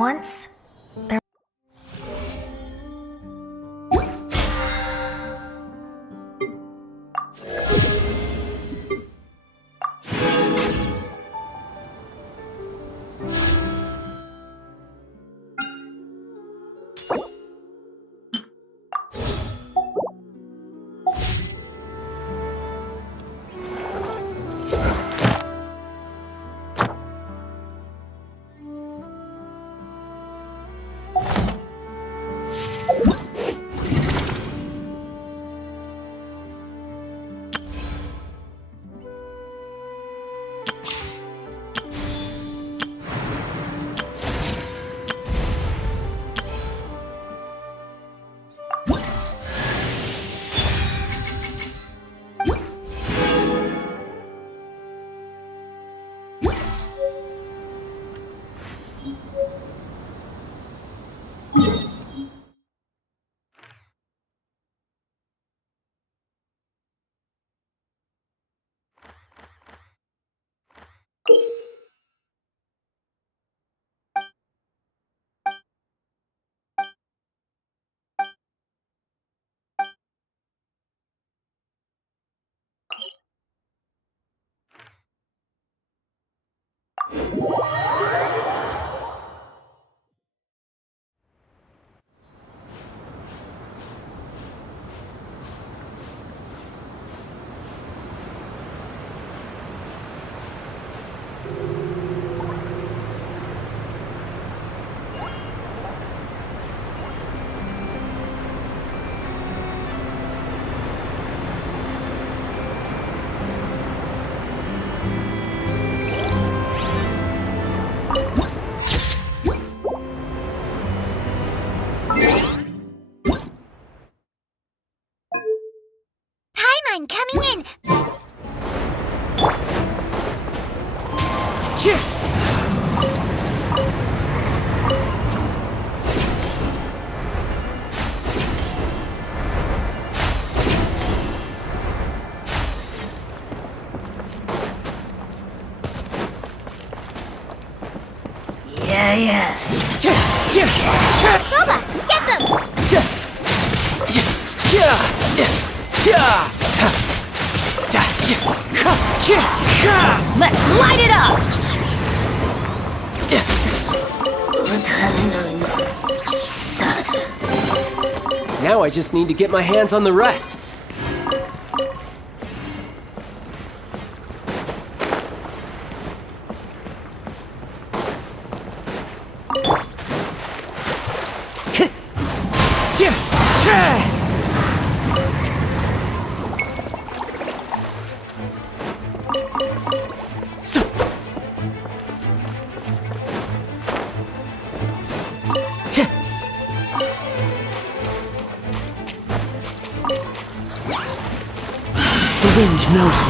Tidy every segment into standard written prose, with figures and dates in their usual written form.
Once, there I'm coming in! Yeah. Boba, get them! Let's light it up! Now I just need to get my hands on the rest. The wind knows me.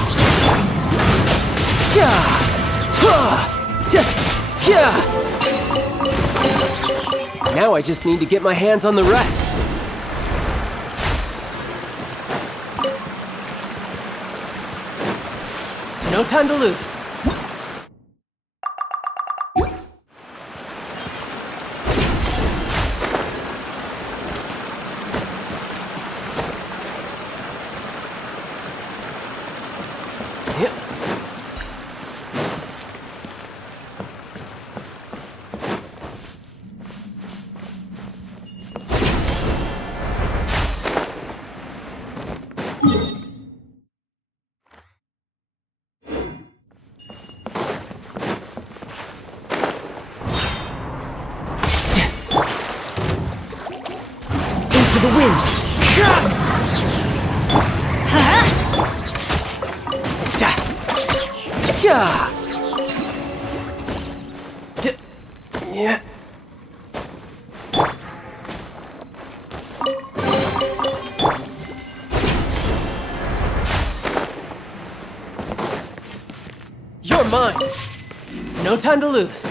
Now I just need to get my hands on the rest. No time to lose. Into the wind. Yeah. You're mine. No time to lose.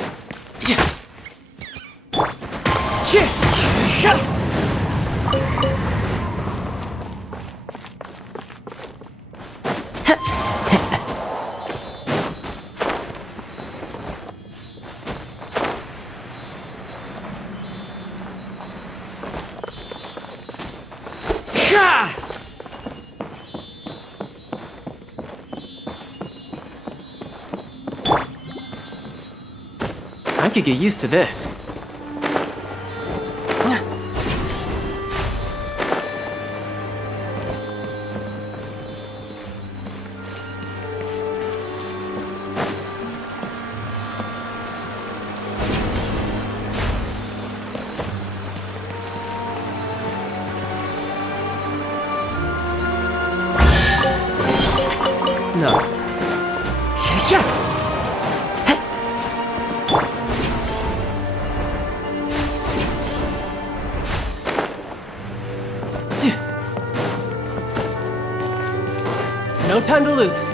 I could get used to this. No. No time to lose.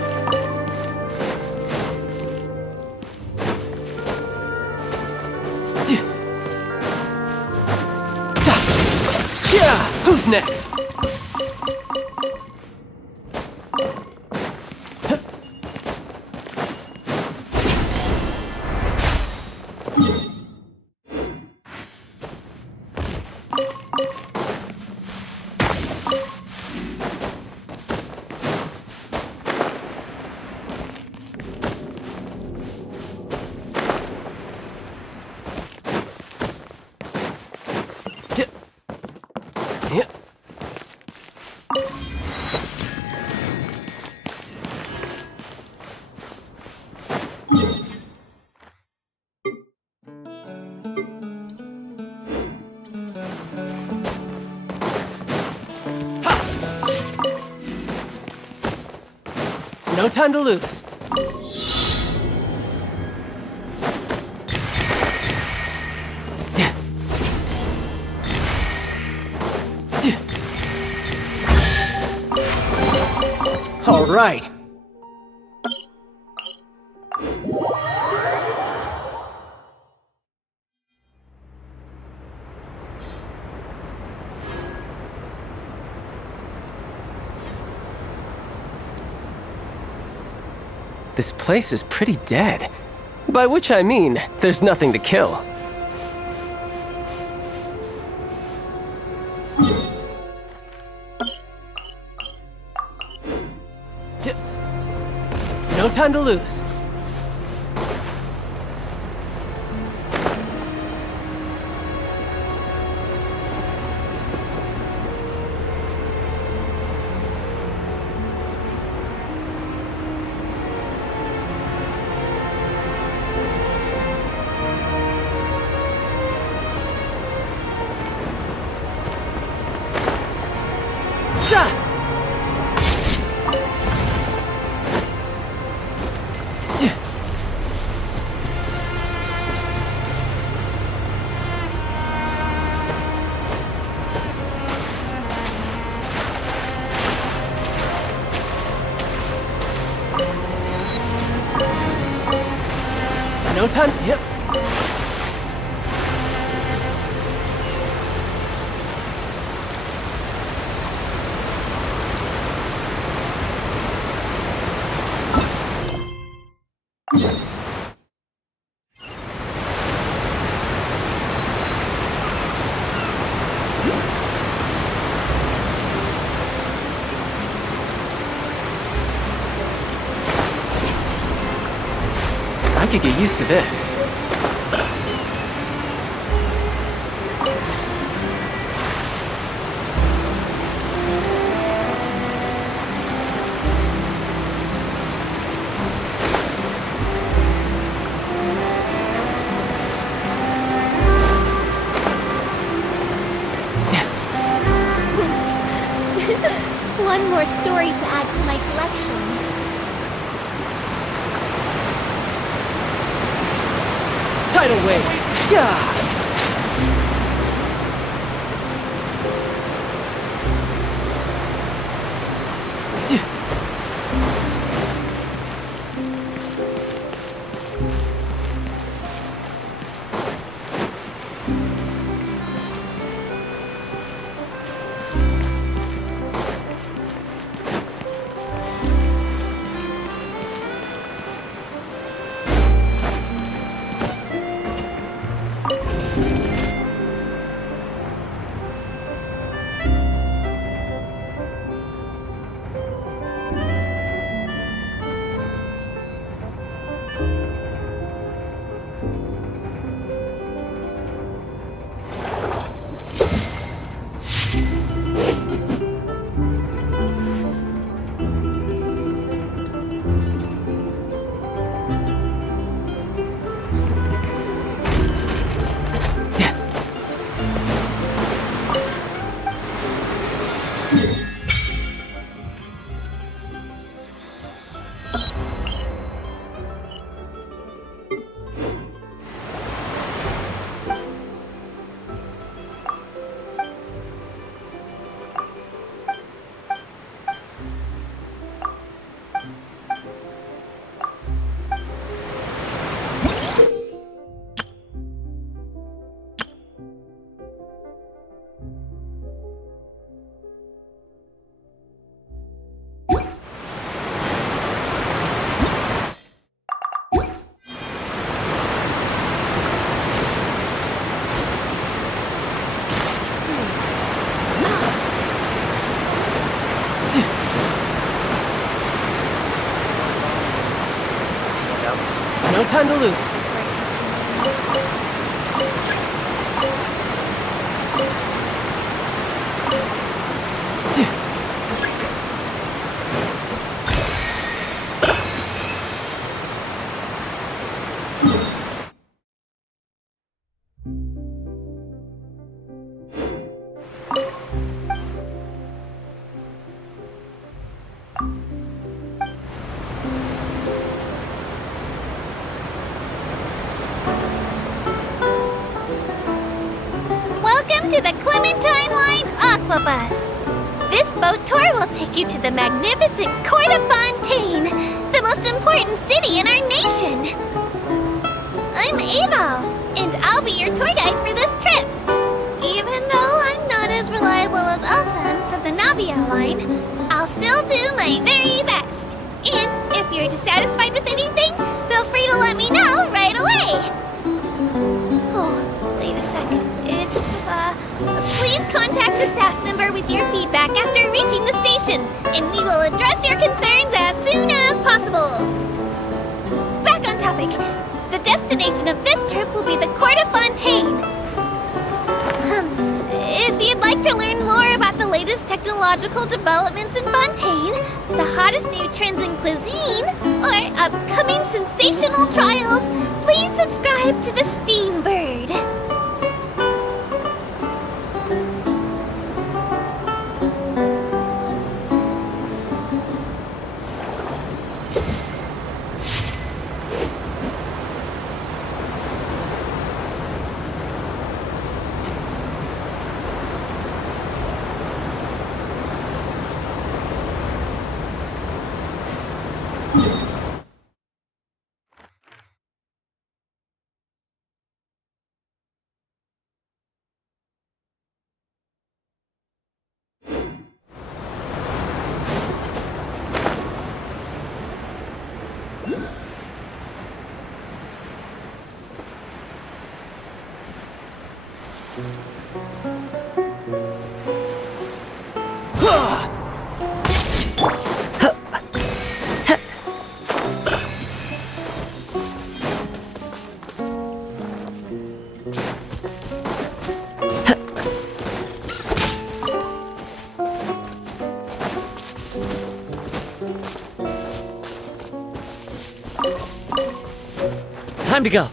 Yeah, who's next? Yeah. No time to lose. All right. This place is pretty dead. By which I mean, there's nothing to kill. No time to lose. No time. Yep. I could get used to this. One more story to add to my collection. Tidal wave. Yeah. No time to lose. Welcome to the Clementine Line Aquabus. This boat tour will take you to the magnificent Court of Fontaine, the most important city in our nation. I'm Ava, and I'll be your tour guide for this trip. Even though I'm not as reliable as Elfan from the Navia line, I'll still do my very best. And if you're dissatisfied with anything, feel free to let me know right away. Oh, wait a second. Please contact a staff member with your feedback after reaching the station, and we will address your concerns as soon as possible. Back on topic. The destination of this trip will be the Court of Fontaine. If you'd like to learn more about the latest technological developments in Fontaine, the hottest new trends in cuisine, or upcoming sensational trials, please subscribe to the Steambird. Time to go.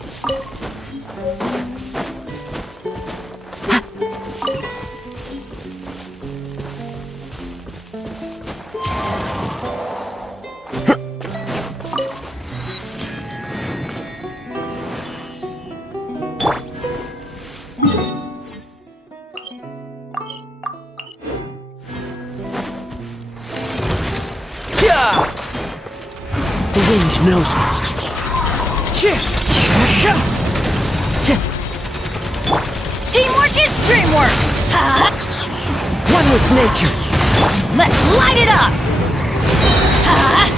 The wind knows me. Teamwork is dreamwork! Ha! One with nature. Let's light it up! Ha!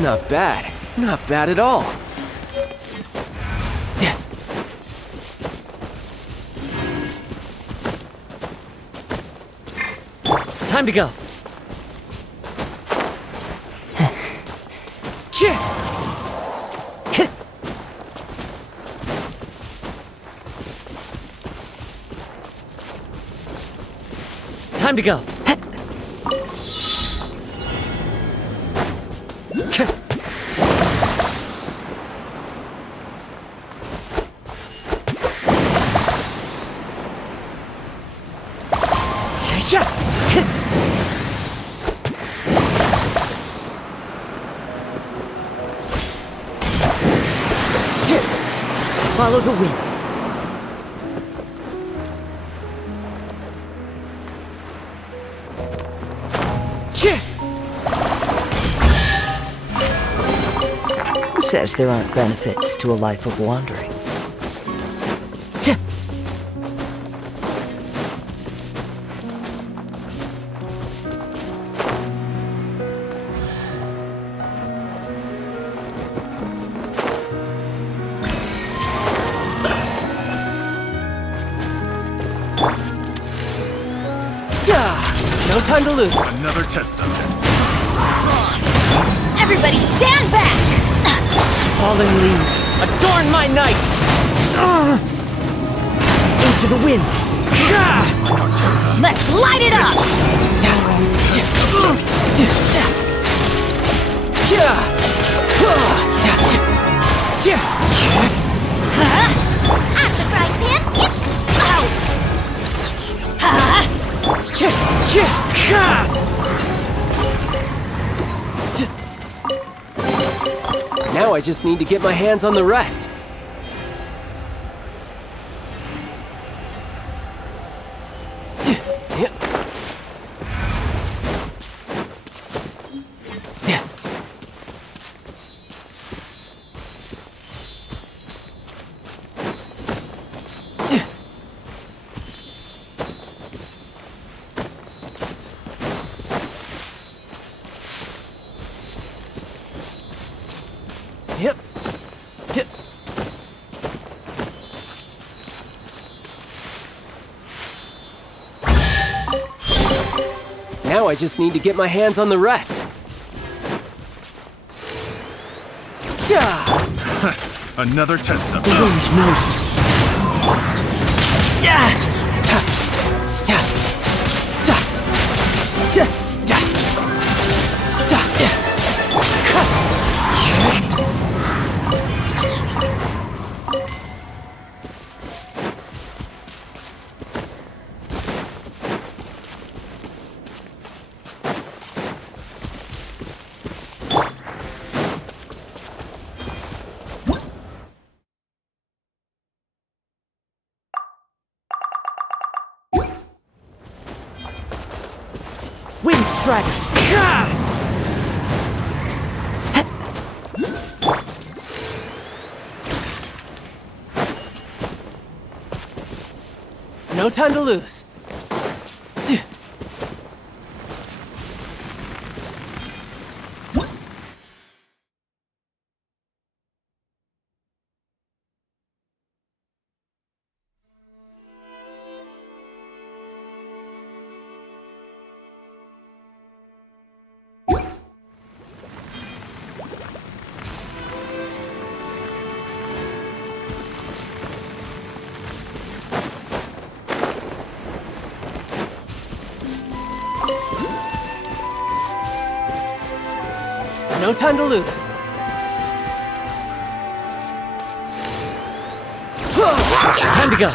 Not bad. Not bad at all. Time to go. Time to go. Follow the wind. Who says there aren't benefits to a life of wandering? No time to lose. Another test subject. Everybody stand back! Fallen leaves, adorn my night! Into the wind! Let's light it up! Out the frying pan, Now I just need to get my hands on the rest. Yep. Yep. Now I just need to get my hands on the rest. Another test The subject. wind knows me. Wind strider! No time to lose. No time to lose. Time to go!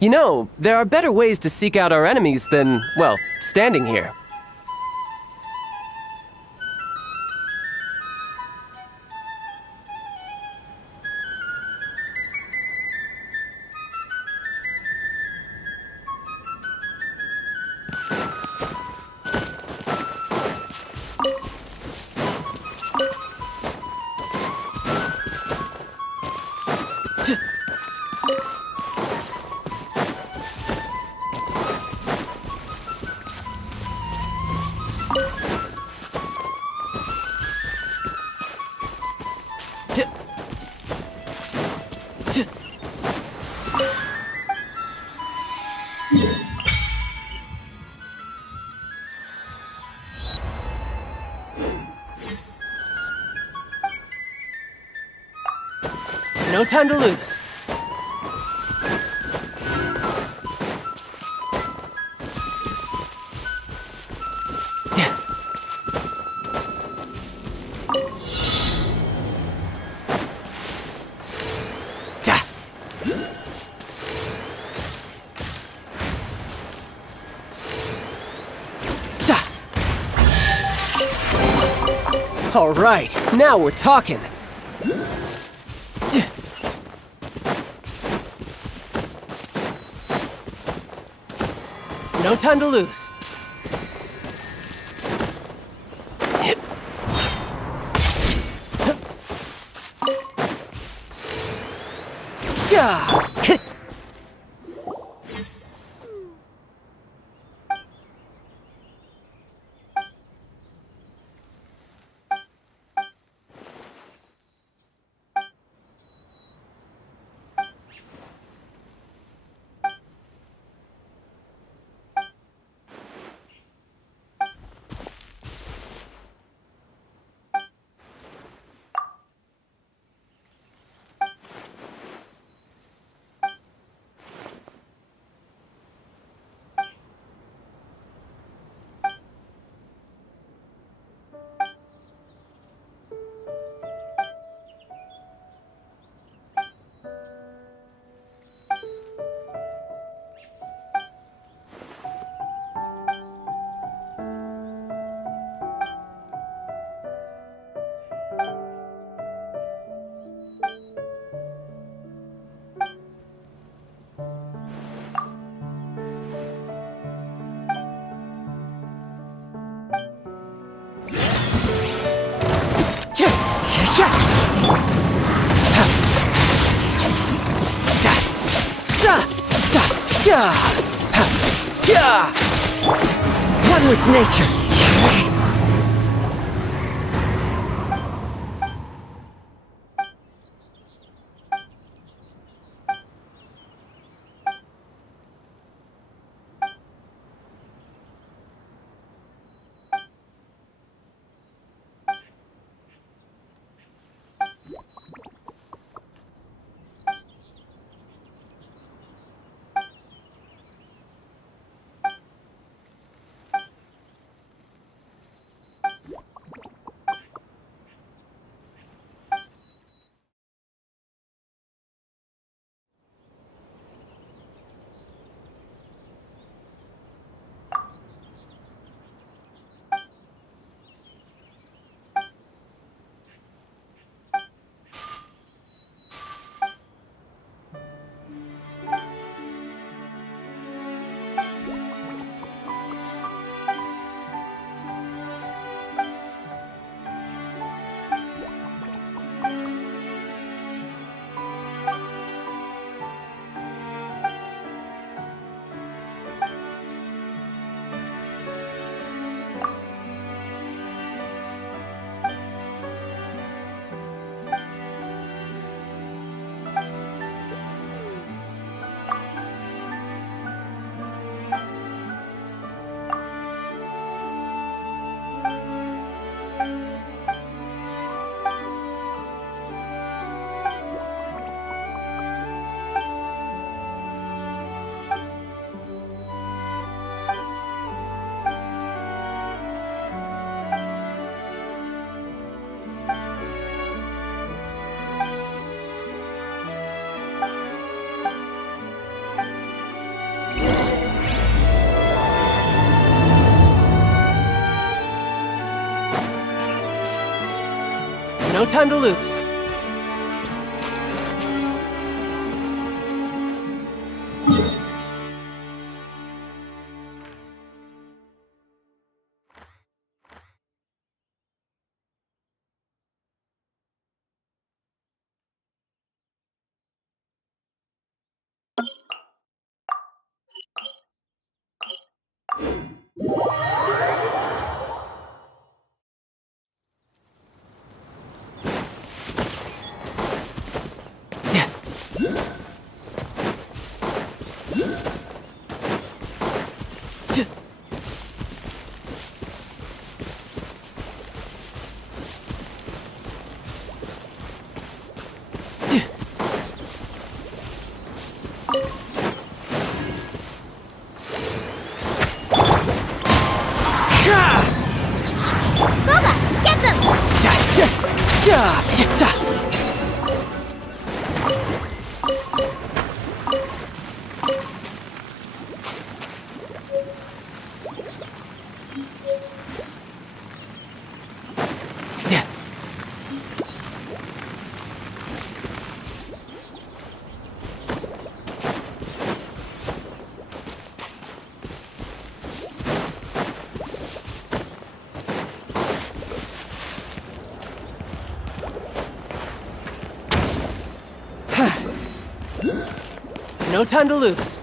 You know, there are better ways to seek out our enemies than, well, standing here. No time to lose. All right, now we're talking. No time to lose. Yeah. One with nature. No time to lose. Boba, get them! No time to lose.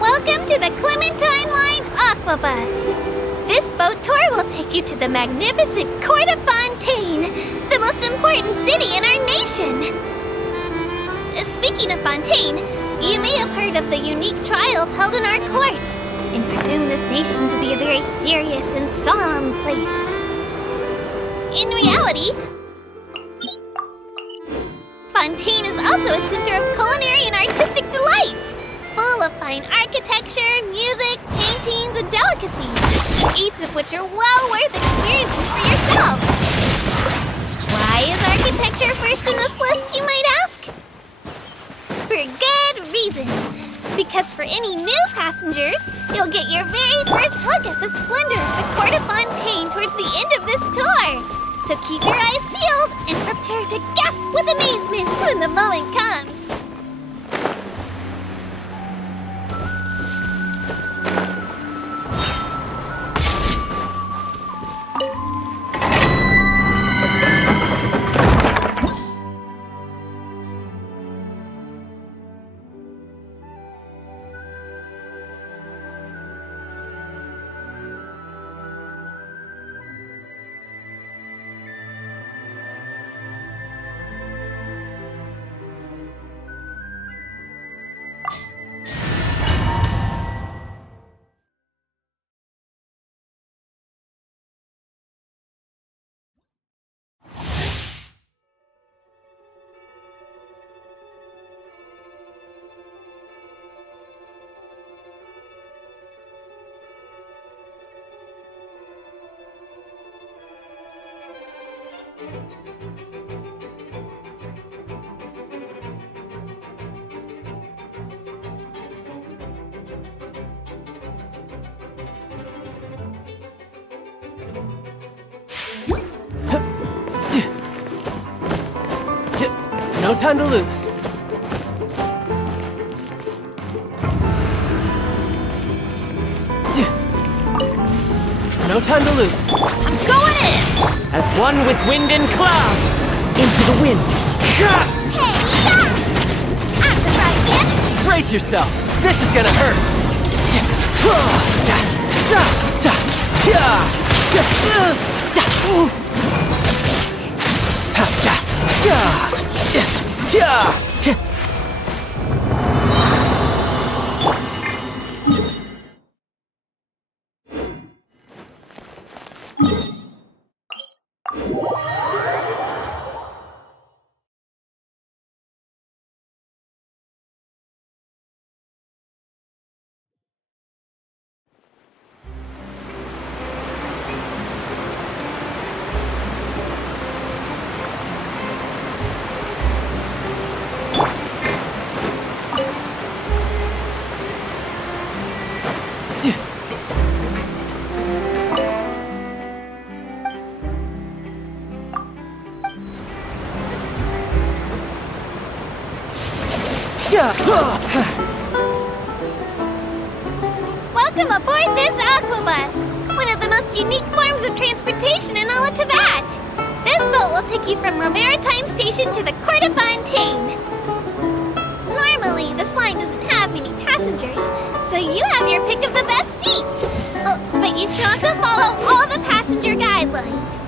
Welcome to the Clementine Line Aqua Bus. This boat tour will take you to the magnificent Court of Fontaine, the most important city in our nation. Speaking of Fontaine, you may have heard of the unique trials held in our courts, and presume this nation to be a very serious and solemn place. In reality, Fontaine is also a center of culinary and artistic delights, full of fine architecture, music, paintings, and delicacies, each of which are well worth experiencing for yourself. Why is architecture first in this list, you might ask? For good reason. Because for any new passengers, you'll get your very first look at the splendor of the Court of Fontaine towards the end of this tour. So keep your eyes peeled and prepare to gasp with amazement when the moment comes. No time to lose. No time to lose. I'm going in! As one with wind and cloud. Into the wind. Hey, I'm the right. Brace yourself. This is gonna hurt. Welcome aboard this Aquabus! One of the most unique forms of transportation in all of Teyvat! This boat will take you from Romaritime Station to the Court of Fontaine. Normally, this line doesn't have many passengers, so you have your pick of the best seats. Oh, but you still have to follow all the passenger guidelines.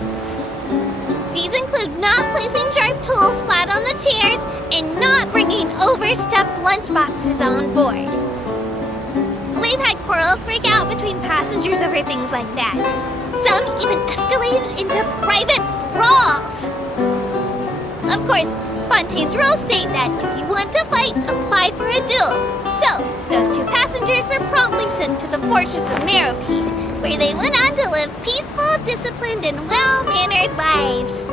These include not placing sharp tools flat on the chairs and not bringing overstuffed lunchboxes on board. We've had quarrels break out between passengers over things like that. Some even escalated into private brawls. Of course, Fontaine's rules state that if you want to fight, apply for a duel. So, those two passengers were promptly sent to the fortress of Meropede, where they went on to live peaceful, disciplined, and well-mannered lives.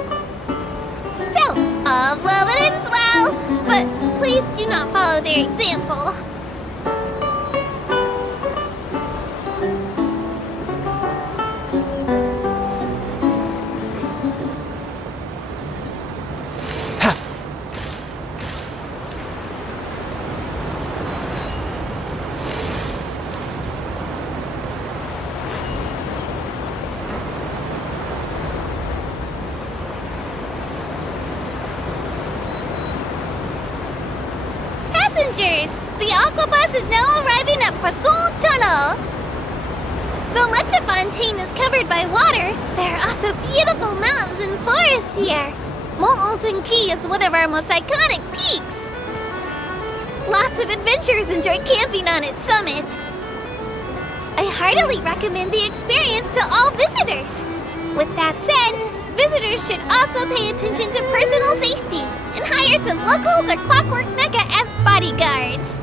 So, all's well that ends well, but please do not follow their example. Passengers, the Aquabus is now arriving at Poisson Tunnel. Though much of Fontaine is covered by water, there are also beautiful mountains and forests here. Mont Alton Key is one of our most iconic peaks. Lots of adventurers enjoy camping on its summit. I heartily recommend the experience to all visitors. With that said, visitors should also pay attention to personal safety and hire some locals or Clockwork Mecha as bodyguards.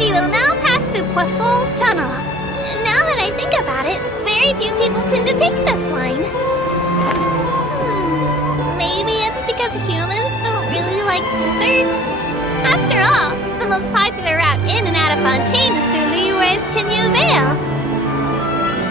We will now pass through Poisson Tunnel. Now that I think about it, very few people tend to take this line. Maybe it's because humans don't really like deserts? After all, the most popular route in and out of Fontaine is through Liyue's Tenue Vale.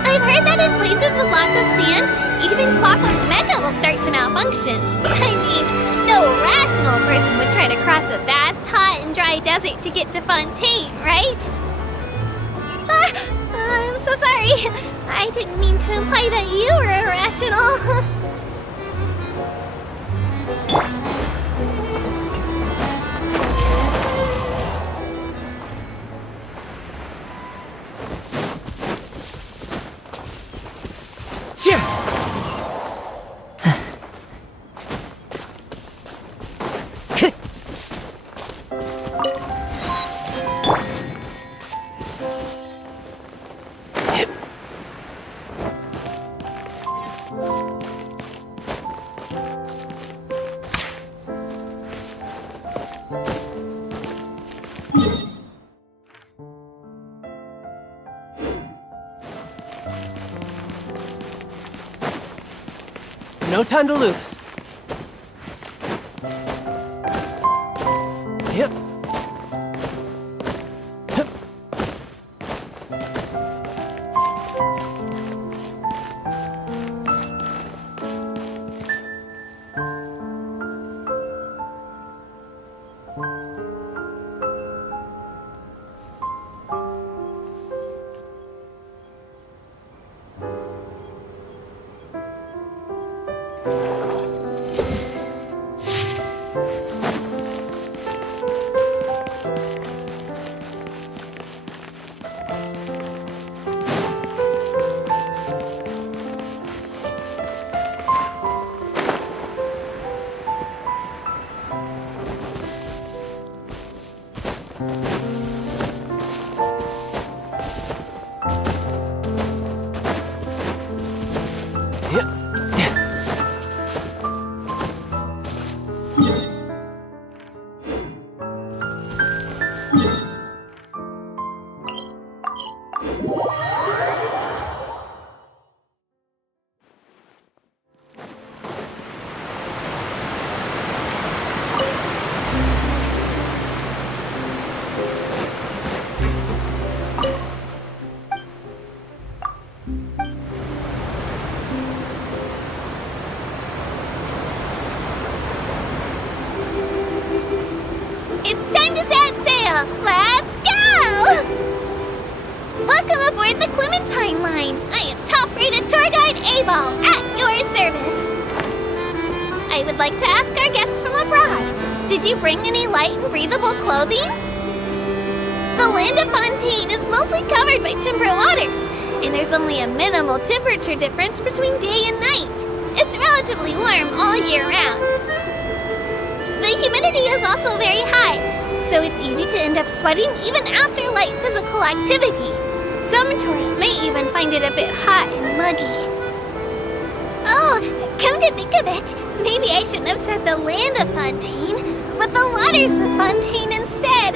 I've heard that in places with lots of sand, even Clockwork Mecha will start to malfunction. I mean, no rational person would try to cross a vast, hot, and dry desert to get to Fontaine, right? I'm so sorry. I didn't mean to imply that you were irrational. No time to lose. Welcome aboard the Clementine line. I am top-rated tour guide Abel at your service. I would like to ask our guests from abroad, did you bring any light and breathable clothing? The land of Fontaine is mostly covered by temperate waters, and there's only a minimal temperature difference between day and night. It's relatively warm all year round. The humidity is also very high, so it's easy to end up sweating even after light physical activity. Some tourists may even find it a bit hot and muggy. Oh, come to think of it, maybe I shouldn't have said the land of Fontaine, but the waters of Fontaine instead.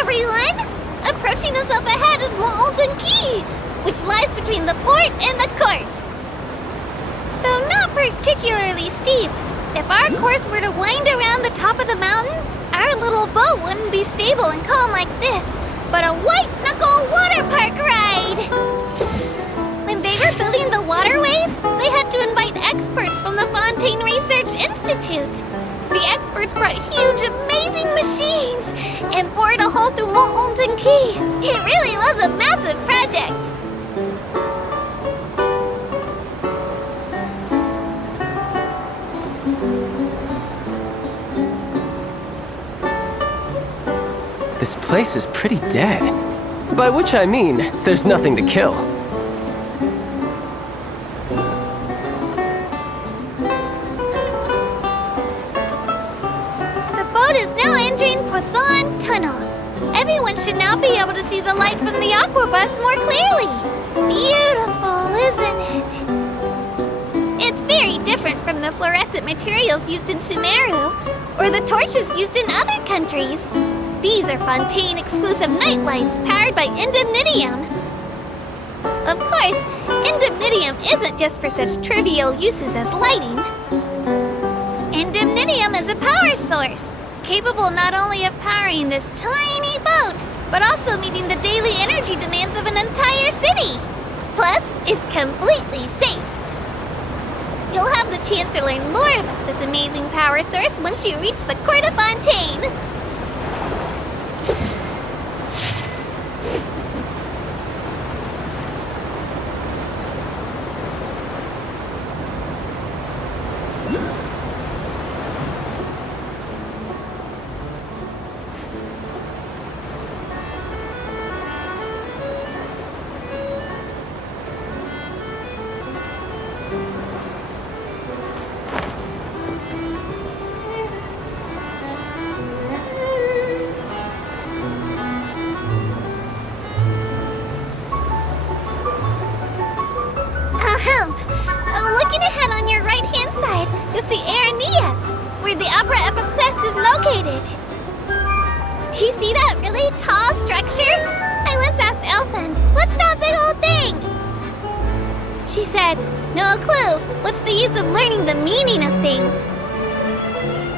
Everyone! Approaching us up ahead is Molten Key, which lies between the port and the court. Though not particularly steep, if our course were to wind around the top of the mountain, our little boat wouldn't be stable and calm like this, but a white-knuckle water park ride! When they were building the waterways, they had to invite experts from the Fontaine Research Institute. The experts brought huge, amazing machines and bored a hole through Molten Key. It really was a massive project. This place is pretty dead. By which I mean, there's nothing to kill. Everyone should now be able to see the light from the aquabus more clearly. Beautiful, isn't it? It's very different from the fluorescent materials used in Sumeru or the torches used in other countries. These are Fontaine-exclusive night lights powered by indemnitium. Of course, indemnitium isn't just for such trivial uses as lighting. Indemnitium is a power source, capable not only of powering this tiny boat, but also meeting the daily energy demands of an entire city. Plus, it's completely safe. You'll have the chance to learn more about this amazing power source once you reach the Court of Fontaine. Looking ahead on your right-hand side, you'll see Aranias, where the Opera Epiclese is located. Do you see that really tall structure? I once asked Elfin, what's that big old thing? She said, no clue. What's the use of learning the meaning of things?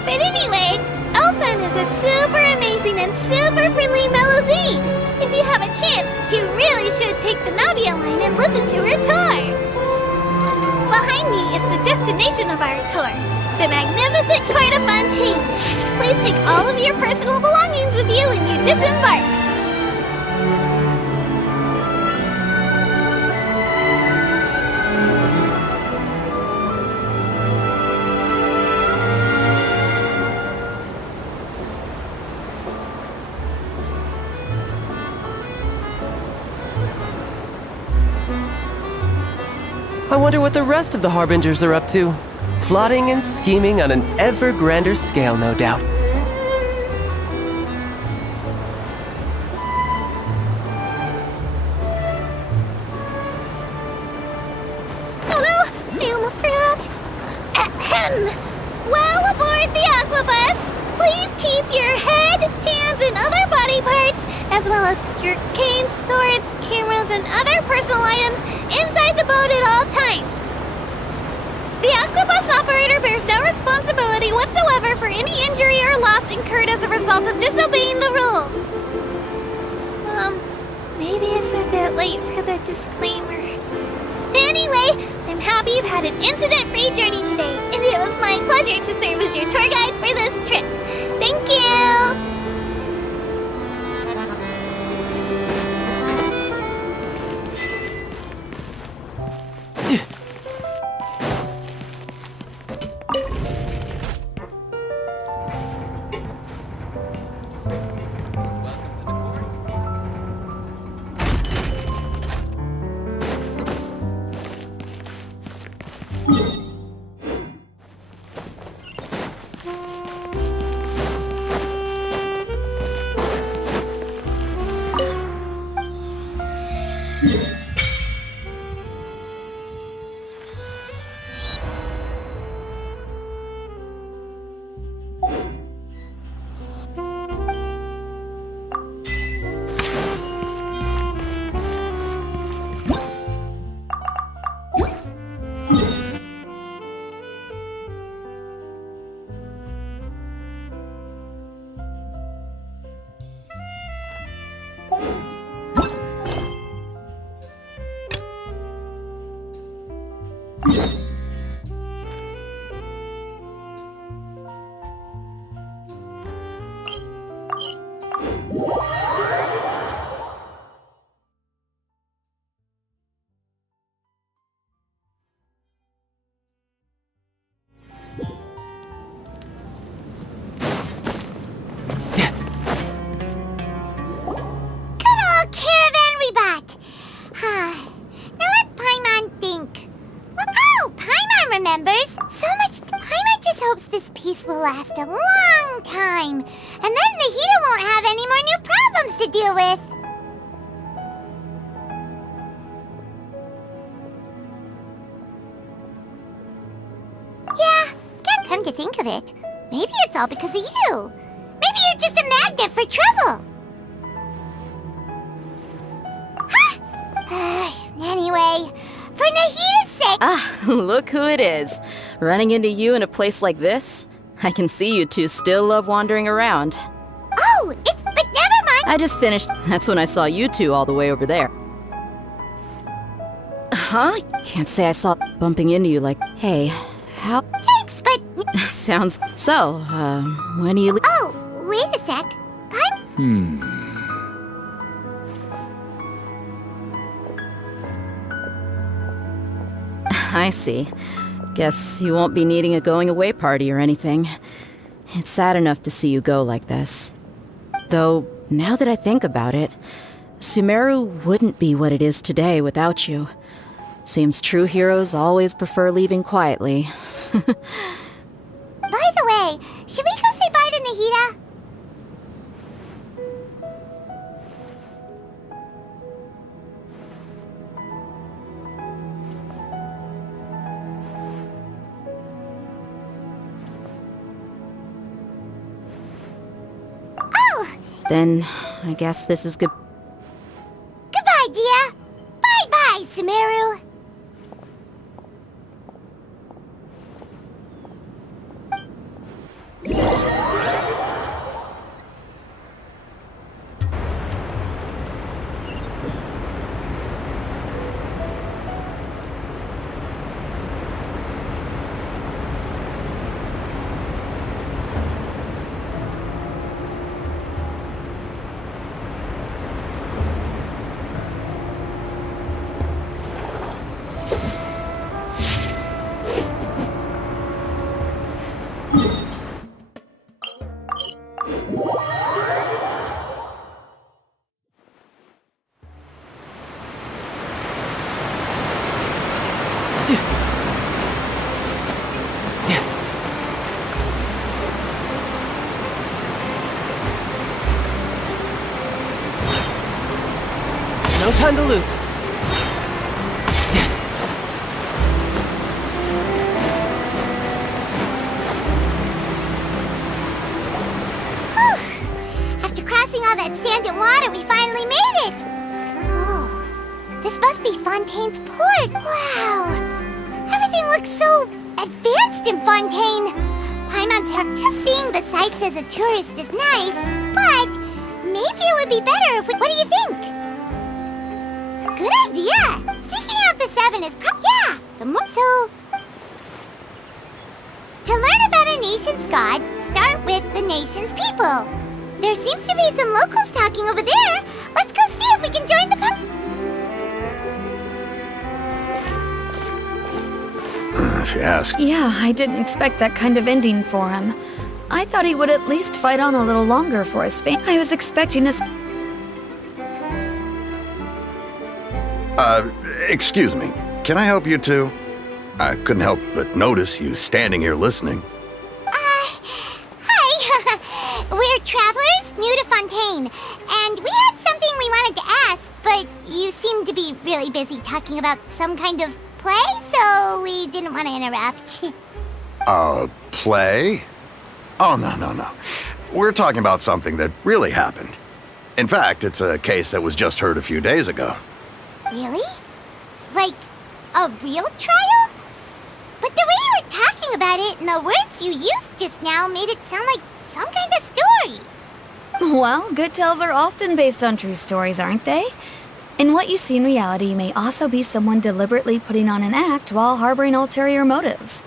But anyway, Elfin is a super amazing and super friendly Melusine. If you have a chance, you really should take the Navia line and listen to her tour. Behind me is the destination of our tour, the magnificent Court of Fontaine. Please take all of your personal belongings with you when you disembark. I wonder what the rest of the Harbingers are up to. Plotting and scheming on an ever grander scale, no doubt. Oh no! I almost forgot! Well, aboard the Aquabus! Please keep your head, hands, and other body parts, as well as your canes, swords, cameras, and other personal items inside the boat at all times. The Aquabus operator bears no responsibility whatsoever for any injury or loss incurred as a result of disobeying the rules. Maybe it's a bit late for the disclaimer. Anyway, I'm happy you've had an incident-free journey today, and it was my pleasure to serve as your tour guide for this trip. Thank you! Last a long time, and then Nahida won't have any more new problems to deal with. Yeah, come to think of it, maybe it's all because of you. Maybe you're just a magnet for trouble. Anyway, for Nahida's sake... Ah, look who it is. Running into you in a place like this? I can see you two still love wandering around. Oh, but never mind. I just finished. That's when I saw you two all the way over there. Huh? Can't say I saw bumping into you like, hey, how... Thanks, but... Sounds... So, when do you... Oh, wait a sec. I see. Guess you won't be needing a going-away party or anything. It's sad enough to see you go like this. Though, now that I think about it, Sumeru wouldn't be what it is today without you. Seems true heroes always prefer leaving quietly. By the way, should we go say bye to Nahida? Then, I guess this is good. Goodbye, dear. Bye-bye, Sumeru. No time to lose. all that sand and water, we finally made it! Oh, this must be Fontaine's port. Wow! Everything looks so advanced in Fontaine. Paimon's heart. Just seeing the sights as a tourist is nice, but maybe it would be better if we... What do you think? Good idea! Seeking out the seven is yeah! So... To learn about a nation's god, start with the nation's people. There seems to be some locals talking over there. Let's go see if we can join the If you ask. Yeah, I didn't expect that kind of ending for him. I thought he would at least fight on a little longer for his fame. I was expecting us. Excuse me. Can I help you too? I couldn't help but notice you standing here listening. Hi! We're travelers new to Fontaine, and we had something we wanted to ask, but you seemed to be really busy talking about some kind of play, so we didn't want to interrupt. Play? Oh, no. We're talking about something that really happened. In fact, it's a case that was just heard a few days ago. Really? Like, a real trial? But the way you were talking about it and the words you used just now made it sound like some kind of story. Well, good tales are often based on true stories, aren't they? And what you see in reality may also be someone deliberately putting on an act while harboring ulterior motives.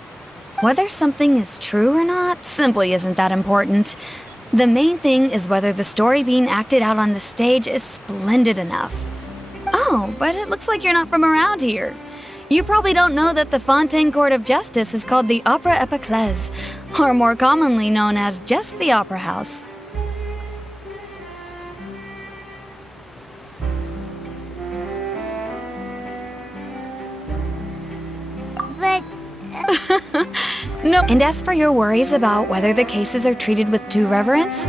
Whether something is true or not simply isn't that important. The main thing is whether the story being acted out on the stage is splendid enough. Oh, but it looks like you're not from around here. You probably don't know that the Fontaine Court of Justice is called the Opera Epiclese, or more commonly known as just the Opera House. But... No. And as for your worries about whether the cases are treated with due reverence,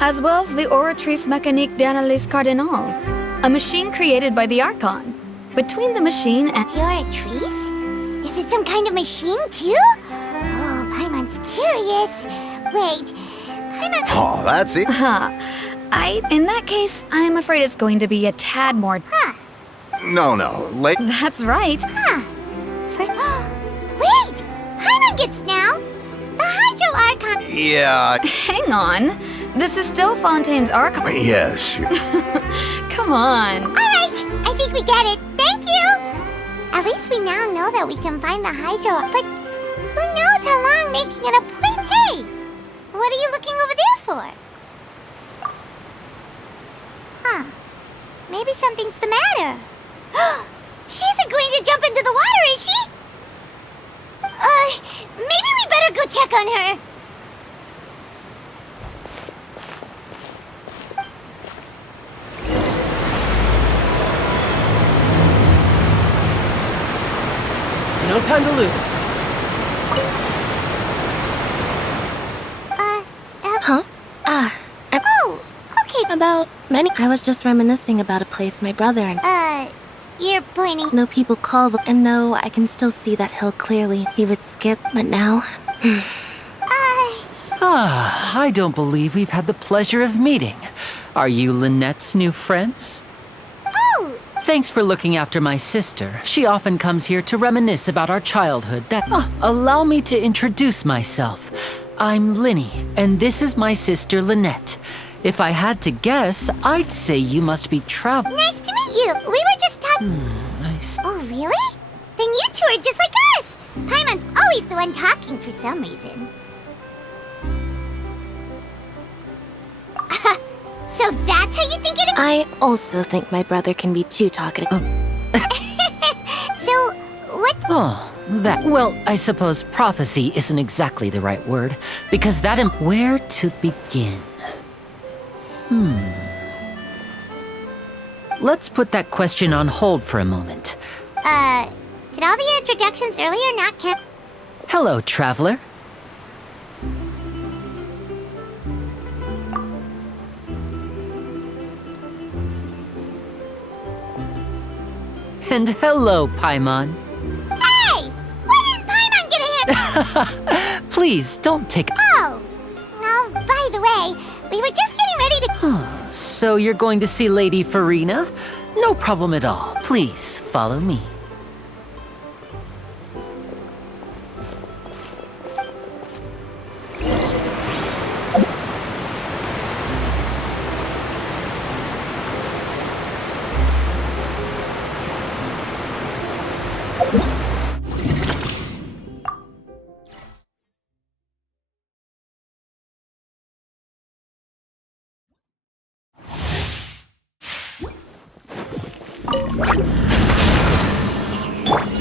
as well as the Oratrice Mécanique d'Analyse Cardinal, a machine created by the Archon. Between the machine and... Oratrice? Is it some kind of machine, too? Oh, Paimon's curious. Wait, Paimon... Oh, that's it. In that case, I'm afraid it's going to be a tad more... Huh. No. That's right. Huh. Wait! Paimon gets now! The Hydro Archon... Yeah. Hang on. This is still Fontaine's Archon. Yes. Come on. Alright, I think we get it. Thank you! At least we now know that we can find the Hydro... But who knows how long making an appointment... Hey! What are you looking over there for? Huh. Maybe something's the matter. She isn't going to jump into the water, is she? Maybe we better go check on her. No time to lose. Huh? Oh, okay. About many. I was just reminiscing about a place my brother and You're pointing... no people call the... And no, I can still see that hill clearly. He would skip, but now... I don't believe we've had the pleasure of meeting. Are you Lynette's new friends? Oh! Thanks for looking after my sister. She often comes here to reminisce about our childhood. Allow me to introduce myself. I'm Linny, and this is my sister Lynette. If I had to guess, I'd say you must be traveling. Nice to meet you. We were just talking... Nice. Oh, really? Then you two are just like us. Paimon's always the one talking for some reason. So that's how you think it is? I also think my brother can be too talkative. So, what... Oh, that. Well, I suppose prophecy isn't exactly the right word, because that where to begin? Let's put that question on hold for a moment. Did all the introductions earlier not count? Hello, traveler. And hello, Paimon. Hey! Why didn't Paimon get a hand? Please, don't take... Oh! No, by the way, we were just getting ready ready to... So you're going to see Lady Farina? No problem at all. Please follow me.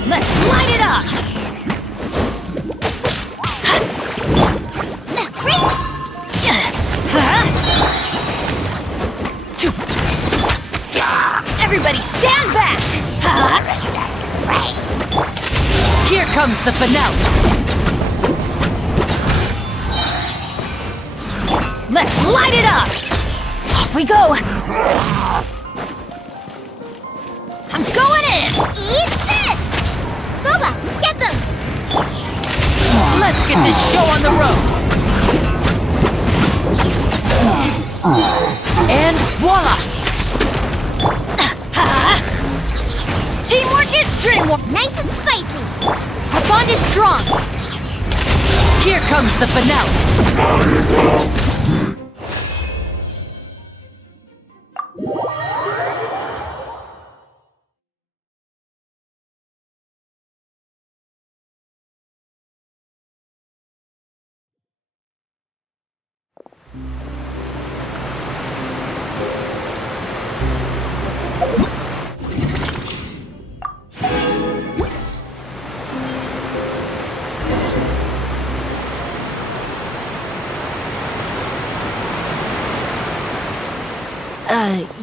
Let's light it up! Race! Everybody stand back! Here comes the finale. Let's light it up! Off we go! I'm going in! Eat this! Gooba, get them! Let's get this show on the road. And voila! Teamwork is dreamwork! Nice and spicy! Our bond is strong! Here comes the finale.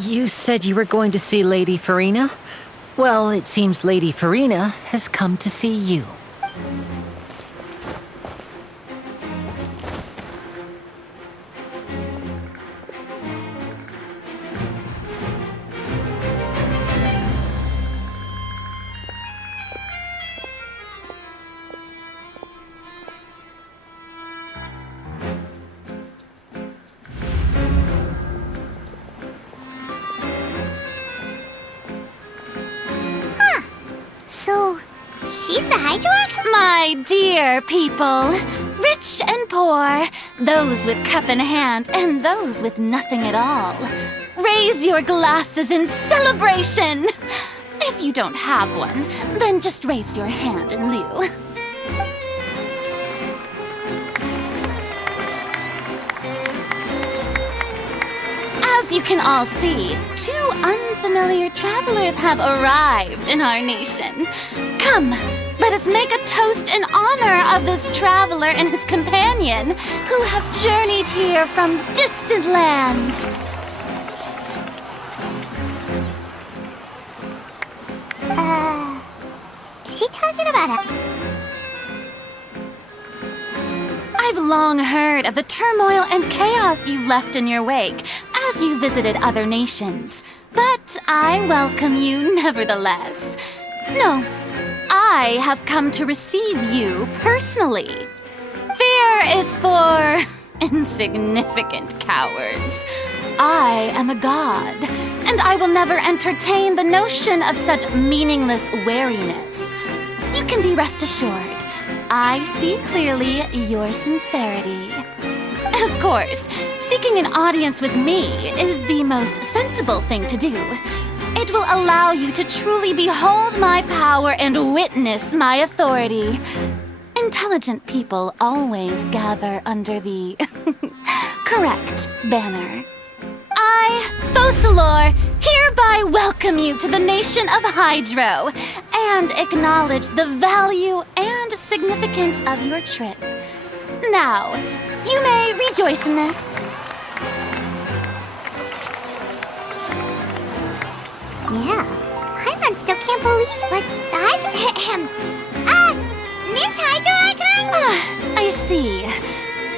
You said you were going to see Lady Farina? Well, it seems Lady Farina has come to see you. So, she's the Hydroarch? My dear people, rich and poor, those with cup in hand and those with nothing at all, raise your glasses in celebration! If you don't have one, then just raise your hand in lieu. As you can all see, two unfamiliar travelers have arrived in our nation. Come, let us make a toast in honor of this traveler and his companion who have journeyed here from distant lands. Is she talking about it? I've long heard of the turmoil and chaos you left in your wake as you visited other nations. But I welcome you nevertheless. No, I have come to receive you personally. Fear is for insignificant cowards. I am a god, and I will never entertain the notion of such meaningless wariness. You can be rest assured. I see clearly your sincerity. Of course, seeking an audience with me is the most sensible thing to do. It will allow you to truly behold my power and witness my authority. Intelligent people always gather under the correct banner. I, Focalor, hereby welcome you to the nation of Hydro and acknowledge the value and significance of your trip. Now, you may rejoice in this. Yeah, Paimon still can't believe, but Miss Hydro-Archon? I see.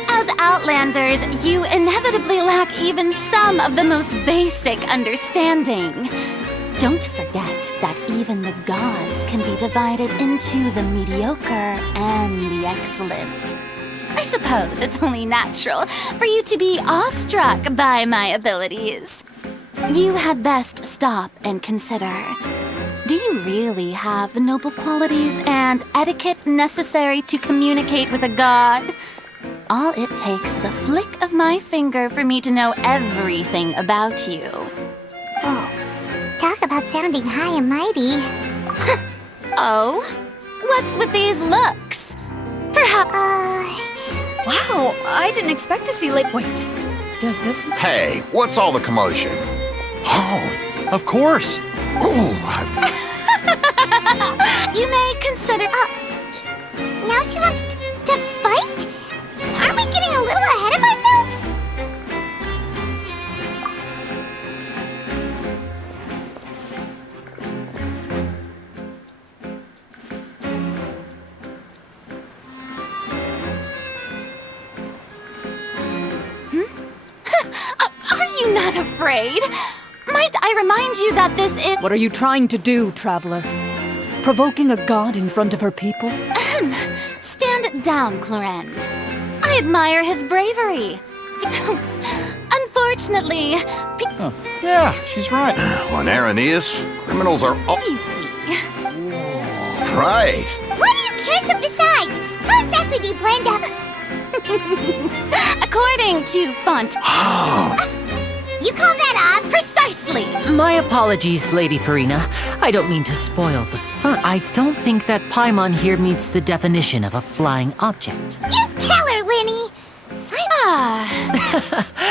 As Outlanders, you inevitably lack even some of the most basic understanding. Don't forget that even the gods can be divided into the mediocre and the excellent. I suppose it's only natural for you to be awestruck by my abilities. You had best stop and consider. Do you really have the noble qualities and etiquette necessary to communicate with a god? All it takes is a flick of my finger for me to know everything about you. Oh, talk about sounding high and mighty. Oh? What's with these looks? Perhaps... Wow, I didn't expect to see Wait, does this... Hey, what's all the commotion? Oh, Of course. ooh, You may consider... Now she wants to fight? Aren't we getting a little ahead of ourselves? Are you not afraid? Might I remind you that this is... What are you trying to do, traveler? Provoking a god in front of her people? Stand down, Clorend. I admire his bravery. Unfortunately, Yeah, she's right. on Araneus, criminals are all... you see... Right. What do you care? So besides, how exactly do you plan to... According to Font... You call that odd? Precisely! My apologies, Lady Farina. I don't mean to spoil the fun. I don't think that Paimon here meets the definition of a flying object. You tell her, Linny!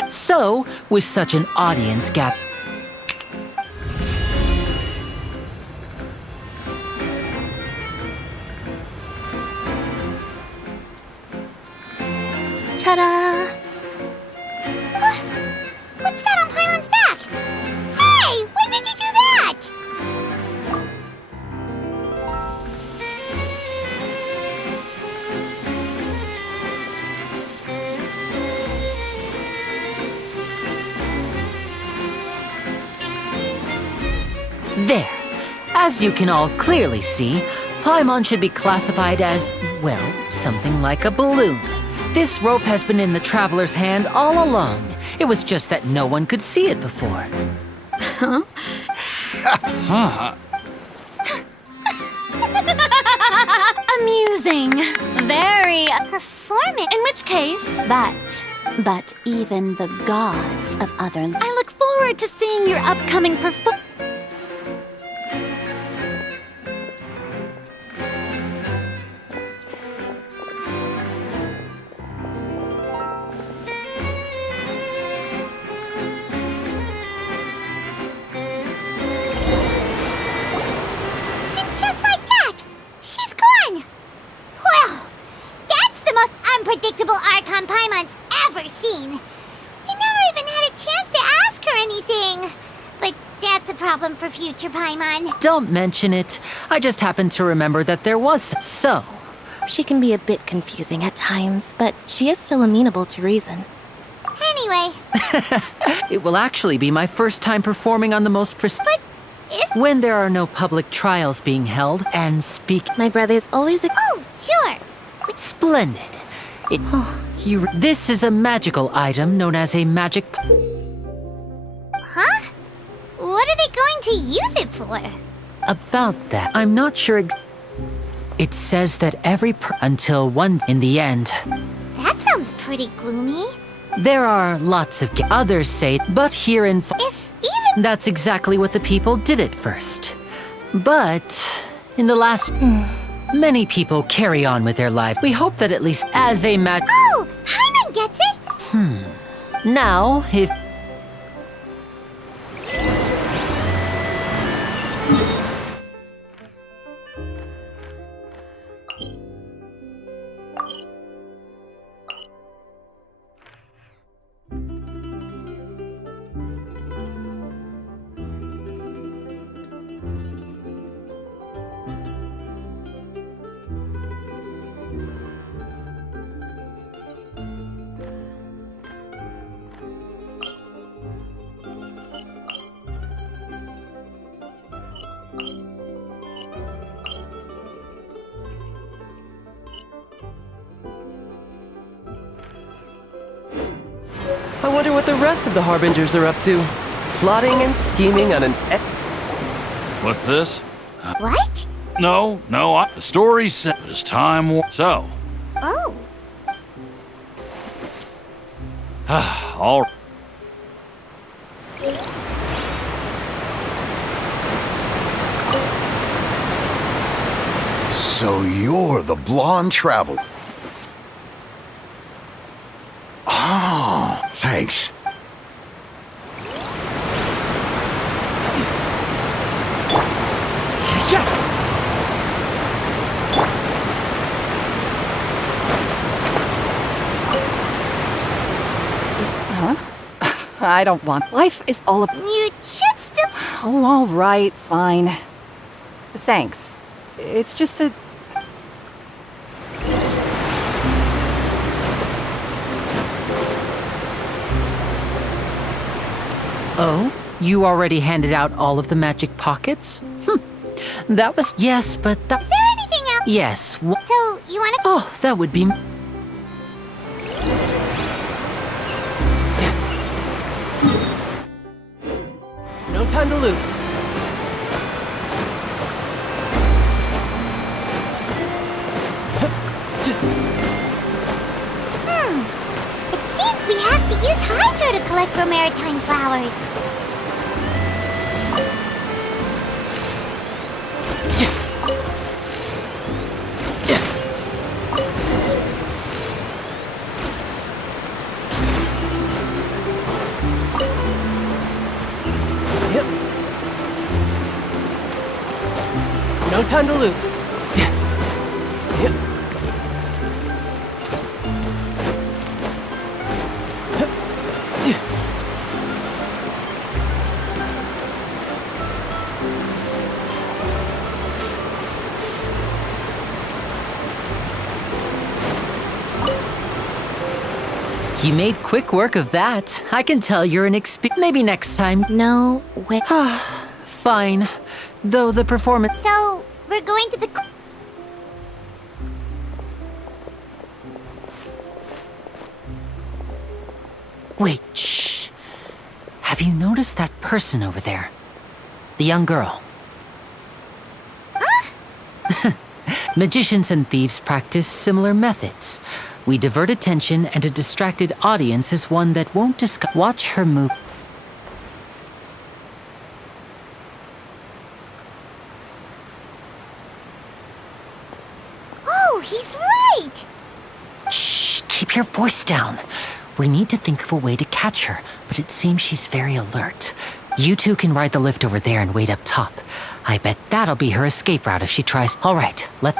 So, with such an audience gap... Ta-da! What's that on Paimon's back? Hey, when did you do that? There. As you can all clearly see, Paimon should be classified as, well, something like a balloon. This rope has been in the traveler's hand all along. It was just that no one could see it before. Amusing. Very... Performance? In which case, but even the gods of other... I look forward to seeing your upcoming performance. And just like that, she's gone! Well, that's the most unpredictable Archon Paimon's ever seen. We never even had a chance to ask her anything. But that's a problem for future Paimon. Don't mention it. I just happened to remember that there was so. She can be a bit confusing at times, but she is still amenable to reason. Anyway, It will actually be my first time performing on the most when there are no public trials being held and speak. My brother's always a... oh, sure. Splendid. This is a magical item known as a magic... Huh? What are they going to use it for? About that, I'm not sure It says that until one in the end. That sounds pretty gloomy. There are lots of others say, but here in If even... that's exactly what the people did at first. But in the last many people carry on with their life. We hope that at least as a Oh, Paimon gets it! now, if I wonder what the rest of the Harbingers are up to. Plotting and scheming on an... What's this? What? No, the story said it's time. So, Oh. all So you're the blonde travel. Oh, thanks. I don't want. Life is all about. You should still. Oh, all right, fine. Thanks. It's just that. Oh? You already handed out all of the magic pockets? That was... Yes, but that... Is there anything else? Yes. So, you wanna. Oh, that would be... No time to lose. It seems we have to use Hydro to collect for maritime flowers. Yep. No time to lose. Yep. You made quick work of that. I can tell you're an Maybe next time. No way. Fine. Though the performance... So, we're going to the. Wait, shh. Have you noticed that person over there? The young girl. Huh? Magicians and thieves practice similar methods. We divert attention, and a distracted audience is one that won't discuss. Watch her move. Oh, he's right! Shh, keep your voice down. We need to think of a way to catch her, but it seems she's very alert. You two can ride the lift over there and wait up top. I bet that'll be her escape route if she tries. All right, let...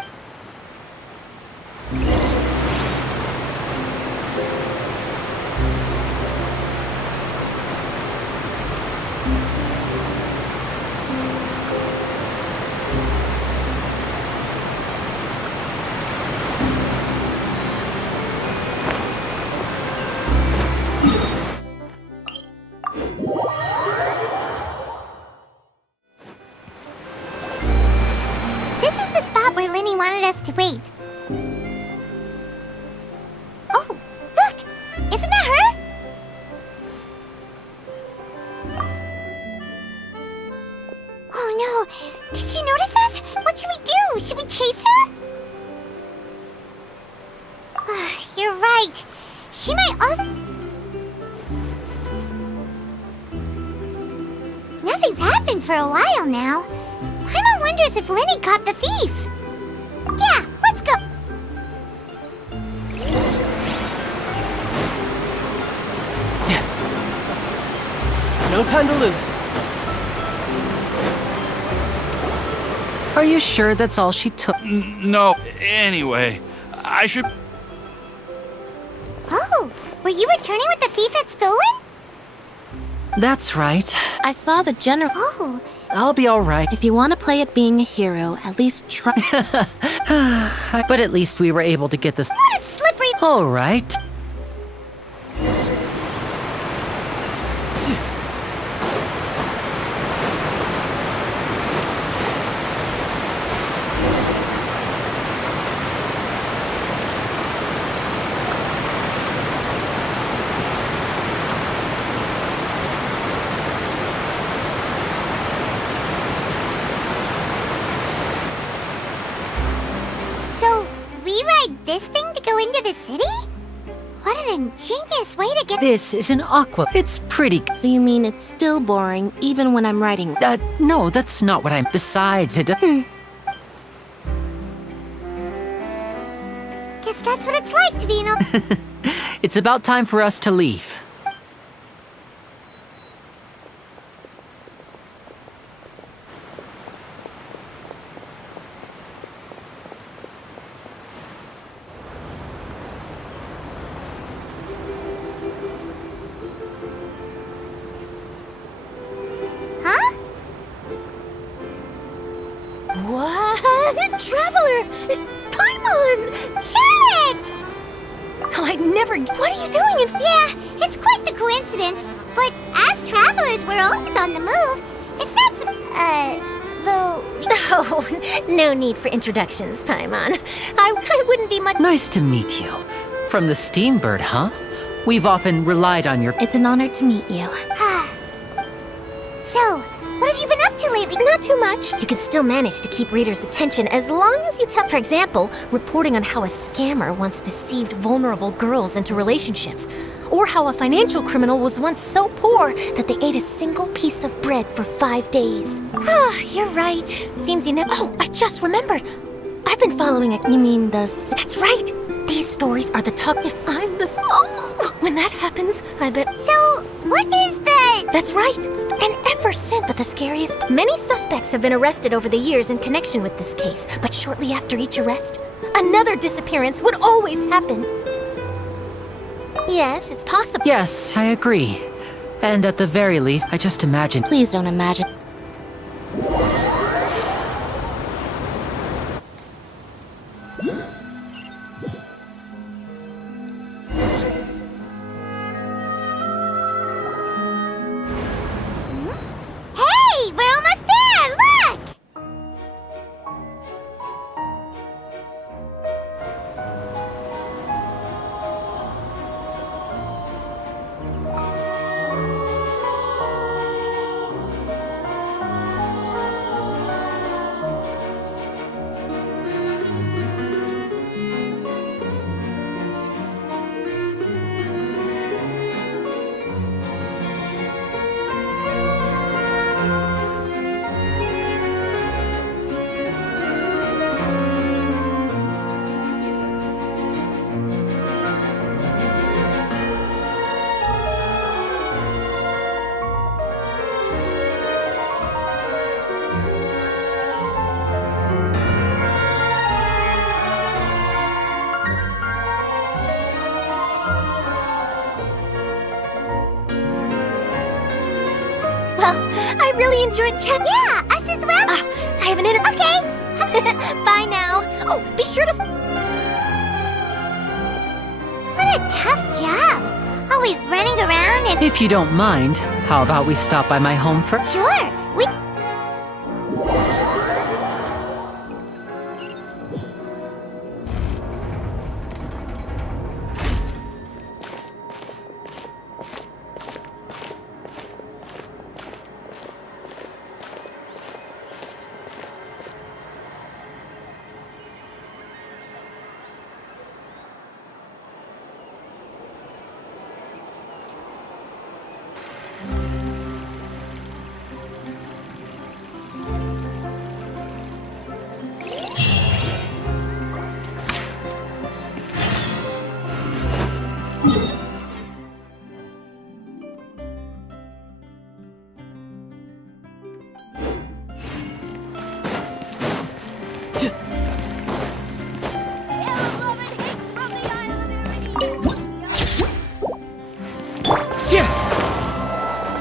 This is the spot where Linny wanted us to wait. Oh, look! Isn't that her? Oh no! Did she notice us? What should we do? Should we chase her? You're right. She might also... Nothing's happened for a while now. Paimon wonders if Linny caught the thief. Yeah, let's go. No time to lose. Are you sure that's all she took? no. Anyway, I should. Oh, were you returning what the thief had stolen? That's right. I saw the general. Oh, I'll be all right. If you want to play at being a hero, at least try. But at least we were able to get this. what a slippery... All right. the city? What an ingenious way to get— This is an aqua. It's pretty. So you mean it's still boring, even when I'm writing? No, that's not what I'm. Besides, it. Guess that's what it's like to be an— It's about time for us to leave. Huh? What? Traveler! Paimon! Charlotte! Oh, I'd never... What are you doing in... Yeah, it's quite the coincidence. But as travelers, we're always on the move. It's not some, though... Oh, no need for introductions, Paimon. I wouldn't be much... Nice to meet you. From the Steambird, huh? We've often relied on your... It's an honor to meet you. So, what have you been up to lately? Not too much. You can still manage to keep readers' attention as long as you tell... For example, reporting on how a scammer once deceived vulnerable girls into relationships. Or how a financial criminal was once so poor that they ate a single piece of bread for 5 days. Ah, you're right. Seems you know... Oh, I just remembered. I've been following it. You mean the... That's right. These stories are the talk. If I'm the... Oh, when that happens, I bet... So, what is the... That's right. And ever since, but the scariest... Many suspects have been arrested over the years in connection with this case. But shortly after each arrest, another disappearance would always happen. Yes, it's possible. Yes, I agree. And at the very least, I just imagine... Please don't imagine. Hey, we're almost there! Look! Well, I really enjoyed chatting. Yeah, us as well. I have an interview. Okay. Bye now. Oh, be sure to... What a tough job. Always running around and... If you don't mind, how about we stop by my home first? Sure, we...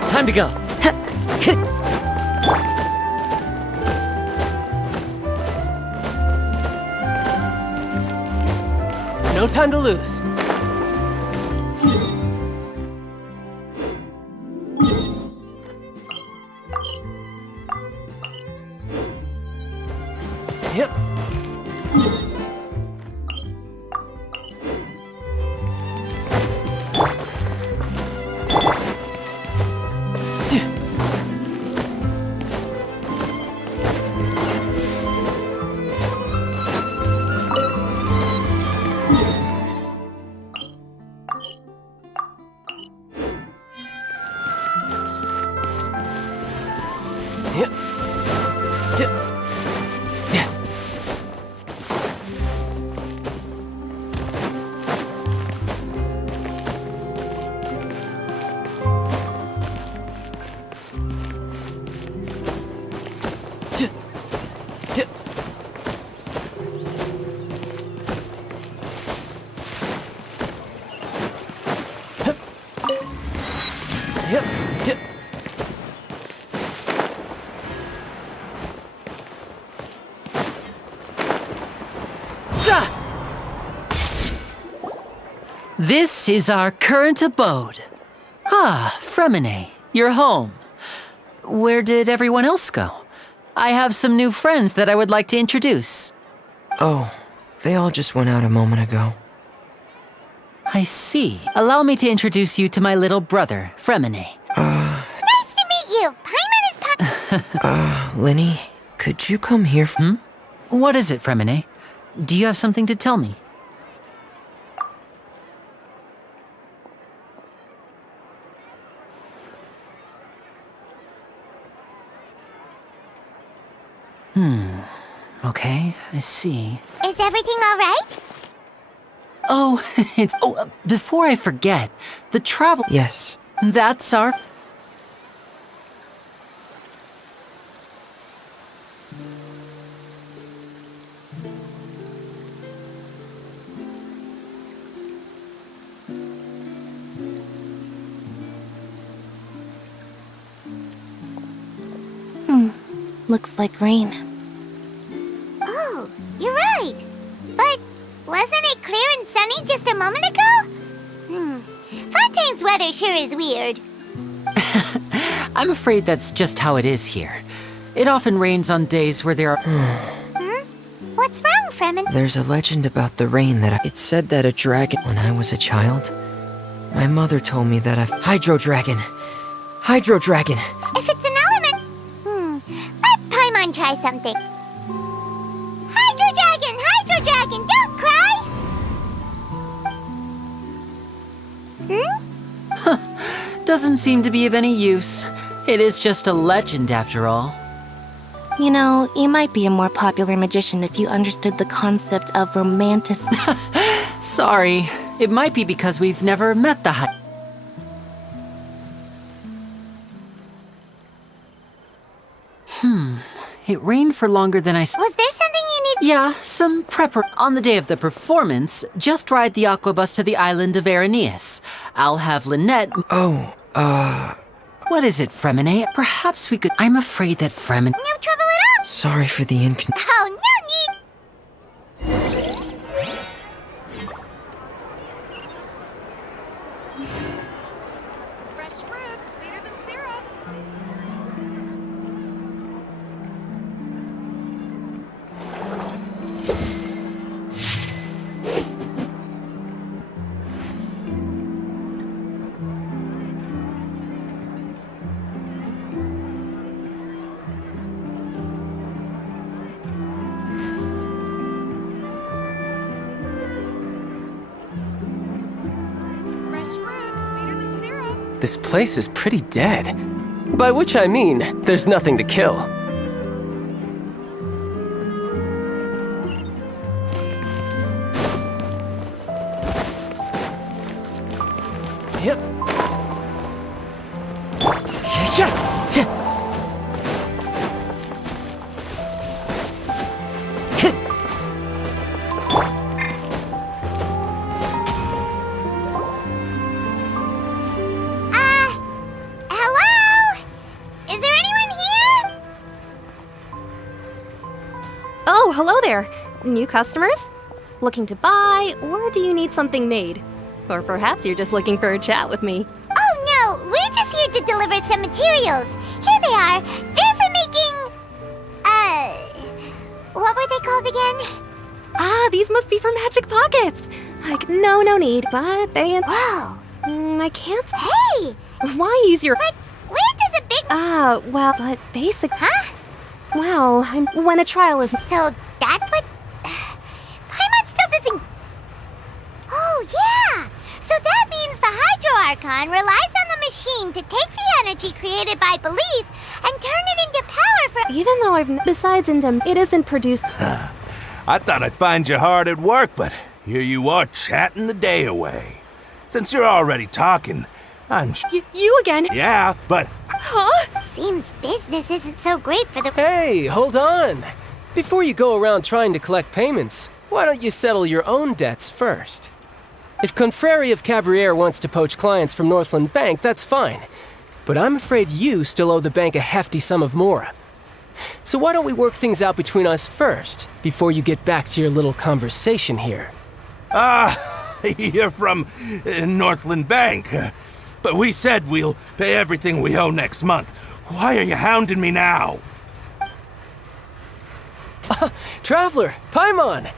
Time to go. No time to lose. Yep. Yep. Yep. This is our current abode. Ah, Fremine, you're home. Where did everyone else go? I have some new friends that I would like to introduce. Oh, they all just went out a moment ago. I see. Allow me to introduce you to my little brother, Fremine. Nice to meet you. Paimon is Linny, could you come here? What is it, Fremine? Do you have something to tell me? Okay, I see. Is everything all right? Oh, before I forget, the travel... Yes. That's our... Looks like rain. Oh, you're right. But wasn't it clear and sunny just a moment ago? Fontaine's weather sure is weird. I'm afraid that's just how it is here. It often rains on days where there are... What's wrong, Fremen? There's a legend about the rain that it said that a dragon... When I was a child, my mother told me that a... Hydro dragon! Hydro dragon! If it's an element... let Paimon try something. Hydro dragon, don't cry! Doesn't seem to be of any use. It is just a legend after all. You know, you might be a more popular magician if you understood the concept of romantic... Sorry. It might be because we've never met the It rained for longer than I... Was there something you need? Yeah, some prepper. On the day of the performance, just ride the aquabus to the island of Araneus. I'll have Lynette... What is it, Fremine? Perhaps we could... I'm afraid that Fremine... No trouble at all? Sorry for the inconvenience. Oh, no need... Fresh fruit, sweeter than syrup. This place is pretty dead. By which I mean, there's nothing to kill. Yep. Hello? Is there anyone here? Oh, hello there. New customers? Looking to buy, or do you need something made? Or perhaps you're just looking for a chat with me. Oh no, we're just here to deliver some materials. Here they are. They're for making... what were they called again? Ah, these must be for magic pockets. Like, no need, but they... Whoa. I can't... Hey! Why use your... But where does a big... well, but basic... Huh? Well, when a trial is... So that's what... Paimon still doesn't... Oh, yeah! So that means the Hydro Archon relies on the machine to take the energy created by belief and turn it into power for... Even though I've... Besides, it isn't produced... I thought I'd find you hard at work, but here you are chatting the day away. Since you're already talking, I'm You again? Yeah, but... Huh? Seems business isn't so great for the... Hey, hold on. Before you go around trying to collect payments, why don't you settle your own debts first? If Confrere of Cabriere wants to poach clients from Northland Bank, that's fine. but I'm afraid you still owe the bank a hefty sum of mora. So why don't we work things out between us first, before you get back to your little conversation here? You're from Northland Bank. But we said we'll pay everything we owe next month. Why are you hounding me now? Traveler, Paimon!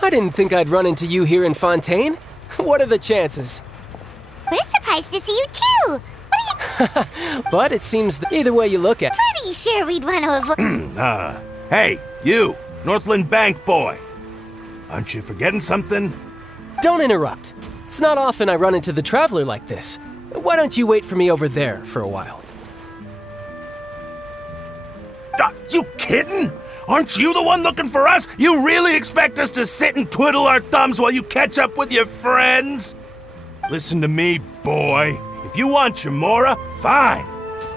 I didn't think I'd run into you here in Fontaine. What are the chances? We're surprised to see you too. But it seems that either way you look at it. Pretty sure we'd want to avoid. Hey, you, Northland Bank boy. Aren't you forgetting something? Don't interrupt. It's not often I run into the Traveler like this. Why don't you wait for me over there for a while? You kidding? Aren't you the one looking for us? You really expect us to sit and twiddle our thumbs while you catch up with your friends? Listen to me, boy. If you want your mora, fine.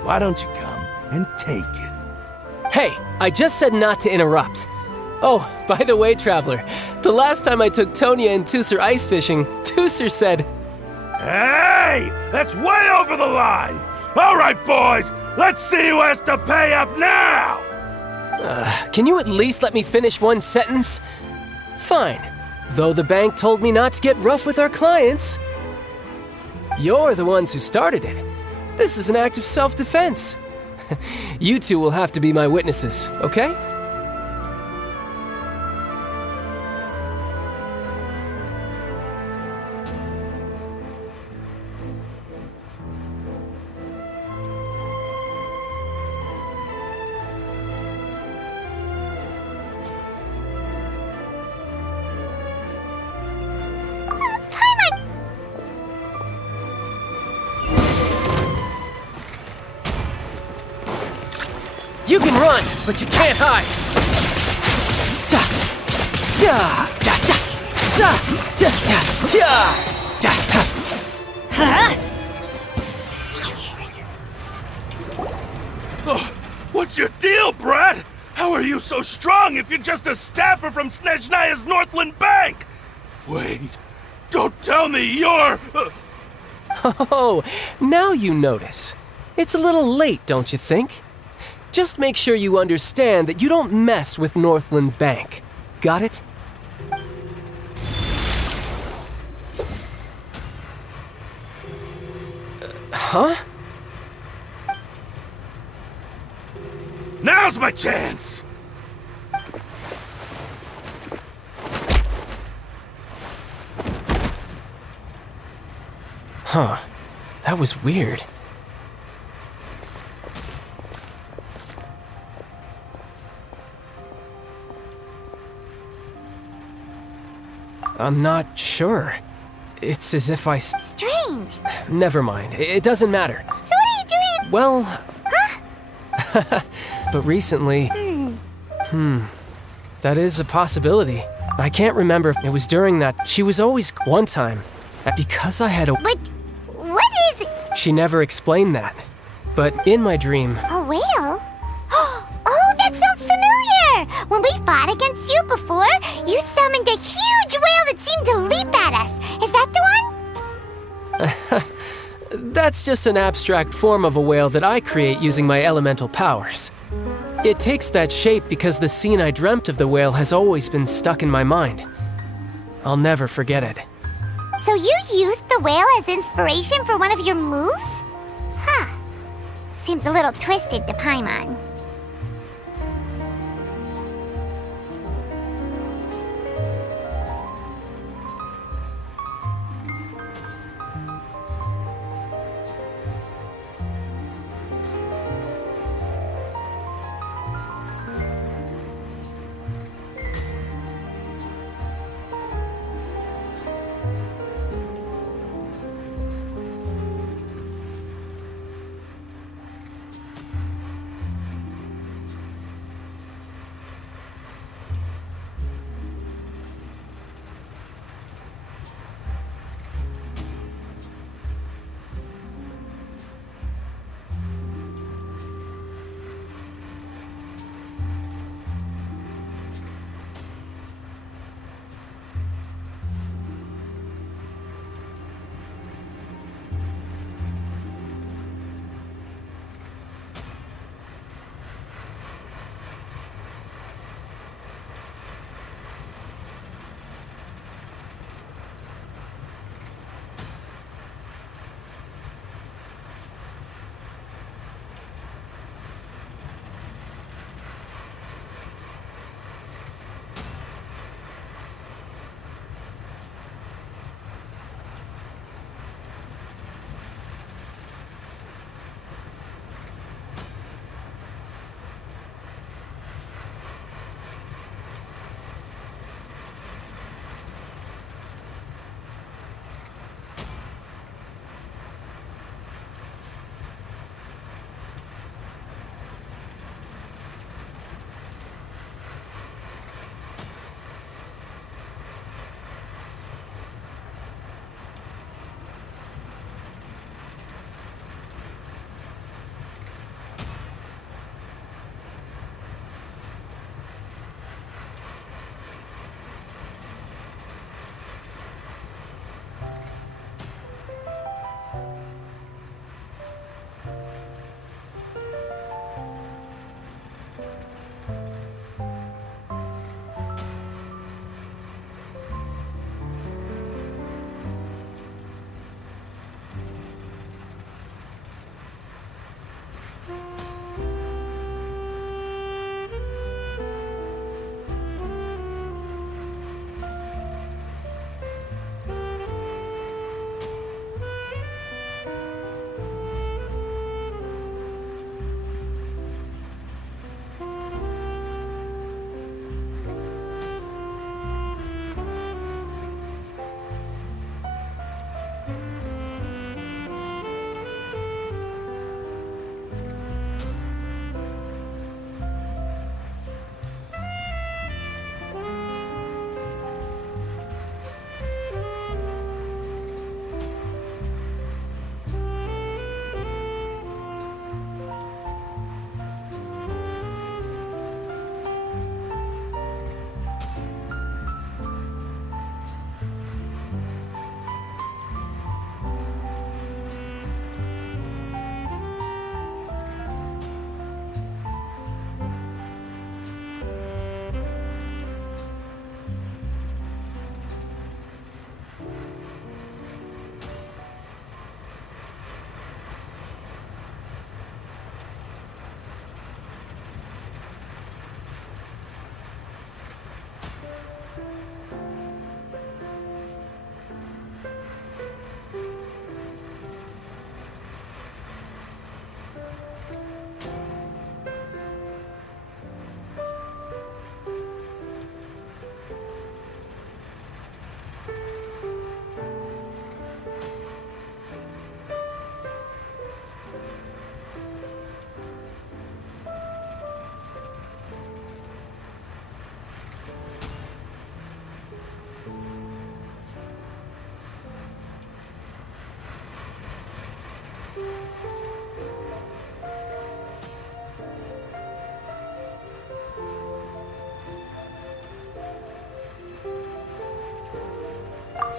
Why don't you come and take it? Hey, I just said not to interrupt. Oh, by the way, Traveler, the last time I took Tonya and Tusser ice fishing, Tusser said, "Hey, that's way over the line! All right, boys, let's see who has to pay up now!" Can you at least let me finish one sentence? Fine. Though the bank told me not to get rough with our clients. You're the ones who started it. This is an act of self-defense. You two will have to be my witnesses, okay? You can run, but you can't hide. What's your deal, Brad? How are you so strong if you're just a staffer from Snezhnaya's Northland Bank? Wait, don't tell me you're... Oh, now you notice. It's a little late, don't you think? Just make sure you understand that you don't mess with Northland Bank. Got it? Huh? Now's my chance! Huh. That was weird. I'm not sure. It's as if I... Strange. Never mind. It doesn't matter. So what are you doing? Well... Huh? But recently... That is a possibility. I can't remember if it was during that... She was always... One time. Because I had a... But what is... She never explained that. But in my dream... A whale? Oh, that sounds familiar! When we fought against you before, you summoned a huge whale that seemed to leap at us. Is that the one? That's just an abstract form of a whale that I create using my elemental powers. It takes that shape because the scene I dreamt of the whale has always been stuck in my mind. I'll never forget it. So you used the whale as inspiration for one of your moves? Huh. Seems a little twisted to Paimon.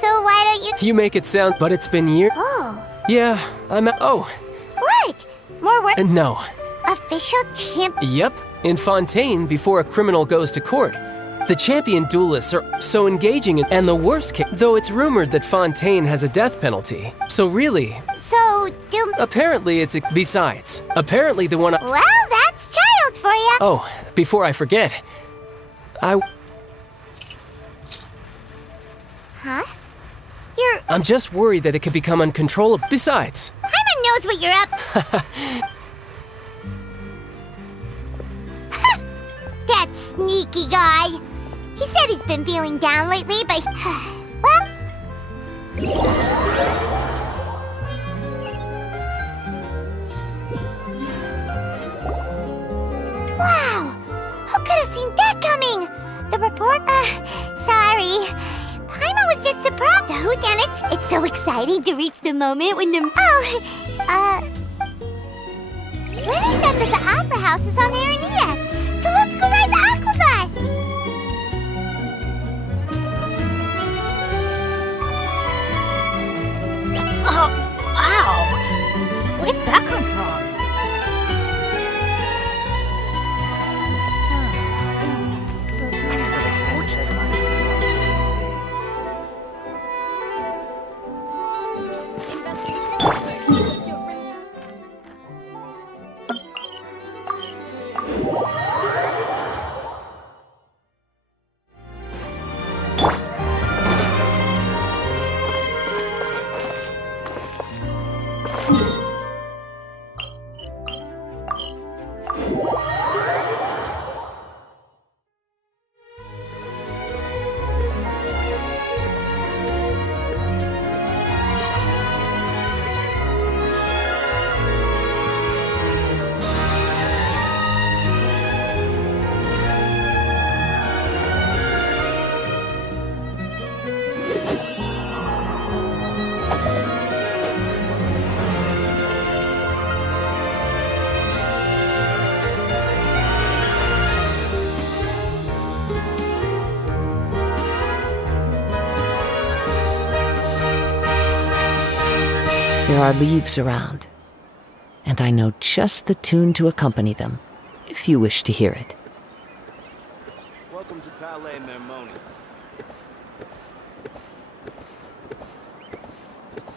So why don't you... You make it sound, but it's been years. Oh. Yeah, oh. What? More work? No. Official champ... Yep, in Fontaine before a criminal goes to court. The champion duelists are so engaging, and the worst case, though it's rumored that Fontaine has a death penalty. So really... So, do... Apparently it's besides, apparently the one Well, that's child for you. Oh, before I forget, Huh? I'm just worried that it could become uncontrollable. Besides... Hyman knows what you're up... That sneaky guy. He said he's been feeling down lately, but... well... Wow! Who could have seen that coming? The report... sorry. Paimon was just surprised. The whodunits. It's so exciting to reach the moment when the... Lenny said that the Opera House is on Aranias, so let's go ride the Aquabus! Oh, ow! Where did that come from? There are leaves around, and I know just the tune to accompany them, if you wish to hear it. Welcome to Palais Mermoni.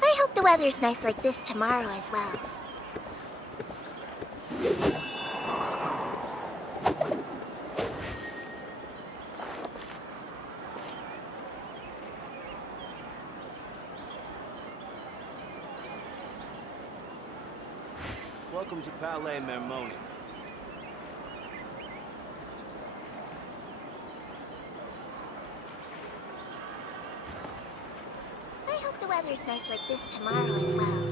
I hope the weather's nice like this tomorrow as well. Welcome to Palais Mermoni. I hope the weather's nice like this tomorrow as well.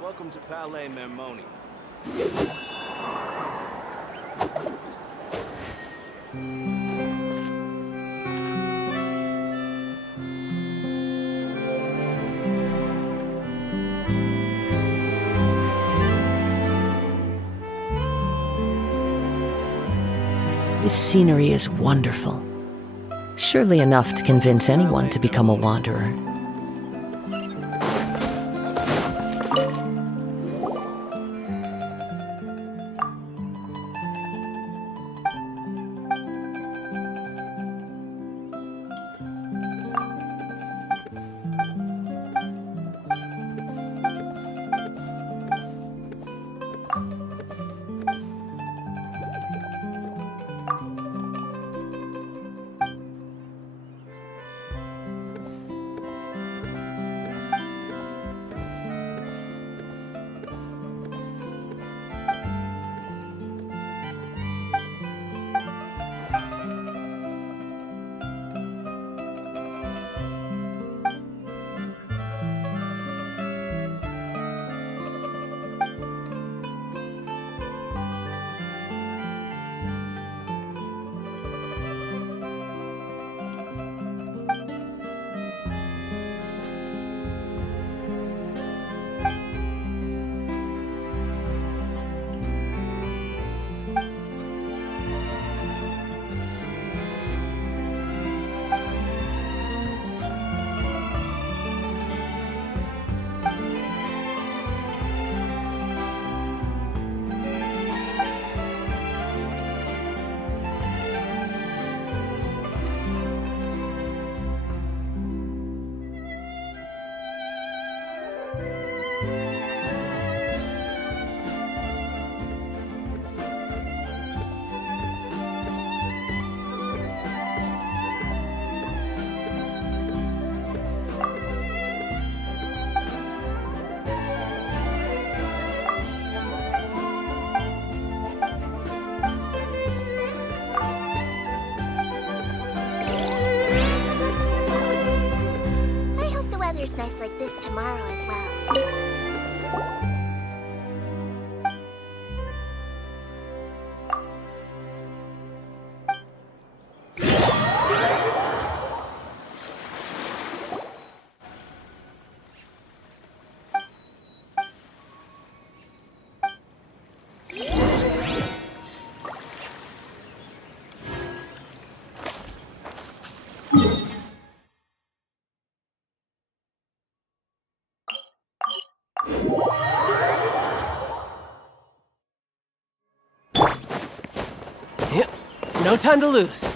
Welcome to Palais Mermoni. This scenery is wonderful. Surely enough to convince anyone to become a wanderer. weather's nice like this tomorrow as well. Yep. No time to lose.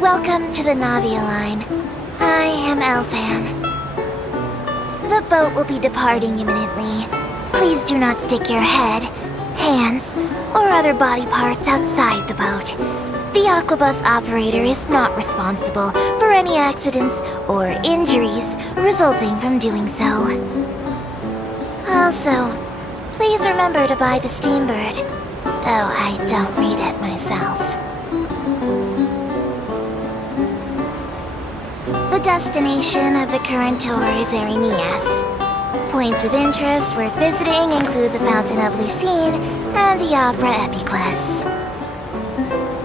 Welcome to the Navia line. I am Elfan. The boat will be departing imminently. Please do not stick your head, hands, or other body parts outside the boat. The Aquabus operator is not responsible for any accidents or injuries resulting from doing so. Also, please remember to buy the Steambird, though I don't read it myself. The destination of the current tour is Erinias. Points of interest worth visiting include the Fountain of Lucine and the Opera Epiclese.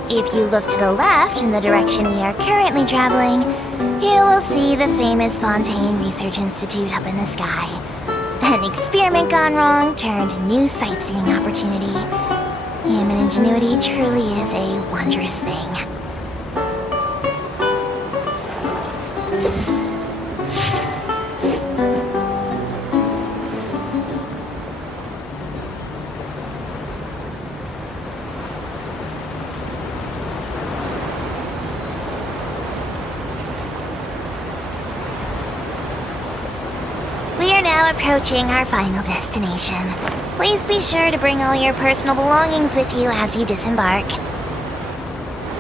If you look to the left in the direction we are currently traveling, you will see the famous Fontaine Research Institute up in the sky. An experiment gone wrong turned new sightseeing opportunity. Human ingenuity truly is a wondrous thing. Approaching our final destination. Please be sure to bring all your personal belongings with you as you disembark.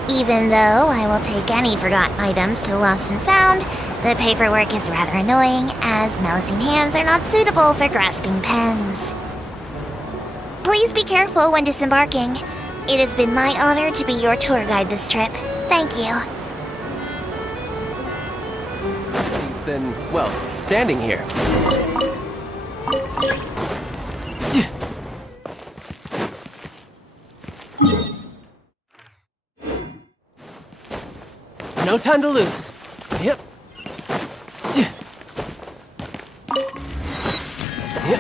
Even though I will take any forgotten items to the lost and found, the paperwork is rather annoying as Melusine hands are not suitable for grasping pens. Please be careful when disembarking. It has been my honor to be your tour guide this trip. Thank you. Then, well, standing here. No time to lose. Yep. Yep.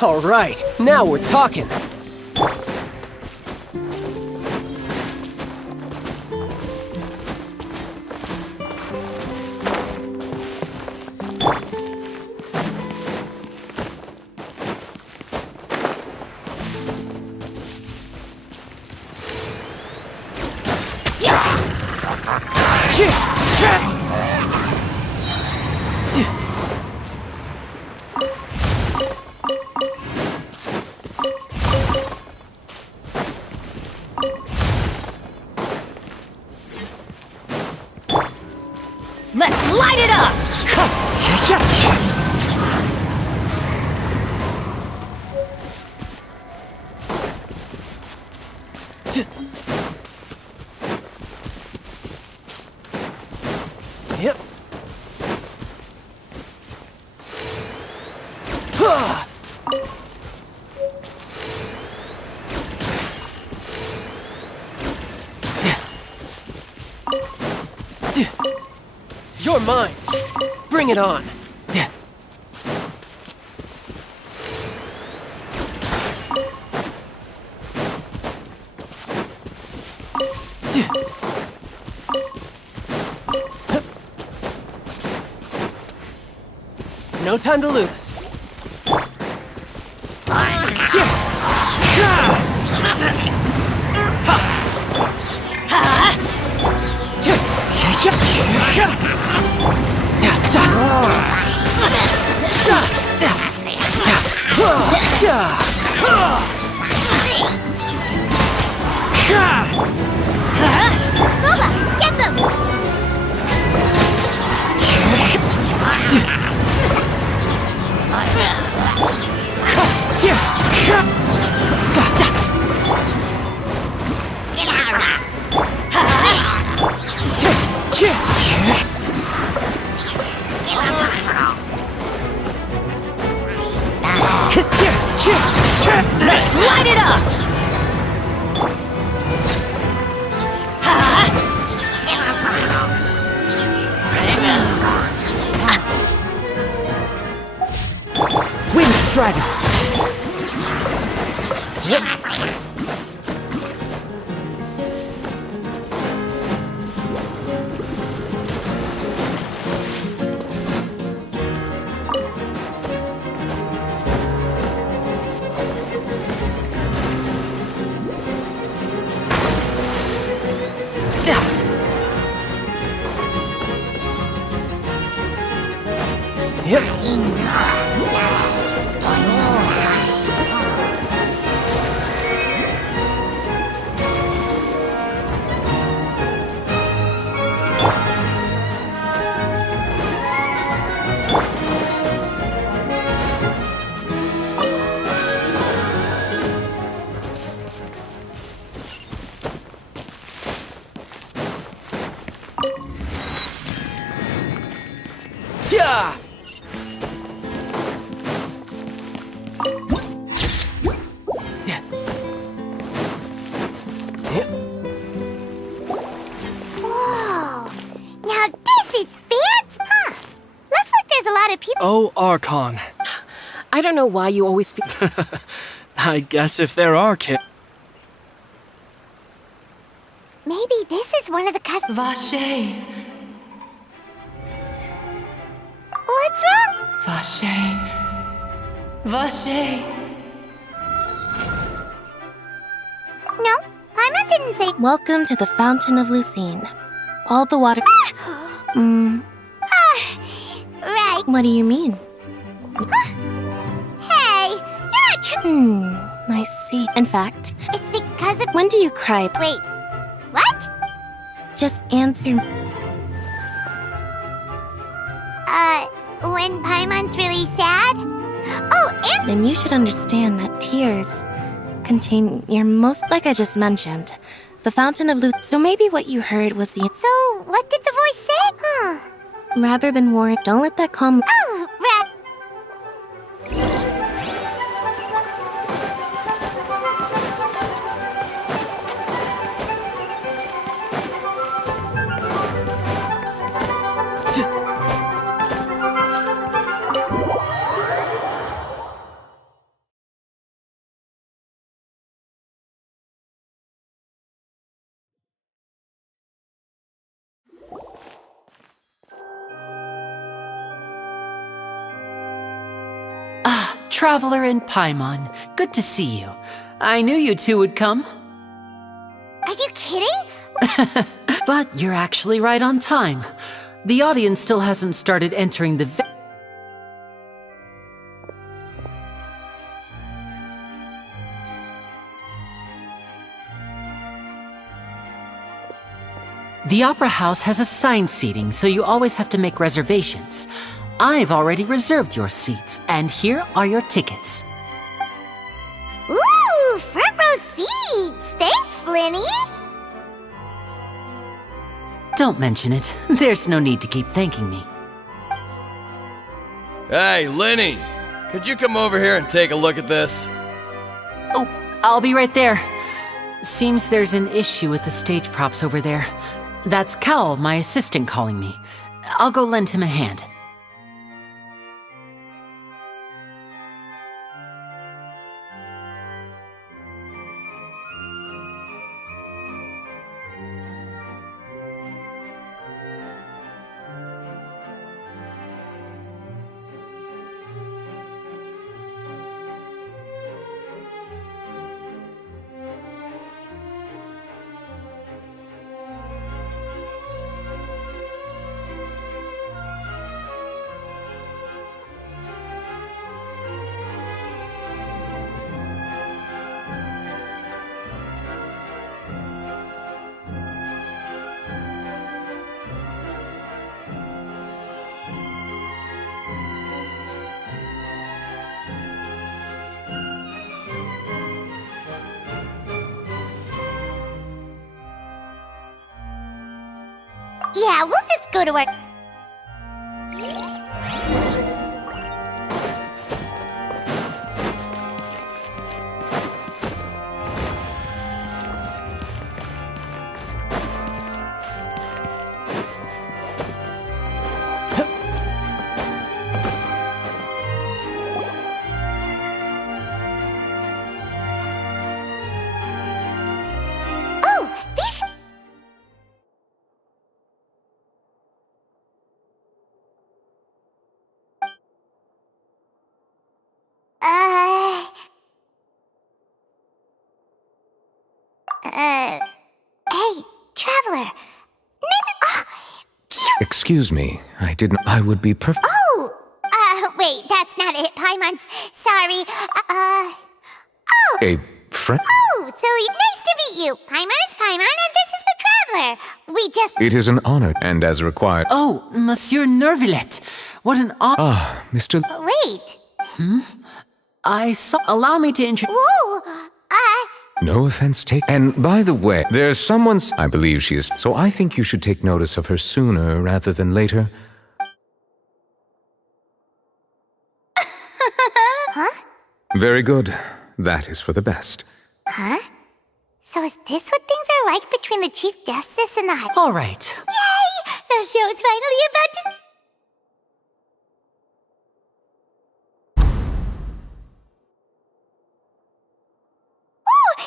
All right, now we're talking. Let's light it up! Yep. You're mine. Bring it on. No time to lose. Boba, get them! Let's light it up! Wind Strider! Yeah! Whoa! Now this is fancy! Huh. Looks like there's a lot of people. Oh, Archon. I don't know why you always feel. I guess if there are kids. Maybe this is one of the customers. Vache, What's wrong? Vache, Vache. No, Paimon didn't say. Welcome to the Fountain of Lucine. All the water. Right. What do you mean? Hey, you're not I see. In fact, It's because of. when do you cry? Wait, what? Just answer. When Paimon's really sad? Oh, and. Then you should understand that tears contain your most, like I just mentioned, the Fountain of Lucine. So maybe what you heard was the. So, what did the voice say? Huh. Rather than worry, don't let that calm. Oh, Traveler and Paimon. Good to see you. I knew you two would come. Are you kidding? But you're actually right on time. The audience still hasn't started entering the The Opera House has assigned seating, so you always have to make reservations. I've already reserved your seats, and here are your tickets. Ooh, front row seats! Thanks, Lenny! Don't mention it. There's no need to keep thanking me. Hey, Lenny! Could you come over here and take a look at this? Oh, I'll be right there. Seems there's an issue with the stage props over there. That's Cal, my assistant, calling me. I'll go lend him a hand. Yeah, we'll just go to our... Hey, Traveler. Excuse me, I would be perfect. Oh! Wait, that's not it, Paimons. Sorry. A friend? Oh, so nice to meet you. Paimon is Paimon, and this is the Traveler. We just... It is an honor, and as required. Oh, Monsieur Nervillet. What an honor. Ah, Mr. Wait. I saw. Allow me to introduce. Whoa! No offense taken. And by the way, there's someone's. I believe she is. So I think you should take notice of her sooner rather than later. Huh? Very good. That is for the best. Huh? So is this what things are like between the Chief Justice and the... All right. Yay! The show's finally about to...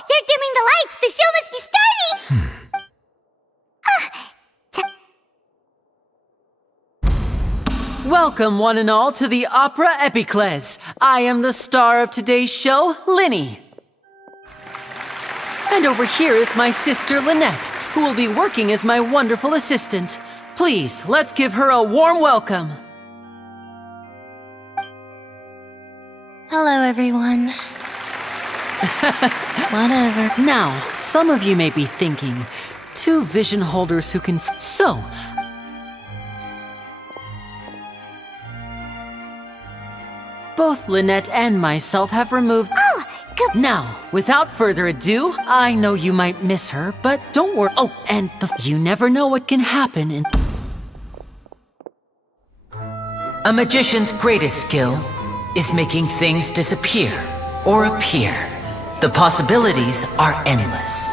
They're dimming the lights! The show must be starting! Welcome, one and all, to the Opera Epiclese. I am the star of today's show, Linny. And over here is my sister, Lynette, who will be working as my wonderful assistant. Please, let's give her a warm welcome. Hello, everyone. Whatever. Now, some of you may be thinking, two vision holders who can... So... Both Lynette and myself have removed... Oh, good. Now, without further ado, I know you might miss her, but don't worry. Oh, and you never know what can happen in... A magician's greatest skill is making things disappear or appear. The possibilities are endless.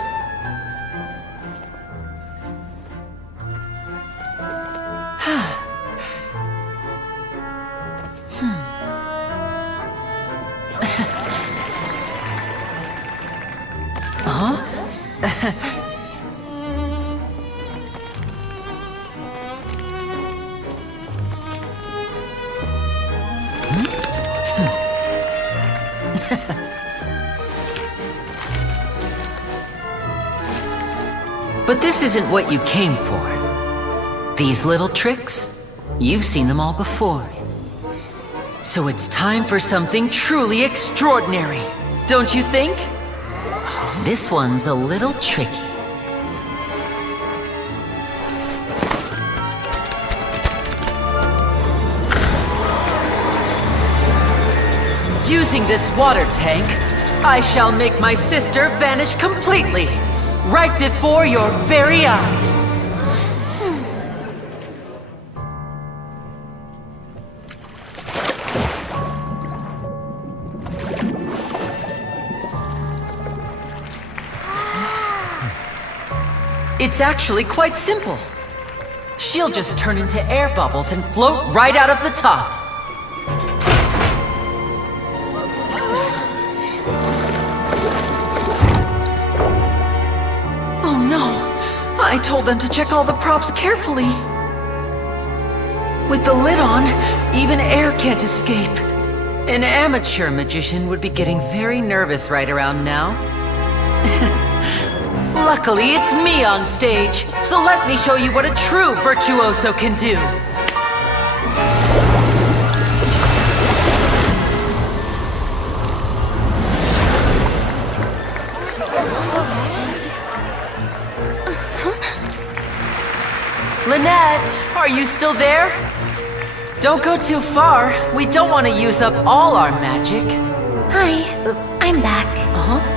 But this isn't what you came for. These little tricks, you've seen them all before. So it's time for something truly extraordinary, don't you think? This one's a little tricky. Using this water tank, I shall make my sister vanish completely, right before your very eyes. It's actually quite simple. She'll just turn into air bubbles and float right out of the top. Oh no! I told them to check all the props carefully. With the lid on, even air can't escape. An amateur magician would be getting very nervous right around now. Luckily, it's me on stage, so let me show you what a true virtuoso can do. Lynette, are you still there? Don't go too far. We don't want to use up all our magic. Hi, I'm back. Uh-huh.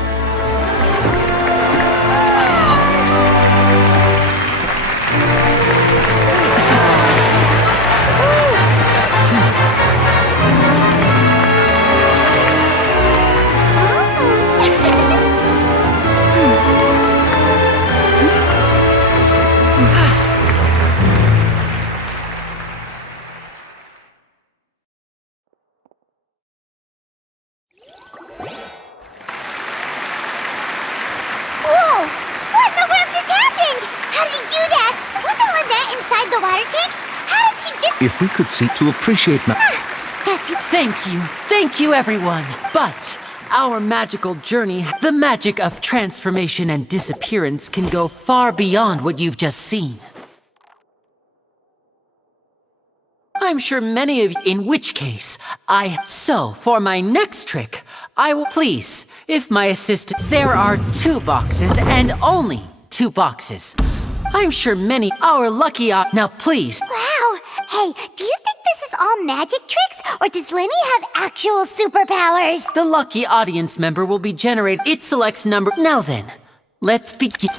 If we could see to appreciate Thank you, everyone. But our magical journey, the magic of transformation and disappearance, can go far beyond what you've just seen. I'm sure many of you, in which case, So, for my next trick, I will please, if my assistant, there are 2 boxes and only 2 boxes. I'm sure many, our lucky, now please. Wow! Hey, do you think this is all magic tricks, or does Lenny have actual superpowers? The lucky audience member will be generated. It selects number. Now then, let's begin.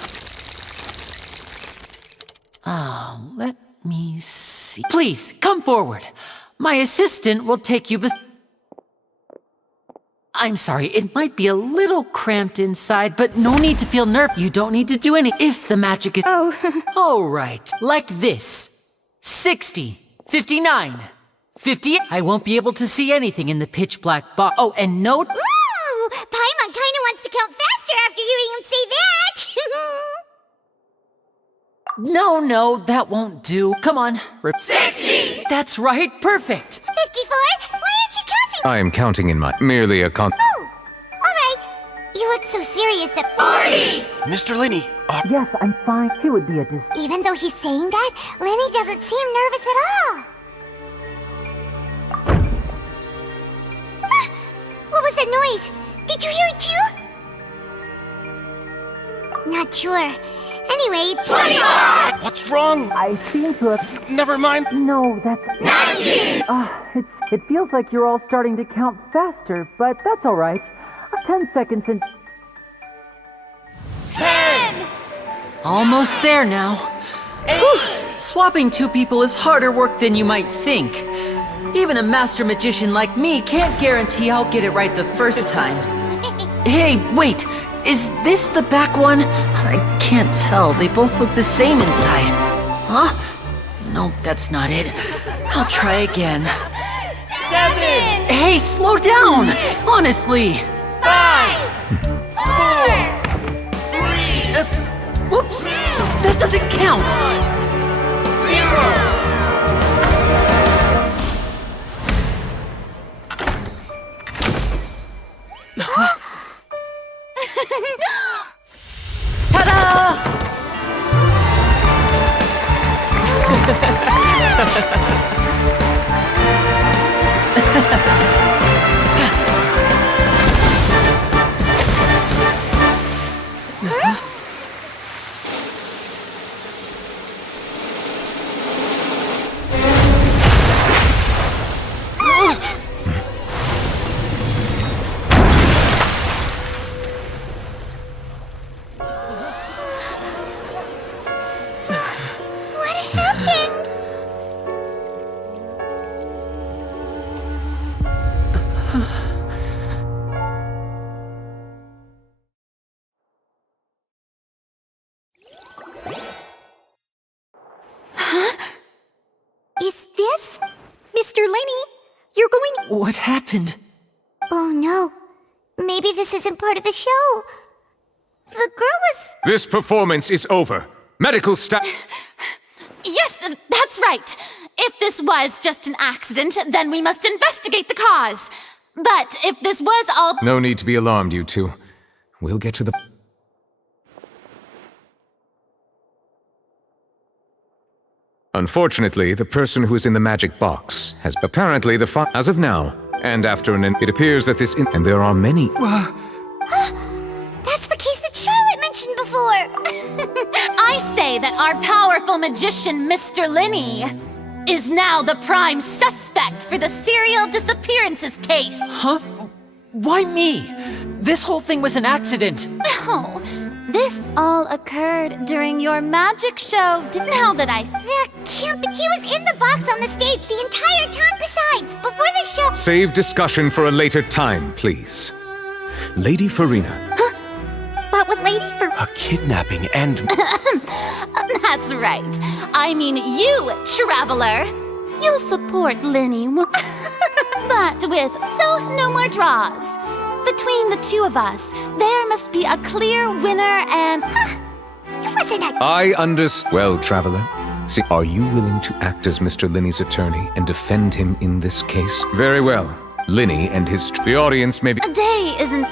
Let me see. Please, come forward. My assistant will take you I'm sorry, it might be a little cramped inside, but no need to feel nervous. You don't need to do any if the magic is... Oh. All right, like this. 60, 59, 50... I won't be able to see anything in the pitch black box. Oh, and note... Ooh! Paimon kinda wants to count faster after hearing him say that! No, that won't do. Come on. 60! That's right, perfect! 54? Why aren't you counting? I am counting in my merely a Oh, alright. You look so serious that 40! Mr. Lenny, Yes, I'm fine. He would be a Even though he's saying that, Lenny doesn't seem nervous at all. What was that noise? Did you hear it too? Not sure. Anyway, 25! What's wrong? I seem to have... Never mind. No, that's... 19! It feels like you're all starting to count faster, but that's all right. 10 seconds and... 10! Almost there now. Whew. Swapping 2 people is harder work than you might think. Even a master magician like me can't guarantee I'll get it right the first time. Hey, wait! Is this the back one? I can't tell. They both look the same inside. Huh? No, that's not it. I'll try again. 7! Hey, slow down! Honestly! 5! 4! 3! Whoops! That doesn't count! 0! What happened? Oh no. Maybe this isn't part of the show. The girl was... This performance is over. Medical staff... Yes, that's right. If this was just an accident, then we must investigate the cause. But if this was all... No need to be alarmed, you two. We'll get to the... Unfortunately, the person who is in the magic box has apparently the as of now, and after it appears that this and there are many... That's the case that Charlotte mentioned before! I say that our powerful magician, Mr. Linney, is now the prime suspect for the serial disappearances case. Huh? Why me? This whole thing was an accident. No, this all occurred during your magic show. Now that I... That can't be... He was in the box on the stage the entire time besides, before the show... Save discussion for a later time, please. Lady Farina. What would Lady for... A kidnapping and... That's right. I mean you, Traveler. You'll support Linny. But with... So, no more draws. Between the two of us, there must be a clear winner and... It wasn't a... I understand. Well, Traveler, see, are you willing to act as Mr. Linney's attorney and defend him in this case? Very well. Linney and his... The audience may be... A day isn't...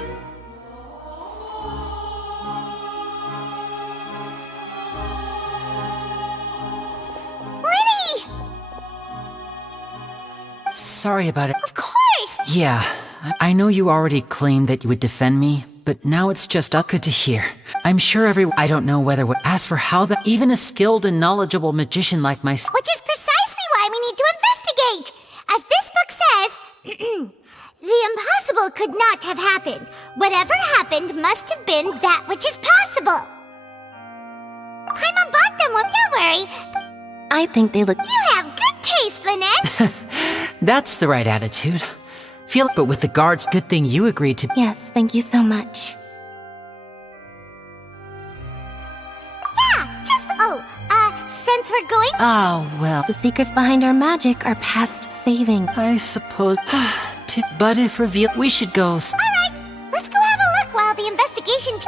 Sorry about it. Of course! Yeah, I know you already claimed that you would defend me, but now it's just good to hear. I'm sure I don't know whether would ask for how that even a skilled and knowledgeable magician like myself... Which is precisely why we need to investigate! As this book says, the impossible could not have happened. Whatever happened must have been that which is possible. I'm about them, don't worry. I think they look... You have good taste, Lynette! That's the right attitude. But with the guards, good thing you agreed to... Yes, thank you so much. Yeah, just... since we're going... Oh, well... The secrets behind our magic are past saving. I suppose... But if revealed, we should go... Alright, let's go have a look while the investigation...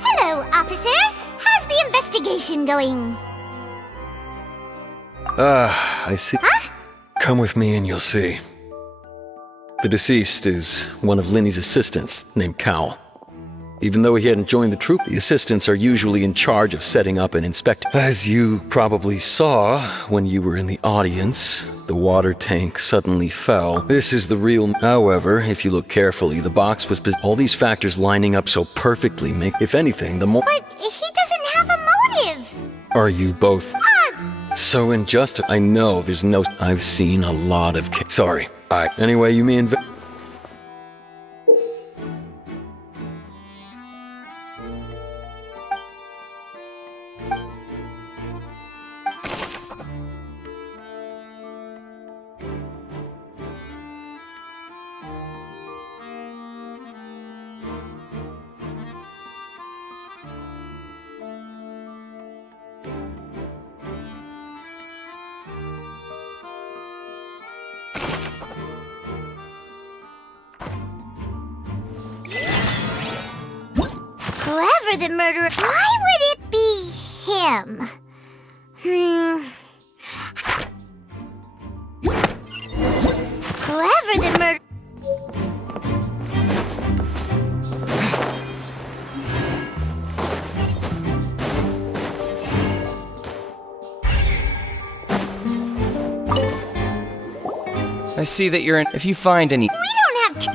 Hello, officer. How's the investigation going? I see. Huh? Come with me and you'll see. The deceased is one of Linney's assistants, named Cal. Even though he hadn't joined the troop, the assistants are usually in charge of setting up and inspecting. As you probably saw when you were in the audience, the water tank suddenly fell. This is the real... However, if you look carefully, the box was... All these factors lining up so perfectly make... If anything, the more... But he doesn't have a motive! Are you both... So injustice. I know there's no... I've seen a lot of... Sorry. Anyway, you mean... Whoever the murderer... Why would it be him? Whoever the murderer... I see that you're in... If you find any... We don't have to...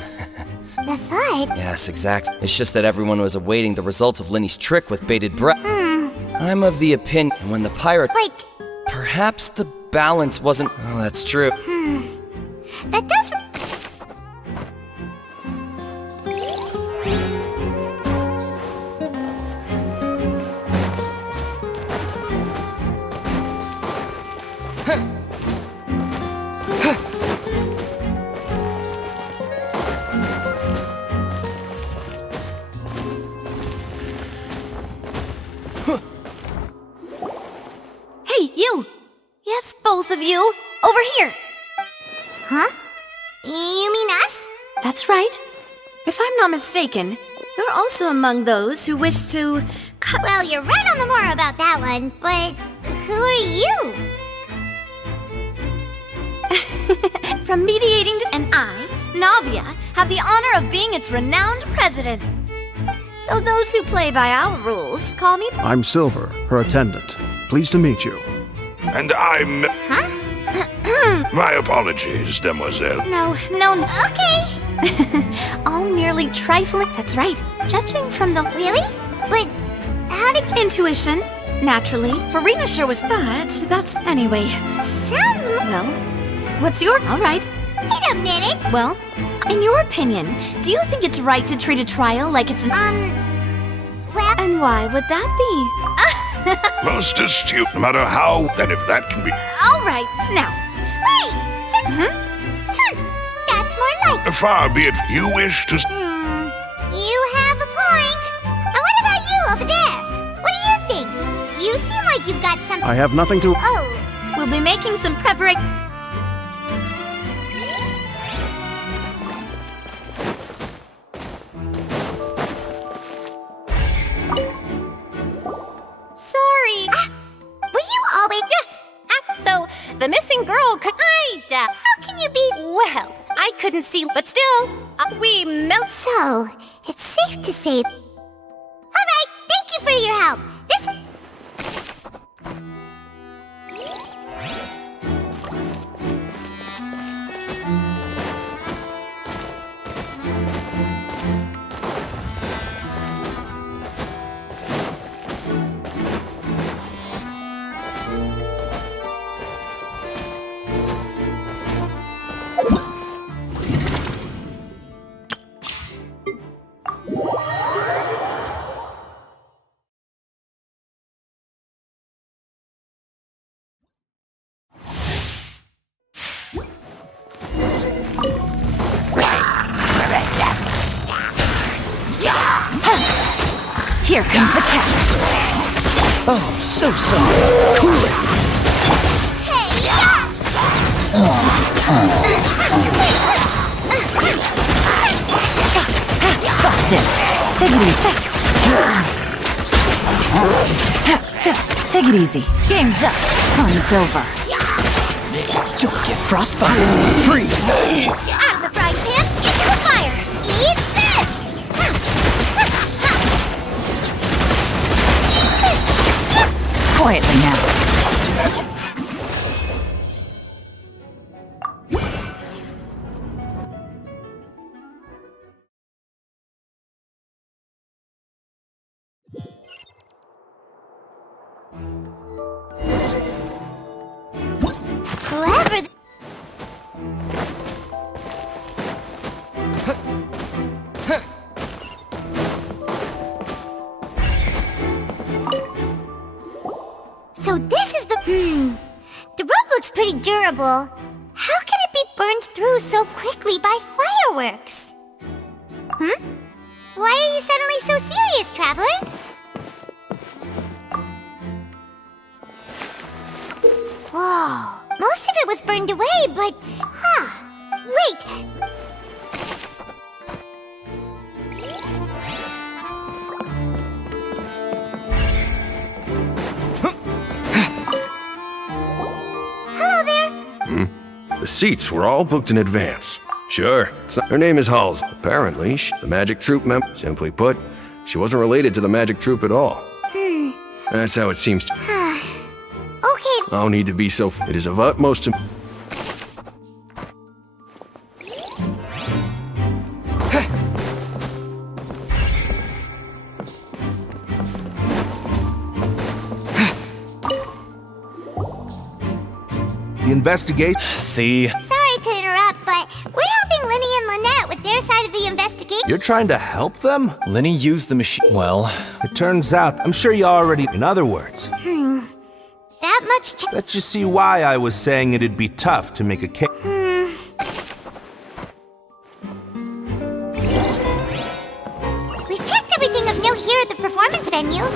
The fight? Yes, exactly. It's just that everyone was awaiting the results of Linney's trick with bated breath. I'm of the opinion when the pirate... Wait. Perhaps the balance wasn't... Oh, that's true. That does... Hey, you! over here. Huh? You mean us? That's right. If I'm not mistaken, you're also among those who wish to... Well, you're right on the more about that one, but who are you? From mediating to... And I, Navia, have the honor of being its renowned president. Though those who play by our rules call me... I'm Silver, her attendant. Pleased to meet you. And I'm... Huh? My apologies, demoiselle. No. Okay. All merely trifling... That's right. Judging from the... Really? But how did you... Intuition. Naturally. Farina sure was... But that's... Anyway. Sounds... Well, what's your... All right. Wait a minute. Well, in your opinion, do you think it's right to treat a trial like it's... Well... And why would that be? Most astute, no matter how, and if that can be... All right, now. Wait! That's more like... Far be it you wish to... You have a point. And what about you over there? What do you think? You seem like you've got something... I have nothing to... Oh. We'll be making some preparation... The missing girl could... How can you be... Well, I couldn't see, but still, we melt... So, it's safe to say... Alright, thank you for your help. This... Here comes the catch. Oh, so sorry. Cool it. Busted. Take it easy. Take it easy. Game's up. Fun's over. Don't get frostbite. Freeze. Out of the frying pan, into the fire. Eat this! Quietly now. Whoever... So this is the... The rope looks pretty durable. How can it be burned through so quickly by fireworks? Why are you suddenly so serious, Traveler? Whoa. Most of it was burned away, but... Wait. Hello there. The seats were all booked in advance. Sure. Her name is Halls. Apparently, the Magic Troop member. Simply put, she wasn't related to the Magic Troop at all. That's how it seems to... Okay. No need to be so... It is of utmost... The investigate... See? Sorry to interrupt, but we're helping Linny and Lynette with their side of the investigation. You're trying to help them? Lenny used the machine... Well... It turns out, I'm sure you already... In other words... That much... Let's just see why I was saying it'd be tough to make a case. We've checked everything of note here at the performance venue.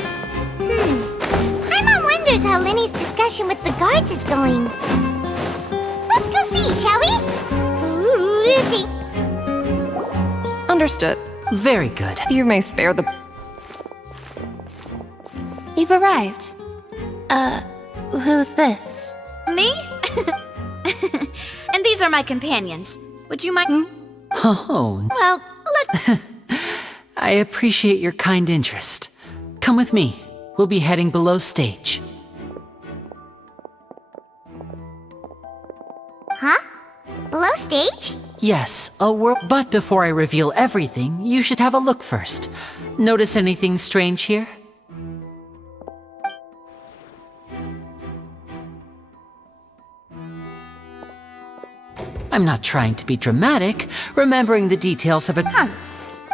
Paimon wonders how Linny's discussion with the guards is going. shall we? Ooh, Understood. Very good. You may spare the... You've arrived. Who's this? Me? And these are my companions. Would you mind? Oh, Well, let's... I appreciate your kind interest. Come with me. We'll be heading below stage. Huh? Below stage? Yes, a world. But before I reveal everything, you should have a look first. Notice anything strange here? I'm not trying to be dramatic, remembering the details of it.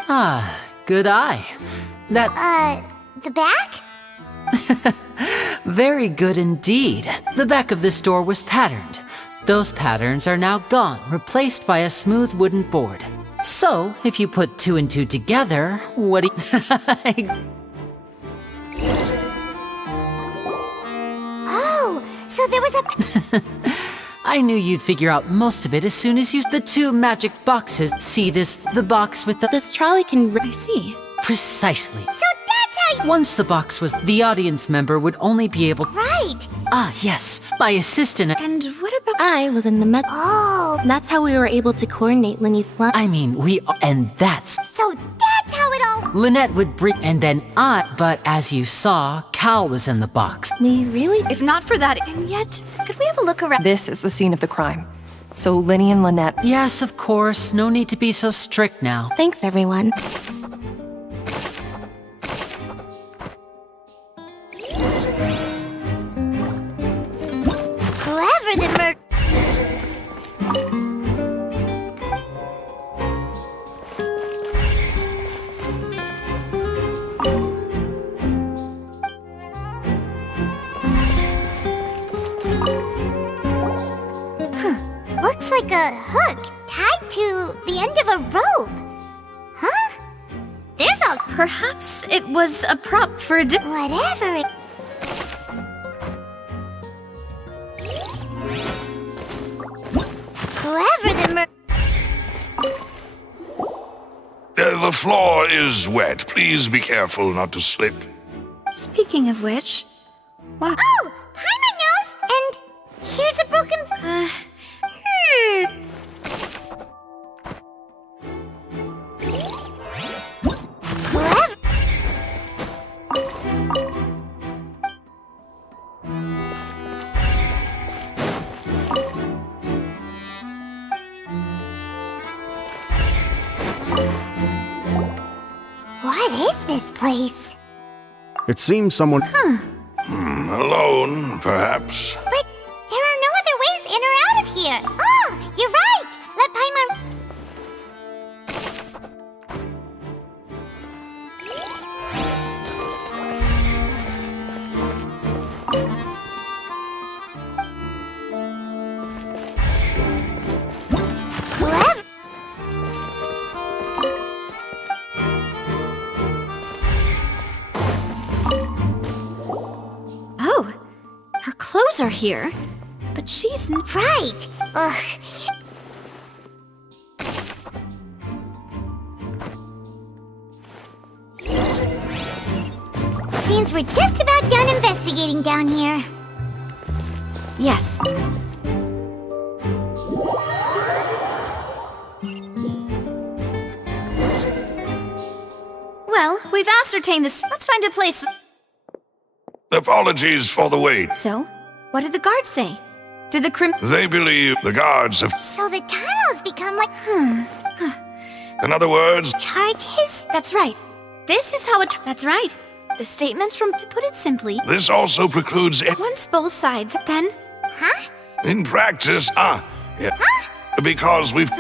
Ah, good eye. That. The back? Very good indeed. The back of this door was patterned. Those patterns are now gone, replaced by a smooth wooden board. So, if you put 2 and 2 together, what do you... Oh, so there was a... I knew you'd figure out most of it as soon as you... The 2 magic boxes. See this? The box with the... This trolley can... I see. Precisely. So that's how you... Once the box was... The audience member would only be able... Right. Ah, yes. My assistant... And what about... I was in the med... Oh. That's how we were able to coordinate Linny's lunch. I mean, we... And that's... So that's how it all... Lynette would bring... And then I... But as you saw, Cal was in the box. We really... If not for that, and yet, could we have a look around? This is the scene of the crime. So Linny and Lynette... Yes, of course. No need to be so strict now. Thanks, everyone. Whoever the murder... Looks like a hook tied to the end of a rope. Huh? There's a... Perhaps it was a prop for a Whatever it... Whoever the mur... The floor is wet. Please be careful not to slip. Speaking of which... Wow. Oh! Paimon knows! And here's a broken... Whoever... What is this place? It seems someone... Alone, perhaps. But there are no other ways in or out of here. Oh, you're right. Let Paimon... Whoever... Oh, her clothes are here, but she's... Right. Ugh. Seems we're just about done investigating down here. Yes. Well, we've ascertained this. Let's find a place. Apologies for the wait. So, what did the guards say? Did the They believe the guards have... So the tunnels become like... In other words... Charges? That's right. This is how it... That's right. The statements from... To put it simply... This also precludes... Once both sides, then... Huh? In practice, yeah. Because we've...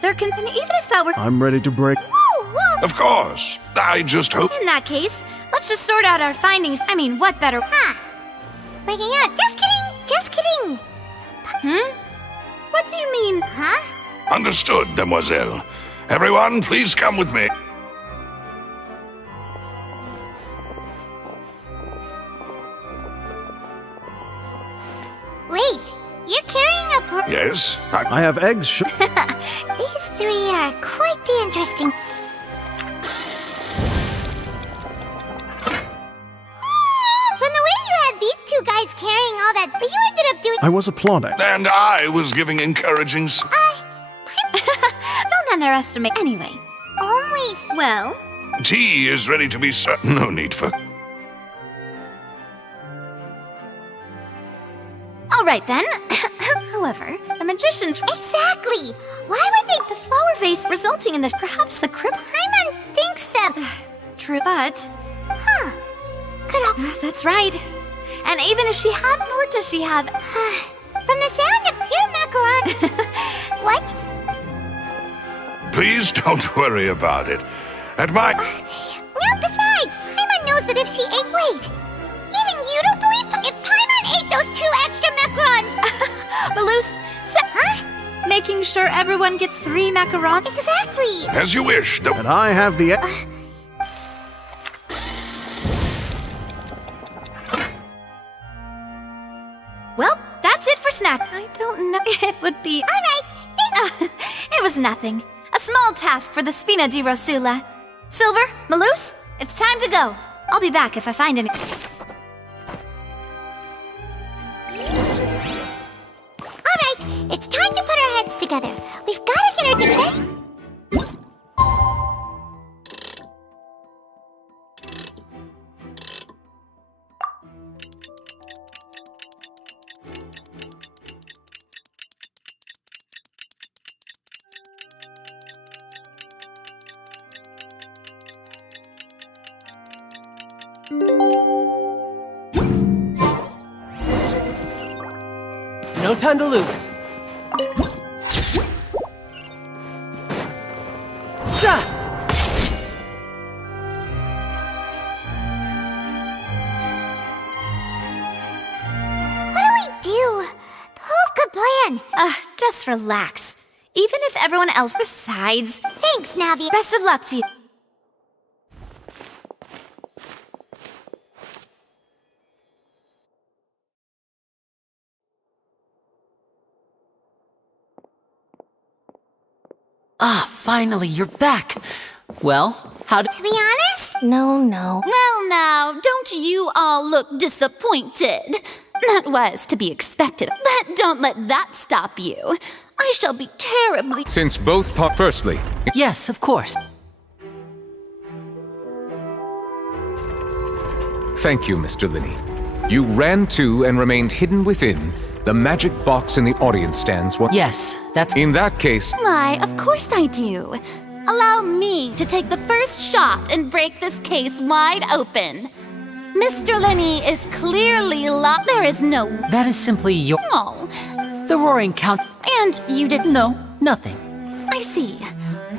There can... And even if that were... I'm ready to break... Whoa, whoa! Of course. I just hope... In that case, let's just sort out our findings. I mean, what better... Huh. Breaking out. Just kidding. Just kidding. What do you mean? Huh? Understood, demoiselle. Everyone, please come with me. Wait. You're carrying a... Yes? I have eggs. These three are quite the interesting. From the way you had these two guys carrying all that, but you ended up doing. I was applauding. And I was giving encouraging. Don't underestimate. Anyway. Only. Well. Tea is ready to be served. No need for. All right then. However, the magician. Exactly. Why would they? The flower vase resulting in this. Perhaps the crib. Paimon thinks that. True, but. Huh. Could have. That's right. And even if she hadn't, or does she have? From the sound of your macaron. What? Please don't worry about it. At my. No, besides, Paimon knows that if she ate. Wait. Even you don't believe if Paimon ate those 2 extra macarons. Malus, huh? Making sure everyone gets 3 macarons. Exactly. As you wish. And I have the. Well, that's it for snack. I don't know. It would be. All right. It was nothing. A small task for the Spina di Rosula. Silver, Malus, it's time to go. I'll be back if I find any. All right, it's time to put our heads together. We've got to get our defense. No time to lose. Zah! What do we do? The whole good plan. Just relax. Even if everyone else besides. Thanks, Navi. Best of luck to you. Ah, finally, you're back. Well, how did... To be honest? No. Well, now, don't you all look disappointed? That was to be expected, but don't let that stop you. I shall be terribly... Since both firstly... Yes, of course. Thank you, Mr. Linney. You ran to and remained hidden within the magic box in the audience stands. Yes, that's... In that case... Why, of course I do. Allow me to take the first shot and break this case wide open. Mr. Linney is clearly locked. There is no... That is simply your... Oh. The Roaring Count... And you didn't... No, nothing. I see.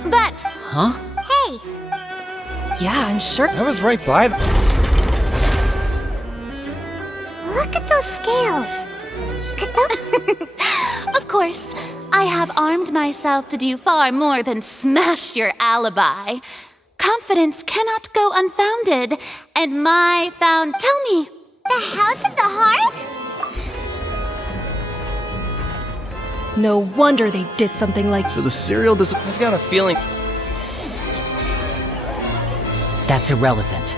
But... Huh? Hey. Yeah, I'm sure. I was right by the... Look at those scales. Of course, I have armed myself to do far more than smash your alibi. Confidence cannot go unfounded, and my found... Tell me. The House of the Hearth? No wonder they did something like... So the cereal does... I've got a feeling... That's irrelevant.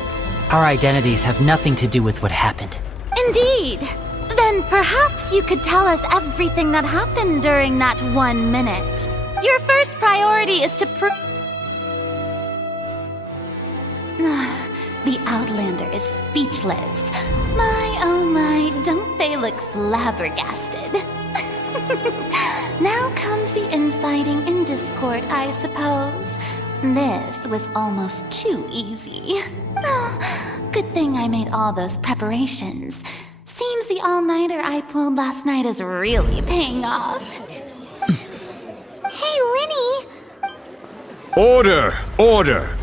Our identities have nothing to do with what happened. Indeed. Then perhaps you could tell us everything that happened during that 1 minute. Your first priority is to The Outlander is speechless. My, oh my, don't they look flabbergasted? Now comes the infighting and discord, I suppose. This was almost too easy. Good thing I made all those preparations. Seems the all-nighter I pulled last night is really paying off. Hey, Linny! Order! Order!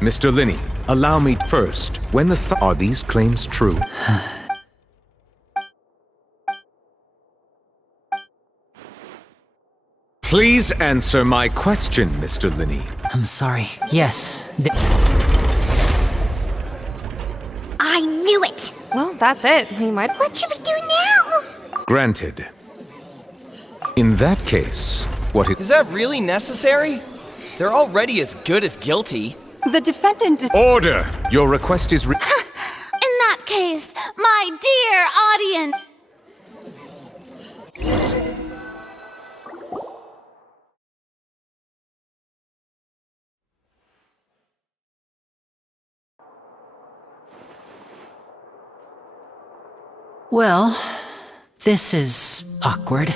Mr. Linney, allow me first. When are these claims true? Please answer my question, Mr. Linney. I'm sorry. Yes. I knew it! Well, that's it. We might... What should we do now? Granted. In that case, what Is that really necessary? They're already as good as guilty. The defendant is. Order! Your request is In that case, my dear audience. Well, this is awkward.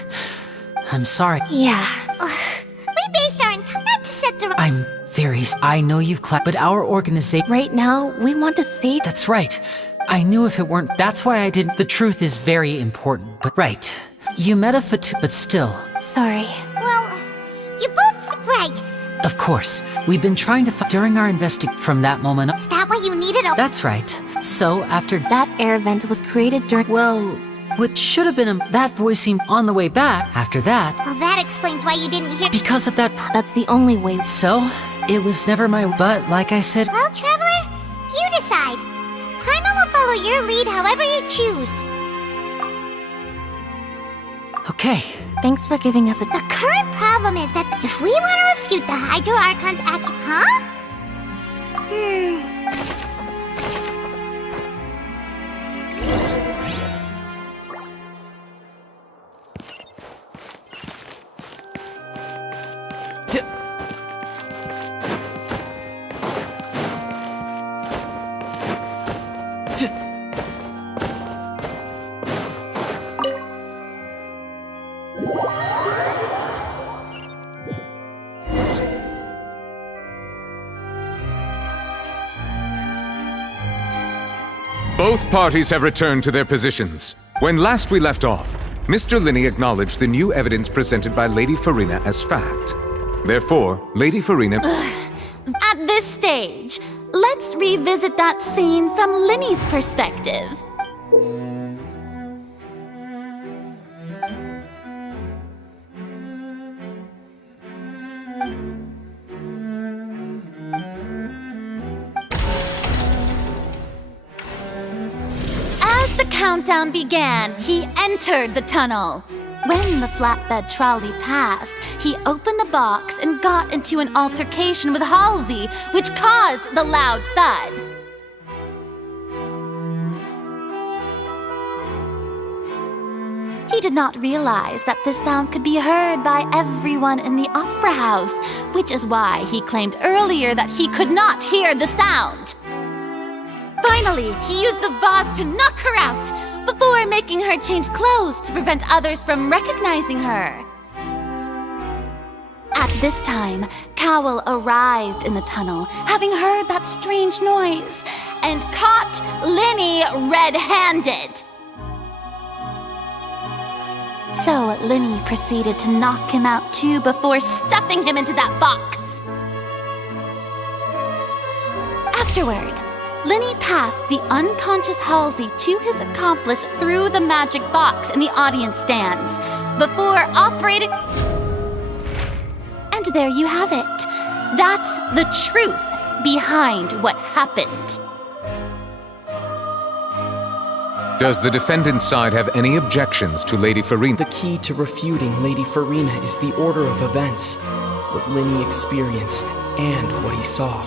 I'm sorry. Yeah. We based our not to set the. I'm very. I know you've clapped, but our organization. Right now, we want to save. That's right. I knew if it weren't. That's why I didn't. The truth is very important. But right. You met a F2P, but still. Sorry. Well, you both right. Of course. We've been trying to during our from that moment. Is that why you needed a? That's right. So after that air vent was created during. Well, what should have been that voice seemed on the way back. After that. Well, that explains why you didn't hear. Because of that. That's the only way. So it was never my. But like I said. Well, Traveler, you decide. Paimon will follow your lead however you choose. Okay. Thanks for giving us a. The current problem is that if we want to refute the Hydro Archon's action, huh? Both parties have returned to their positions. When last we left off, Mr. Linney acknowledged the new evidence presented by Lady Farina as fact. Therefore, Lady Farina... At this stage, let's revisit that scene from Linney's perspective. As the countdown began, he entered the tunnel. When the flatbed trolley passed, he opened the box and got into an altercation with Halsey, which caused the loud thud. He did not realize that this sound could be heard by everyone in the opera house, which is why he claimed earlier that he could not hear the sound. Finally, he used the vase to knock her out, before making her change clothes to prevent others from recognizing her. At this time, Cowell arrived in the tunnel, having heard that strange noise, and caught Linney red-handed. So Linney proceeded to knock him out too before stuffing him into that box. Afterward, Linney passed the unconscious Halsey to his accomplice through the magic box in the audience stands, before operating... And there you have it. That's the truth behind what happened. Does the defendant's side have any objections to Lady Farina? The key to refuting Lady Farina is the order of events, what Linney experienced, and what he saw.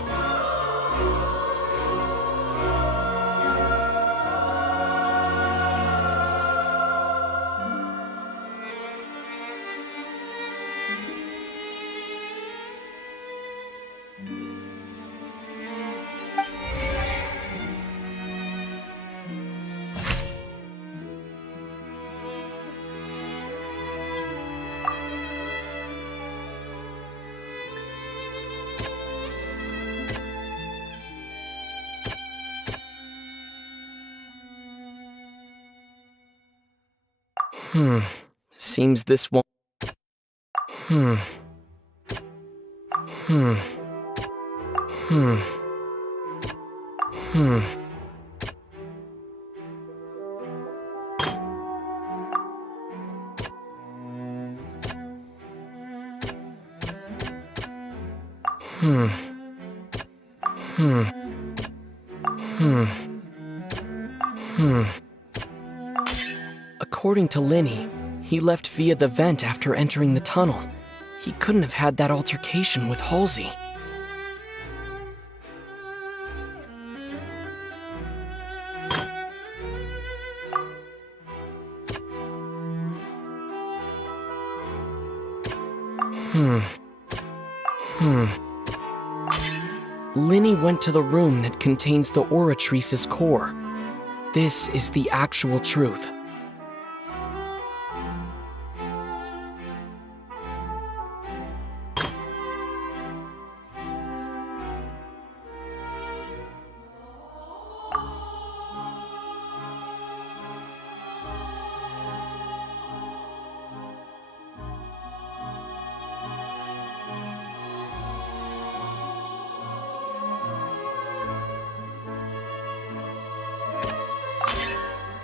Seems this won't... According to Linney, He left via the vent after entering the tunnel. He couldn't have had that altercation with Halsey. Linny went to the room that contains the Oratrice's core. This is the actual truth.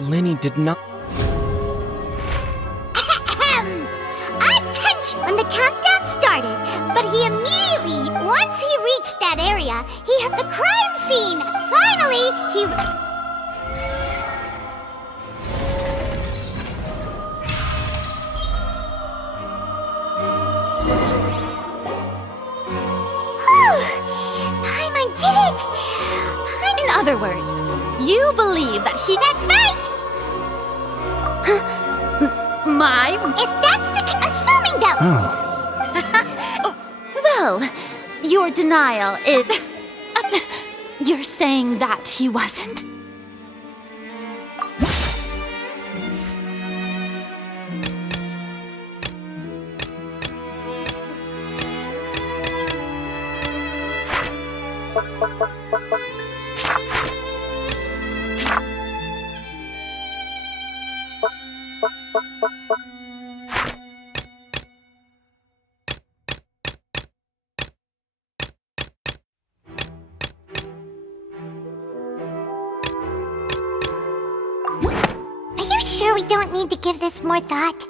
Linny did not. Attention! When the countdown started, but he immediately, once he reached that area, he hit the crime scene. Finally, he. Paimon did it! In other words, you believe that he— That's right! If that's the assuming that. Well, your denial is— You're saying that he wasn't? Are you sure we don't need to give this more thought?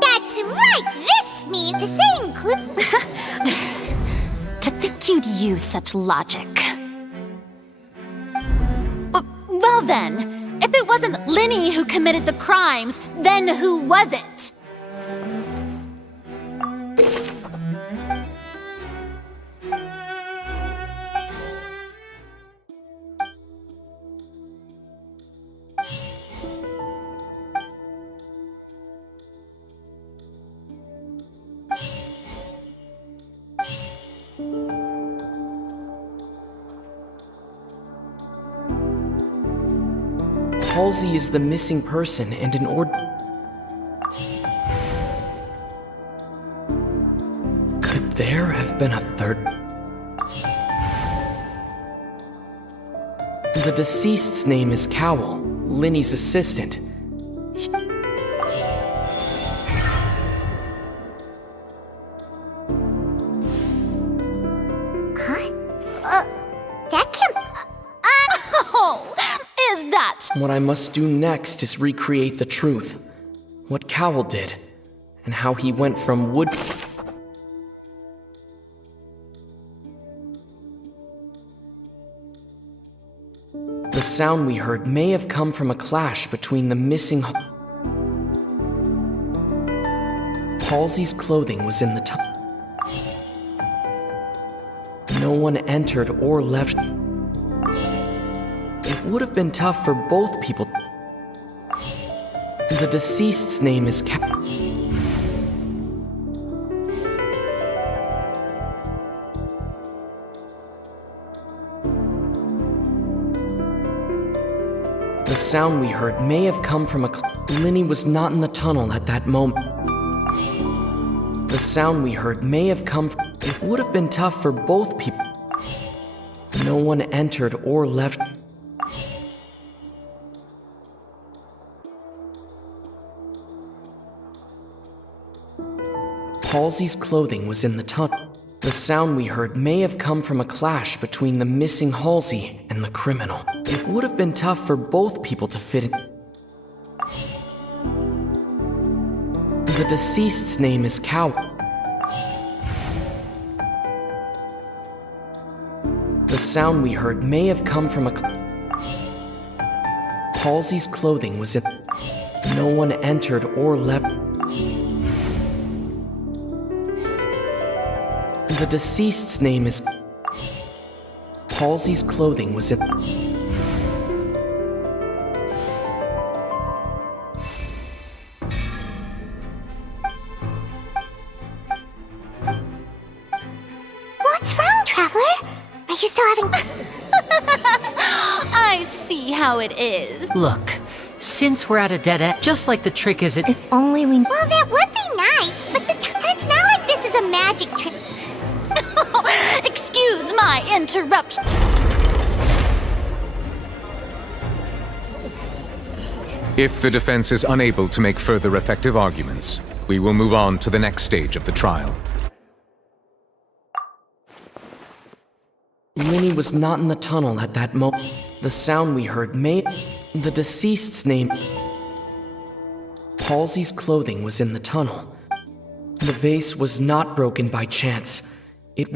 That's right! This means the same clue. To think you'd use such logic. Well then, if it wasn't Linny who committed the crimes, then who was it? Halsey is the missing person and an Could there have been a third? The deceased's name is Cowell, Linny's assistant. That can't. Oh, is that? What I must do next is recreate the truth. What Cowell did, and how he went from wood. The sound we heard may have come from a clash between the missing. Halsey's clothing was in the tunnel. No one entered or left. It would have been tough for both people. The deceased's name is The sound we heard may have come from a. Linny was not in the tunnel at that moment. The sound we heard may have come from. It would have been tough for both people. No one entered or left. Halsey's clothing was in the tunnel. The sound we heard may have come from a clash between the missing Halsey and the criminal. It would have been tough for both people to fit in. The deceased's name is Cowell. The sound we heard may have come from a. Halsey's clothing was in. No one entered or left. The deceased's name is... Halsey's clothing was in... What's wrong, Traveler? Are you still having... I see how it is. Look, since we're at a dead end, just like the trick isn't. If only we. Well, that would be nice, but it's not like this is a magic trick. Excuse my interruption. If the defense is unable to make further effective arguments, we will move on to the next stage of the trial. Lenny was not in the tunnel at that moment. The sound we heard made... The deceased's name... Halsey's clothing was in the tunnel. The vase was not broken by chance. It...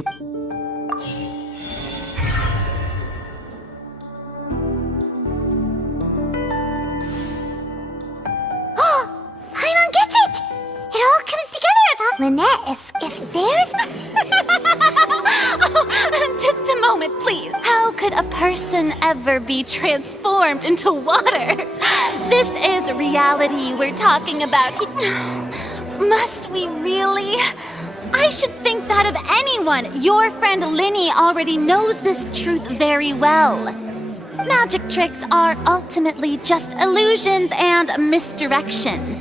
Paimon gets it! It all comes together about Lynette, if there's... Oh, just a moment, please. How could a person ever be transformed into water? This is reality we're talking about. Must we really? I should think that of anyone. Your friend Linny already knows this truth very well. Magic tricks are ultimately just illusions and misdirection.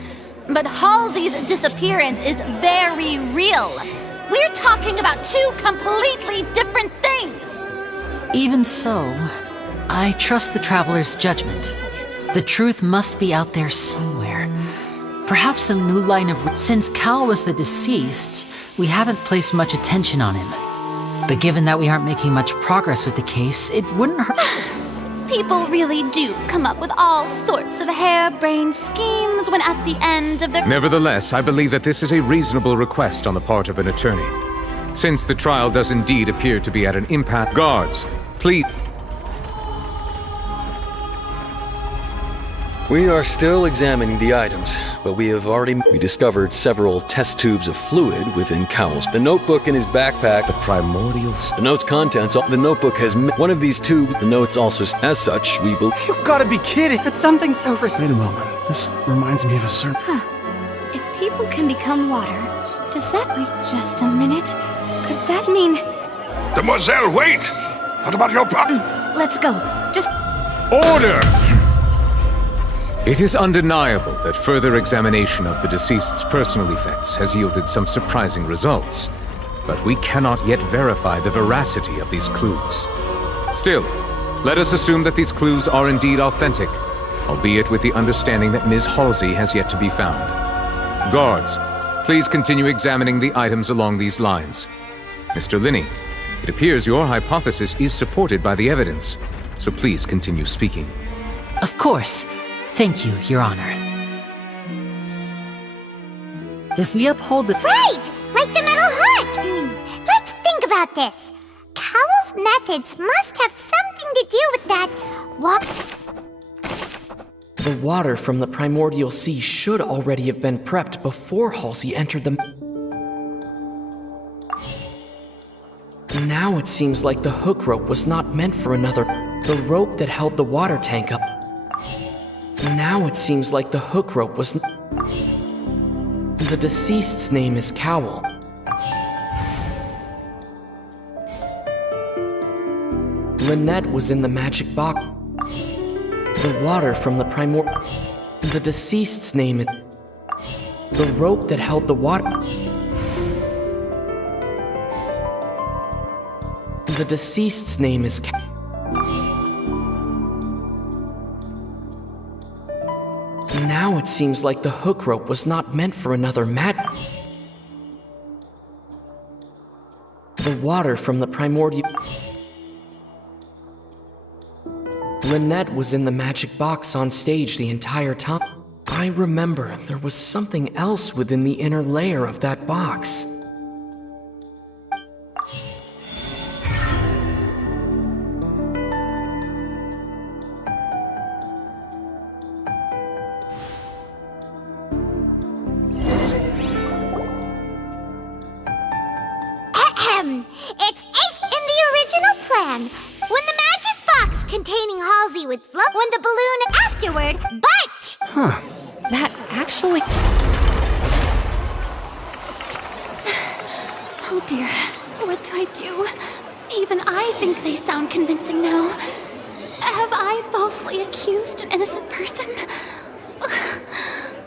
But Halsey's disappearance is very real. We're talking about two completely different things. Even so, I trust the Traveler's judgment. The truth must be out there somewhere. Perhaps some new line of... Since Cal was the deceased, we haven't placed much attention on him. But given that we aren't making much progress with the case, it wouldn't hurt... People really do come up with all sorts of harebrained schemes when at the end of their... Nevertheless, I believe that this is a reasonable request on the part of an attorney. Since the trial does indeed appear to be at an impasse, guards, please... We are still examining the items, but we discovered several test tubes of fluid within Cowell's. The notebook in his backpack, the primordials, the note's contents, the notebook has one of these tubes. The notes also, as such, we will... You gotta be kidding! It's something so... Wait a moment. This reminds me of a certain... If people can become water, does that... Wait just a minute. Could that mean... Demoiselle, wait! What about your problem? Let's go. Just... Order! It is undeniable that further examination of the deceased's personal effects has yielded some surprising results, but we cannot yet verify the veracity of these clues. Still, let us assume that these clues are indeed authentic, albeit with the understanding that Ms. Halsey has yet to be found. Guards, please continue examining the items along these lines. Mr. Linney, it appears your hypothesis is supported by the evidence, so please continue speaking. Of course. Thank you, Your Honor. If we uphold the... Right! Like the metal hook! Let's think about this. Cowell's methods must have something to do with that... The water from the primordial sea should already have been prepped before Halsey entered the... Now it seems like the hook rope was not meant for another... The rope that held the water tank up... Now it seems like the hook rope was... The deceased's name is Cowell. Lynette was in the magic box. The water from the The deceased's name is... The rope that held the water... The deceased's name is... Now it seems like the hook rope was not meant for another The water from the primordial... Lynette was in the magic box on stage the entire time. I remember there was something else within the inner layer of that box. he would slow when the balloon afterward burnt. Huh. That actually... Oh dear, what do I do? Even I think they sound convincing now. Have I falsely accused an innocent person?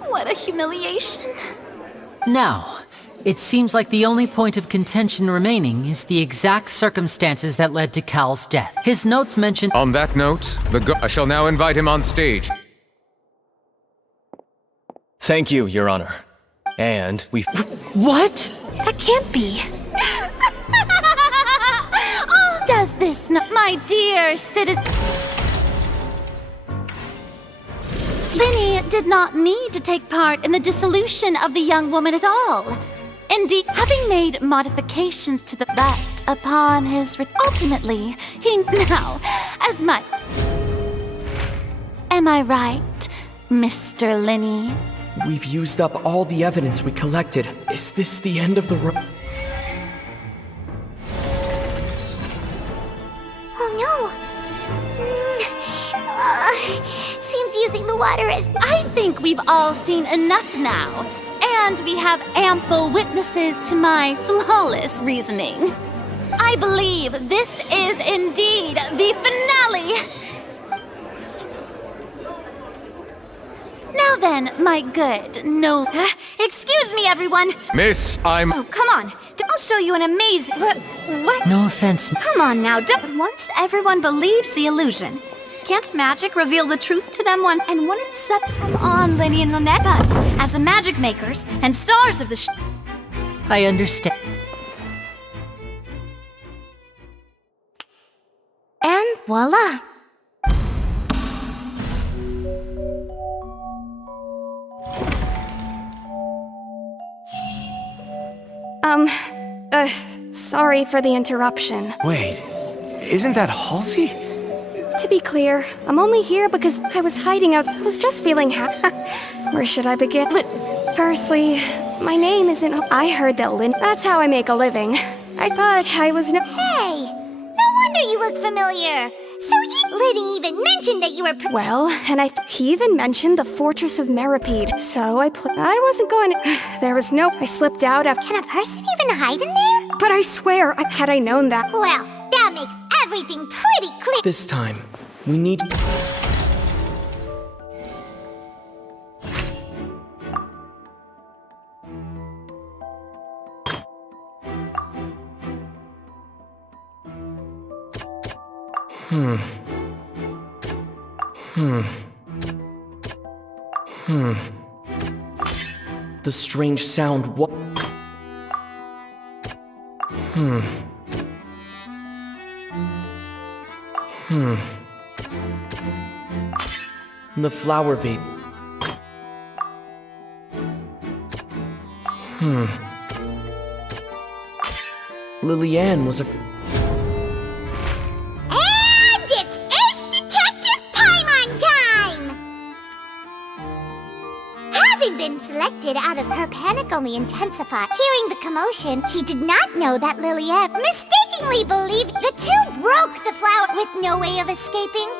What a humiliation. Now, it seems like the only point of contention remaining is the exact circumstances that led to Cal's death. His notes mention— On that note, I shall now invite him on stage. Thank you, Your Honor. And we— What? That can't be. Oh, does this not, my dear citizen? Linny did not need to take part in the dissolution of the young woman at all. Indeed, having made modifications to the vet upon his ultimately, he now, as much. Am I right, Mr. Linny? We've used up all the evidence we collected. Is this the end of the road? Oh no. Seems using the water is... I think we've all seen enough now. And we have ample witnesses to my flawless reasoning. I believe this is indeed the finale. Now then, my good, no... Excuse me, everyone! Miss, I'm— Oh, come on! I'll show you an amazing... What? No offense. Come on now, once everyone believes the illusion, can't magic reveal the truth to them once? And wouldn't set them on, Linny and Lynette? But, as the magic makers and stars of the I understand. And voila! Sorry for the interruption. Wait, isn't that Halsey? To be clear, I'm only here because I was hiding out. I was just feeling happy. Where should I begin? Firstly, my name isn't... I heard that Lynn... That's how I make a living. But I was no... Hey, no wonder you look familiar. So Liddy even mentioned that you were... Well, and he even mentioned the Fortress of Meripede. So I wasn't going to... There was no... I slipped out of... Can a person even hide in there? But I swear, had I known that... Well, that makes everything pretty clear. This time, we need... The strange sound, what? The flower vase. Lillian was a... And it's Ace Detective Paimon time! Having been selected out of her panic only intensified. Hearing the commotion, he did not know that Lillian mistakenly believed the two broke the flower with no way of escaping.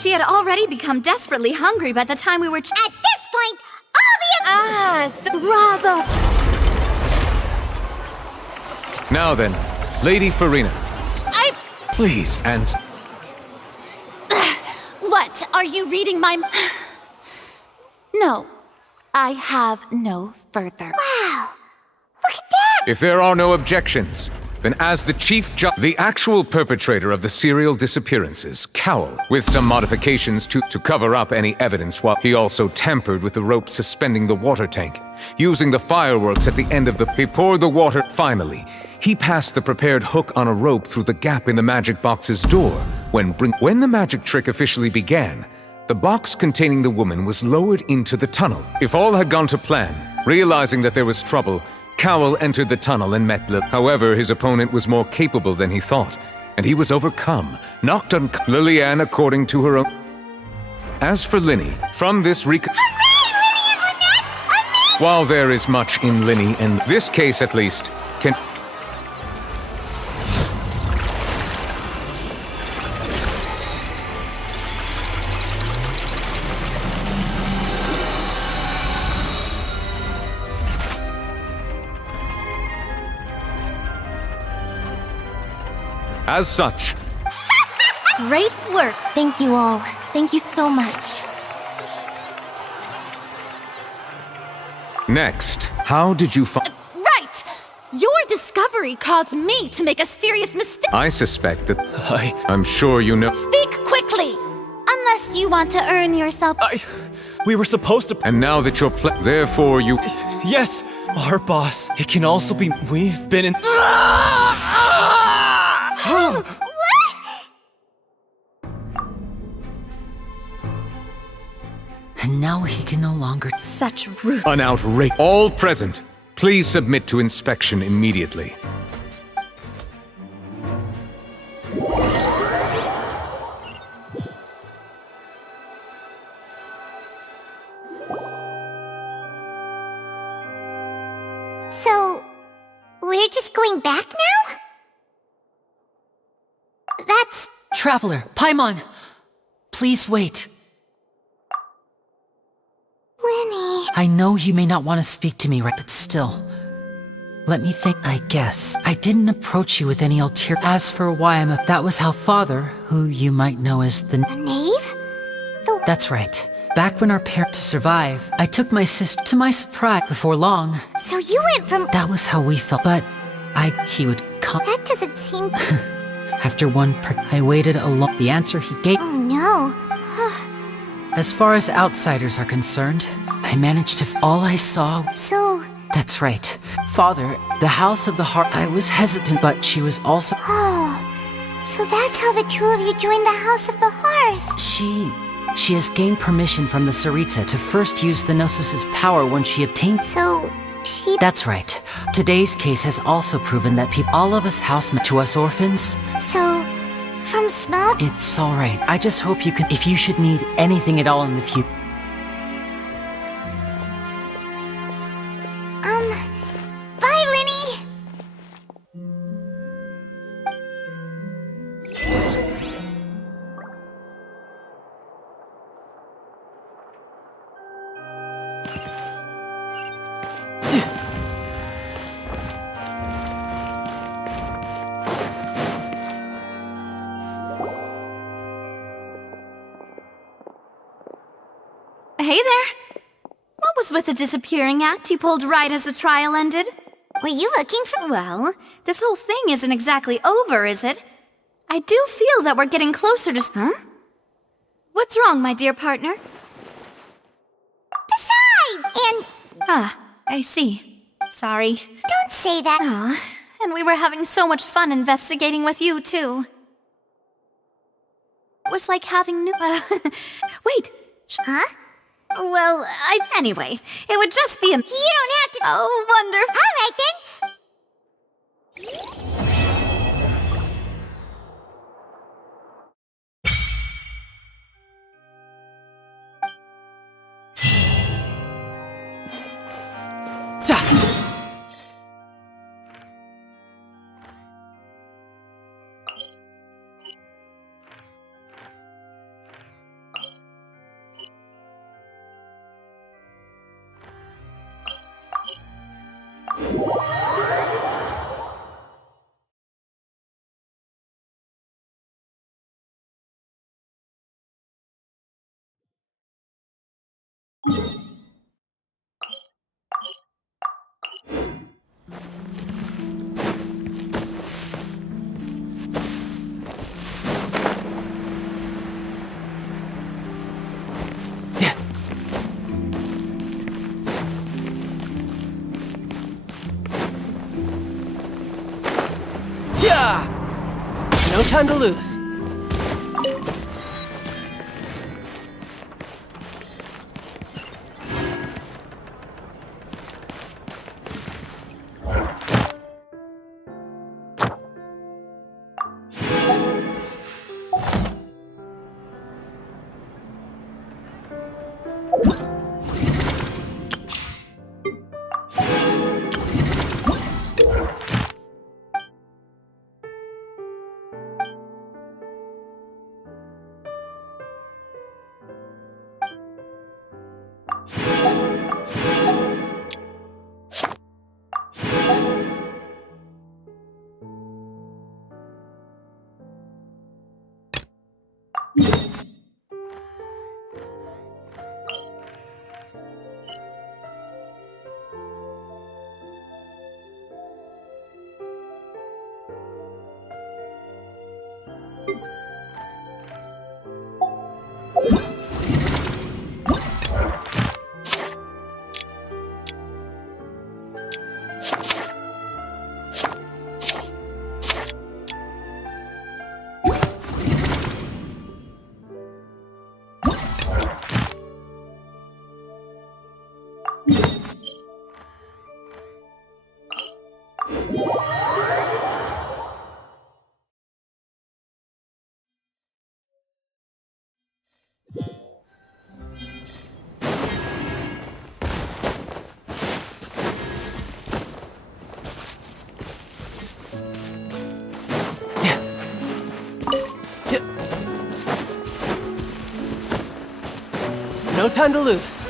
She had already become desperately hungry by the time we were... At this point, all the... Bravo! Now then, Lady Farina. Please, answer. What? Are you reading my... No, I have no further. Wow! Look at that! If there are no objections, then as the chief judge, the actual perpetrator of the serial disappearances, Cowell, with some modifications to cover up any evidence, while he also tampered with the rope suspending the water tank. Using the fireworks at the end of he poured the water. Finally, he passed the prepared hook on a rope through the gap in the magic box's door. When the magic trick officially began, the box containing the woman was lowered into the tunnel. If all had gone to plan, realizing that there was trouble, Cowell entered the tunnel and met Lil. However, his opponent was more capable than he thought. and he was overcome, knocked on Lillian according to her own. As for Linny, from this while there is much in Linny, in this case at least, can... As such, Great work. Thank you all. Thank you so much. next, how did you find... Right! Your discovery caused me to make a serious mistake. I suspect that... I'm sure you know... Speak quickly! Unless you want to earn yourself... We were supposed to... And now that you're therefore you... Yes, our boss. It can also be... We've been in... And now he can no longer... Such ruth. An outrage. All present, please submit to inspection immediately. So, we're just going back now? That's... Traveler, Paimon! Please wait. Lenny... I know you may not want to speak to me right, but still. Let me think. I guess I didn't approach you with any ulterior... As for why I'm a... That was how Father, who you might know as the... Knave? That's right. Back when our parents survived, I took my sister to my surprise before long. So you went from... That was how we felt, but he would come... That doesn't seem... After I waited alone. The answer he gave... Oh no. As far as outsiders are concerned, I managed to... All I saw... So... That's right. Father, the House of the Heart... I was hesitant, but she was also... Oh... So that's how the two of you joined the House of the Hearth. She has gained permission from the Sarita to first use the Gnosis' power when she obtained... So... she... That's right. Today's case has also proven that all of us housemates to us orphans... So... From small... It's alright. I just hope you can... If you should need anything at all in the future... Bye, Lenny! Hey there! What was with the disappearing act you pulled right as the trial ended? Were you looking for... Well, this whole thing isn't exactly over, is it? I do feel that we're getting closer to... Huh? What's wrong, my dear partner? Besides! And... Ah, I see. Sorry. Don't say that. Aw, and we were having so much fun investigating with you, too. It was like having new... Wait! Huh? Well, anyway, it would just be a... You don't have to... Oh, wonderful. All right, then. Yeah! No time to lose. No time to lose.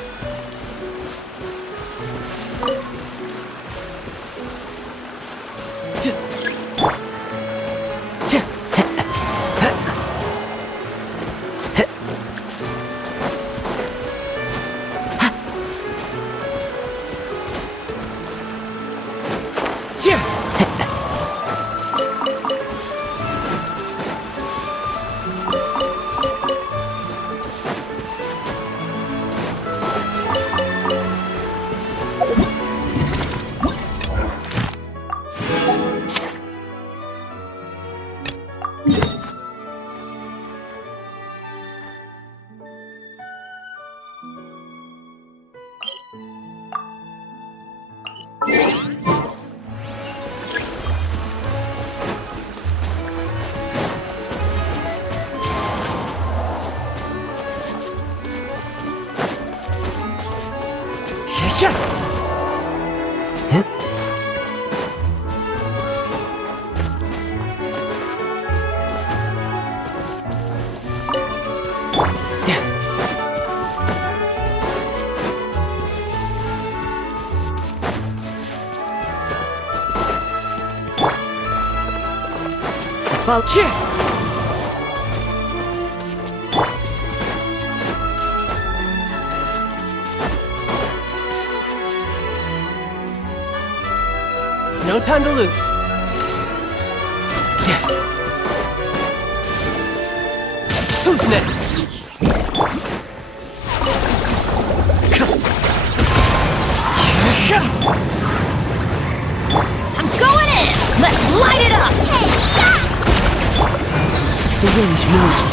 No time to lose. Who's next? I'm going in! Let's light it up! The wind knows me.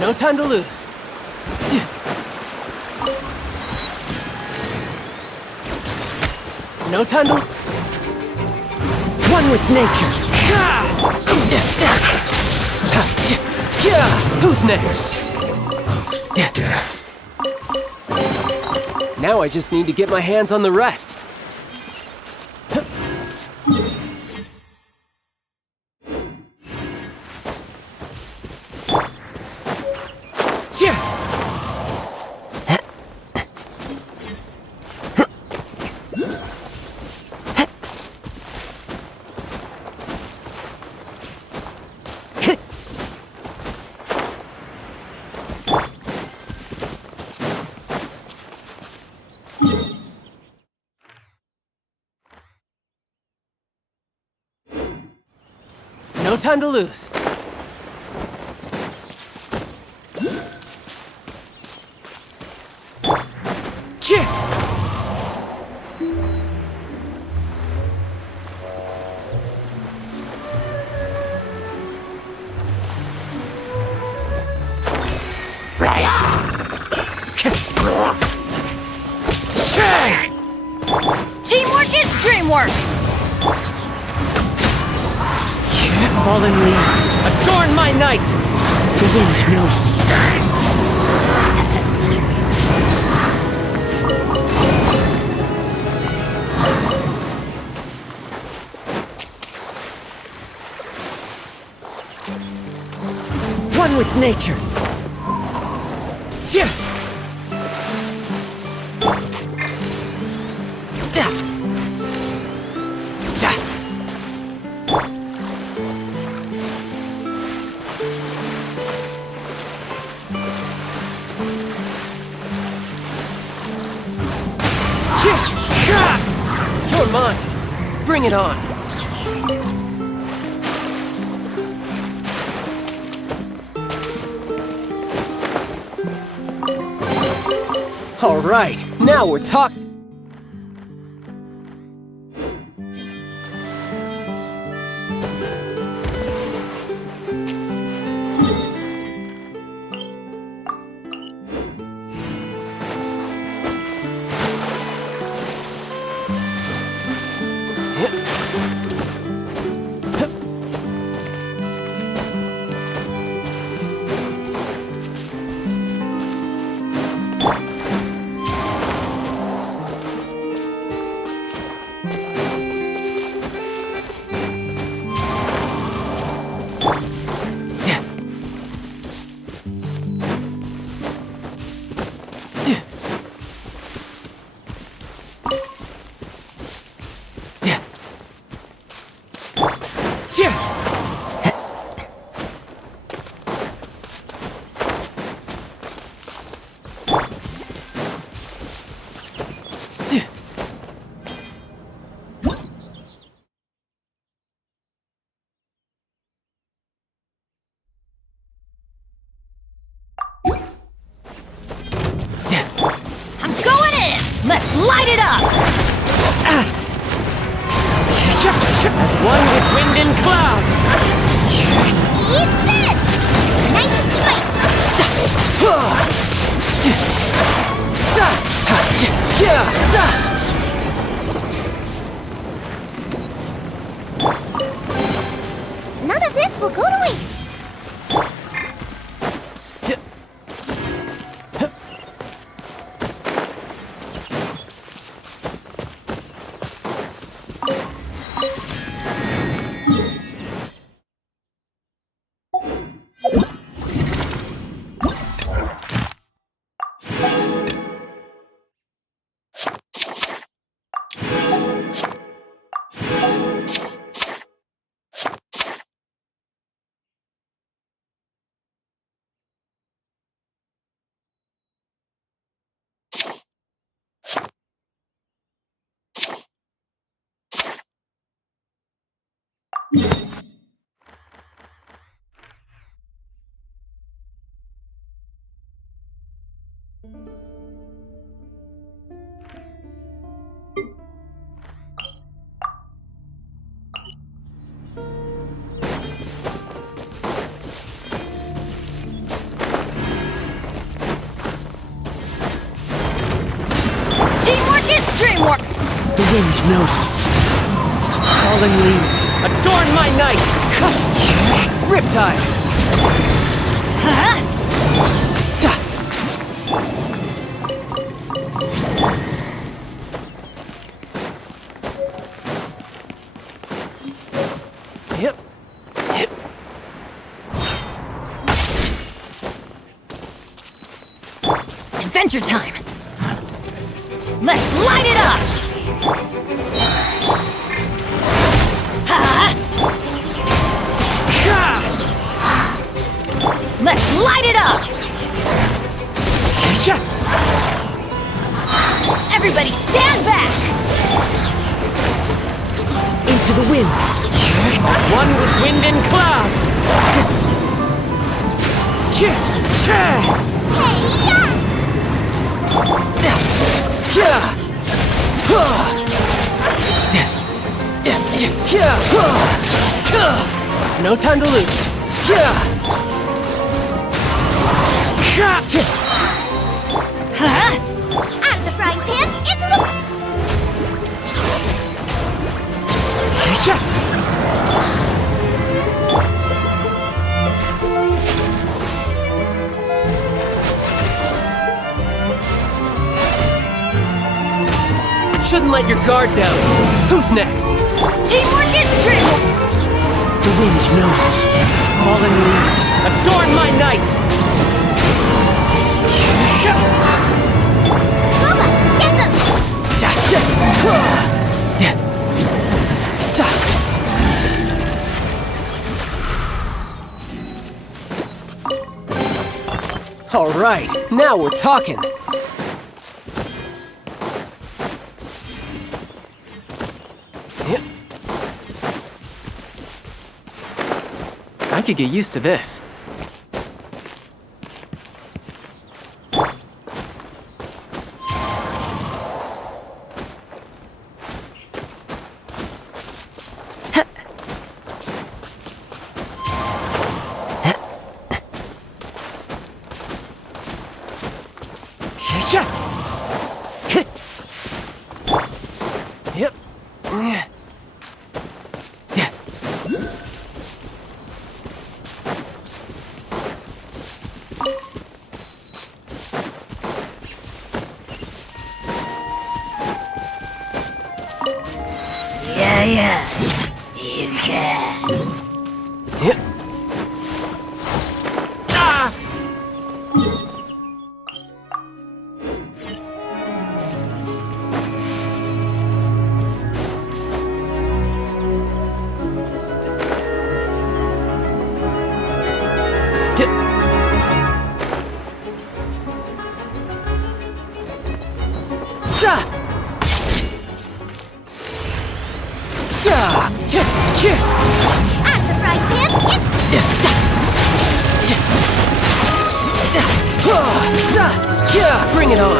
No time to lose. No time to... One with nature. Who's next? Now I just need to get my hands on the rest. No time to lose. Teamwork is dreamwork! Fallen leaves, adorn my night! The wind knows me. One with nature. You're mine. Bring it on. All right, now we're talking. Let's light it up! As one with wind and cloud! Eat this! Nice and sweet! None of this will go to waste. Teamwork is dreamwork! The wind knows me. Falling leaves, adorn my night! Riptide! Yep. Adventure time! Let's light it up! Let's light it up! Everybody stand back! Into the wind. As one with wind and cloud! No time to lose. Out of the frying pan, it's the... Shouldn't let your guard down. Who's next? Teamwork is dreamwork! The wind knows me. Fallen leaves, adorn my night! Bubba, get them! All right, now we're talking. I could get used to this. Yep. Yeah, you can. Yep. Out of the frying pan, Bring it on.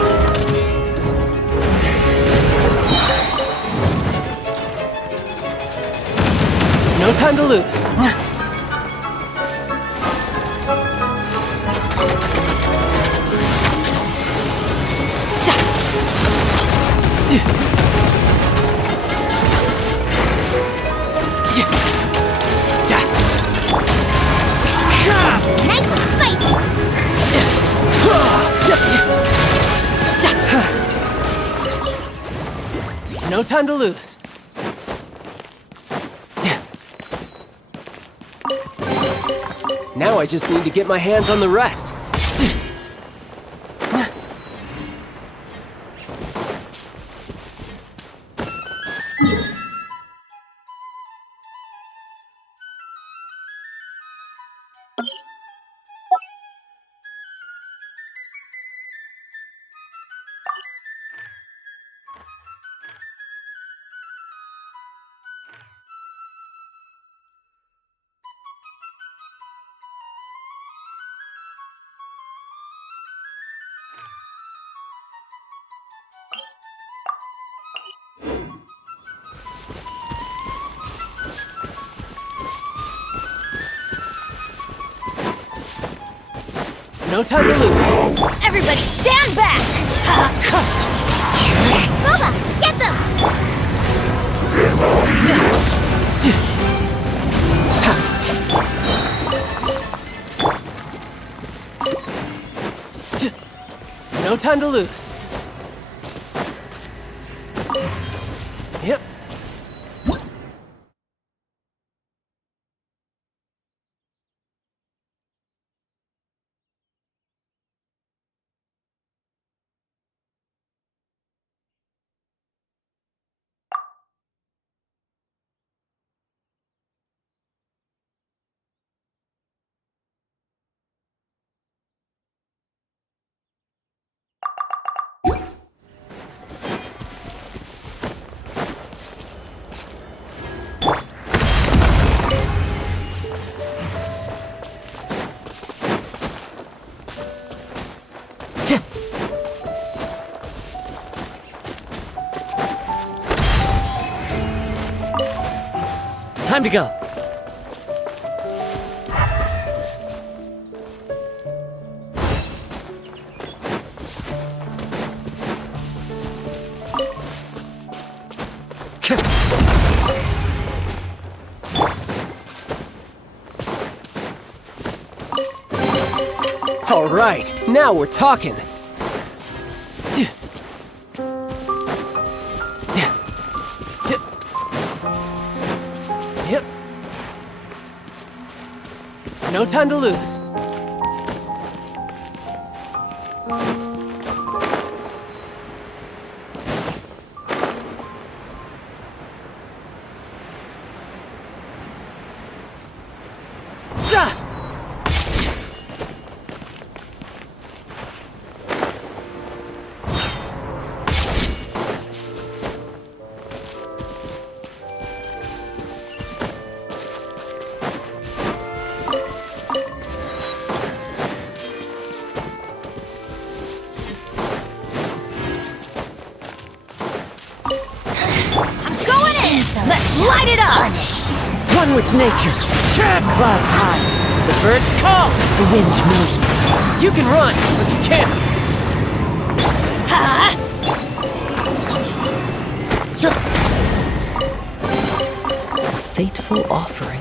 time to lose. Nice and spicy! No time to lose. Now I just need to get my hands on the rest. No time to lose. Everybody stand back! Booba, get them! No time to lose. Yep. Time to go. All right, now we're talking. Yep. No time to lose. Let's light it up! Punished. One with nature. Clouds high. The birds call. The wind knows me. You can run, but you can't. A fateful offering.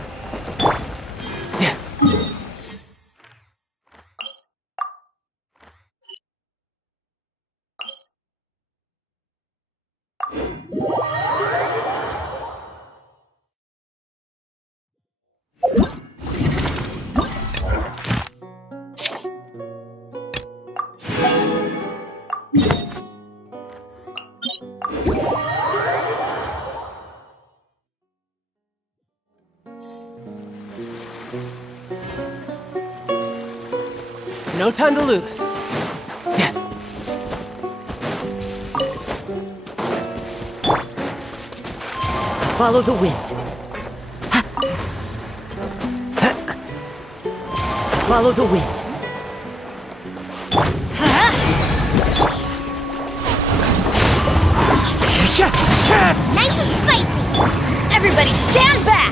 No time to lose. Follow the wind. Follow the wind. Nice and spicy! Everybody stand back!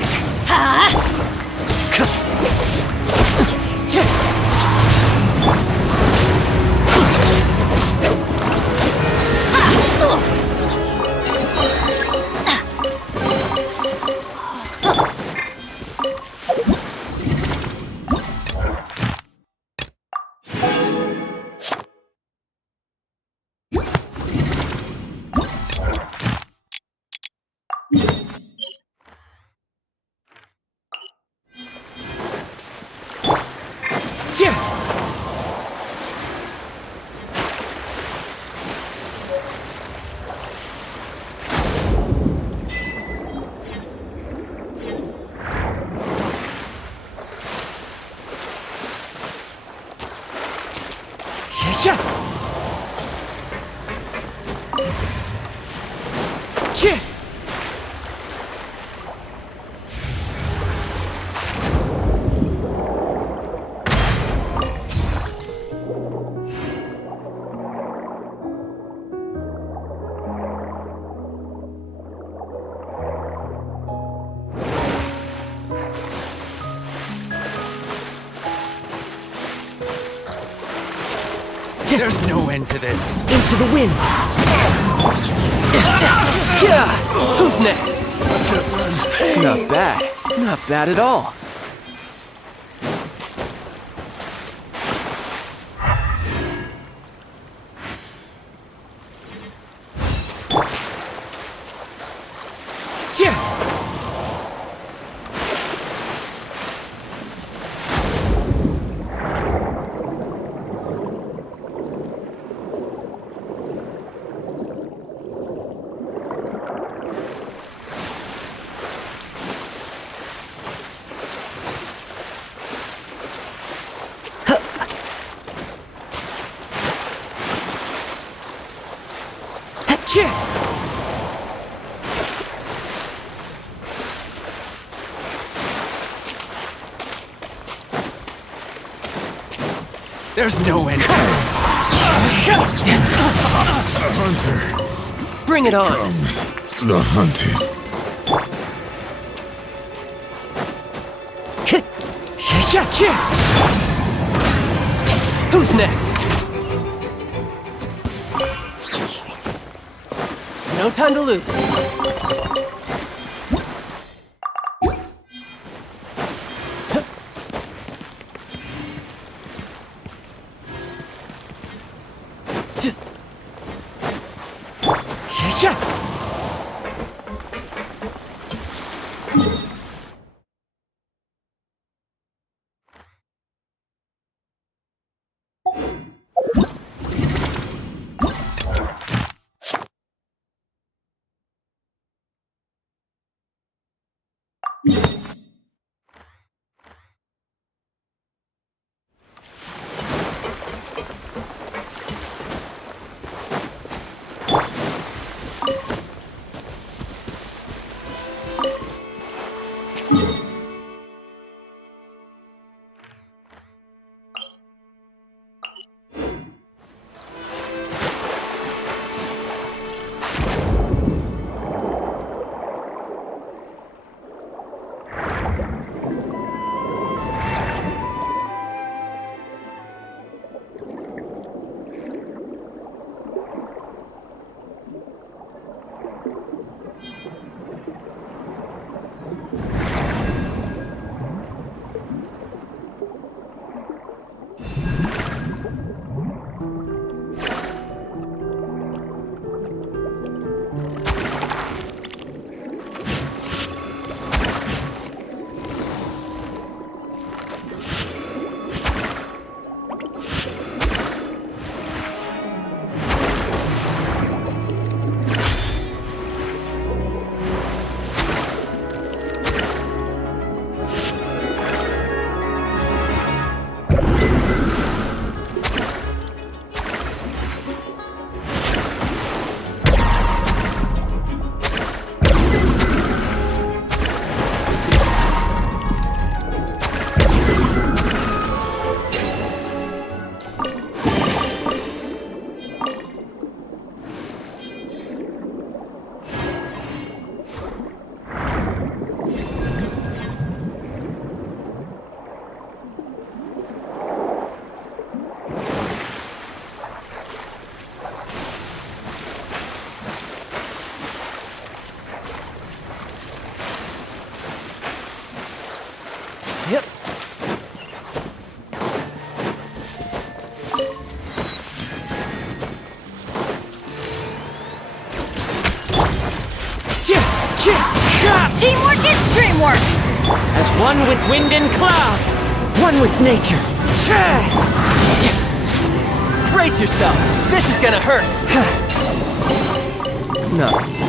There's no end to this. Into the wind! Who's next? Not bad. Not bad at all. There's no end to this. The hunter. Bring it on. Comes the hunted. Who's next? No time to lose. Teamwork is dreamwork! As one with wind and cloud, one with nature. Brace yourself! This is gonna hurt! No.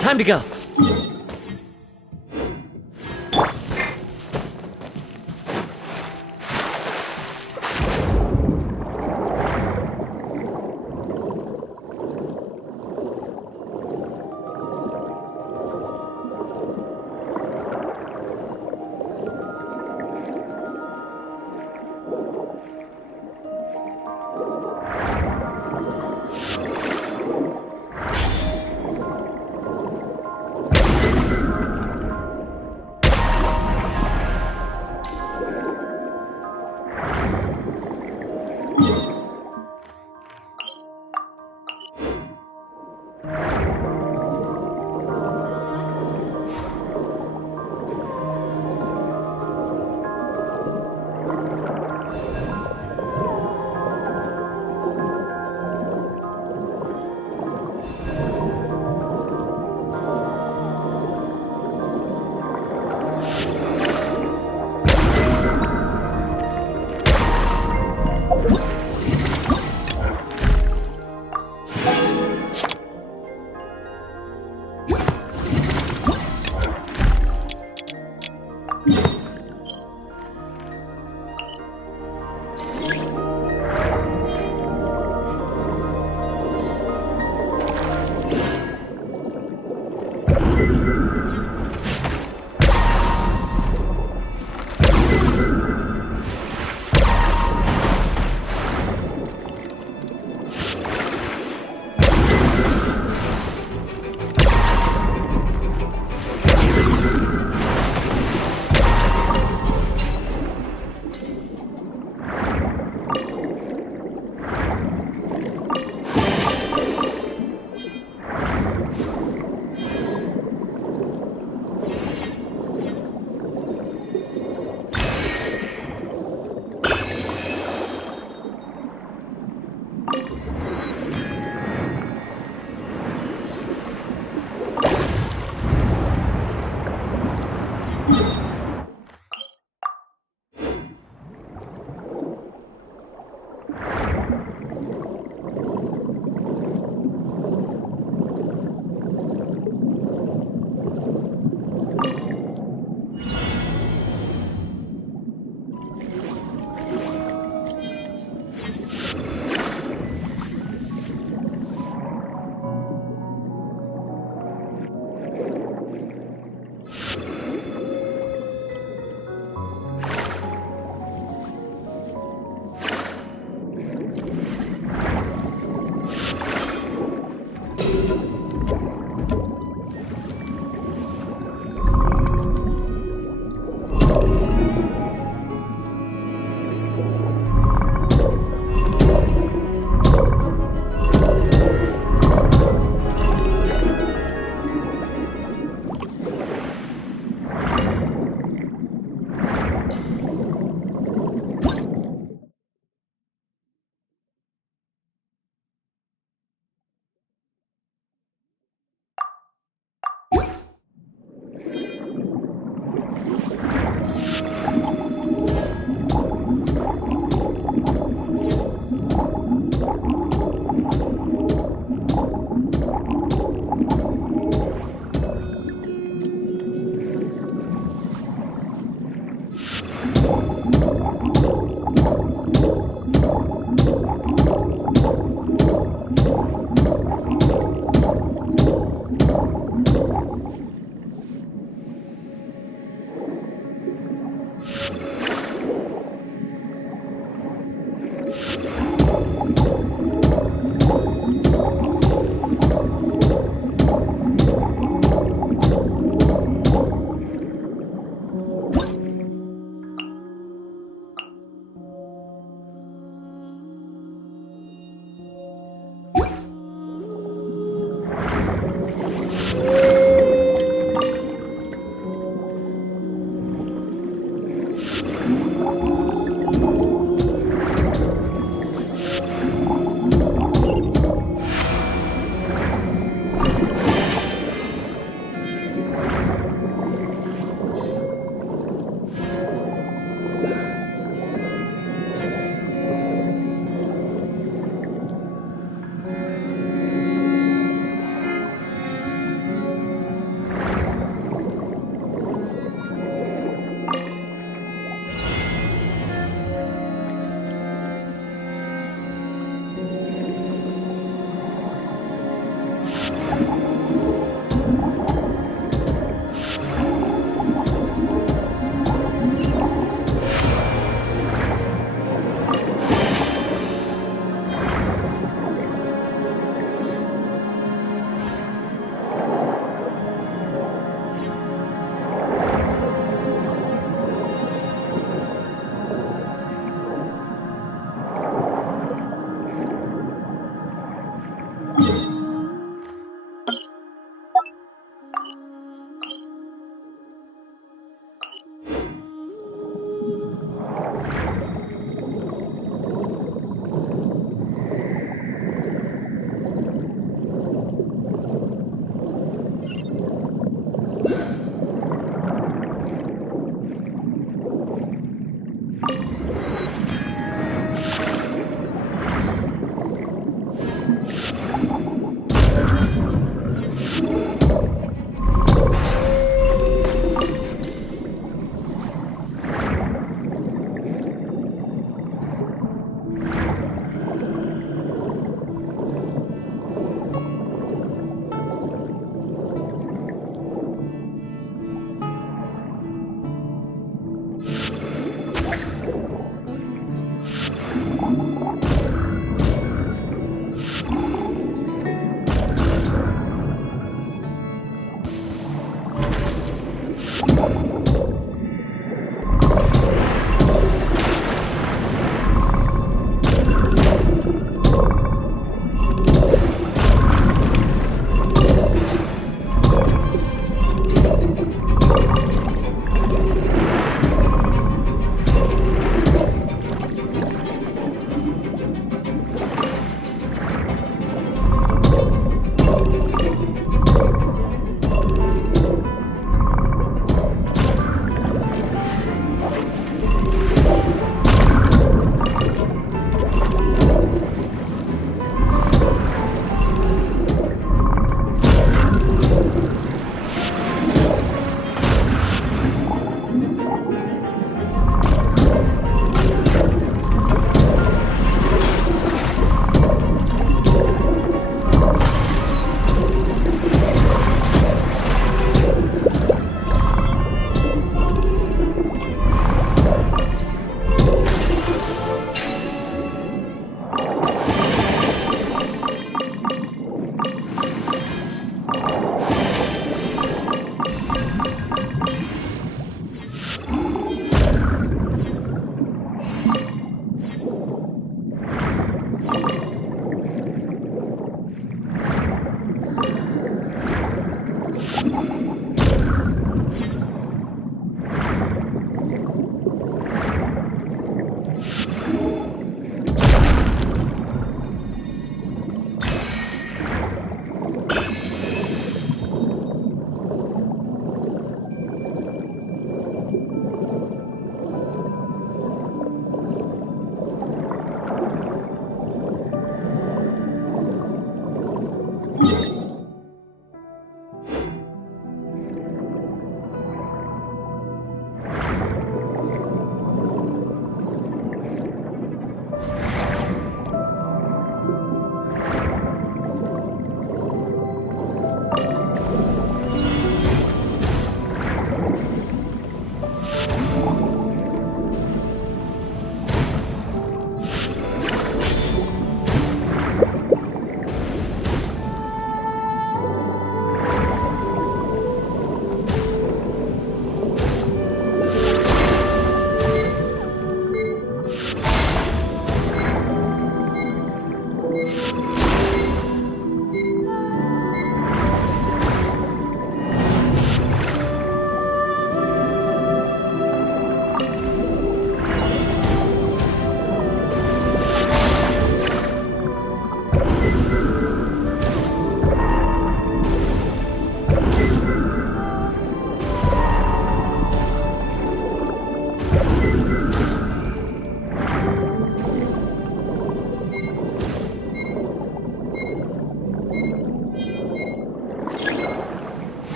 Time to go.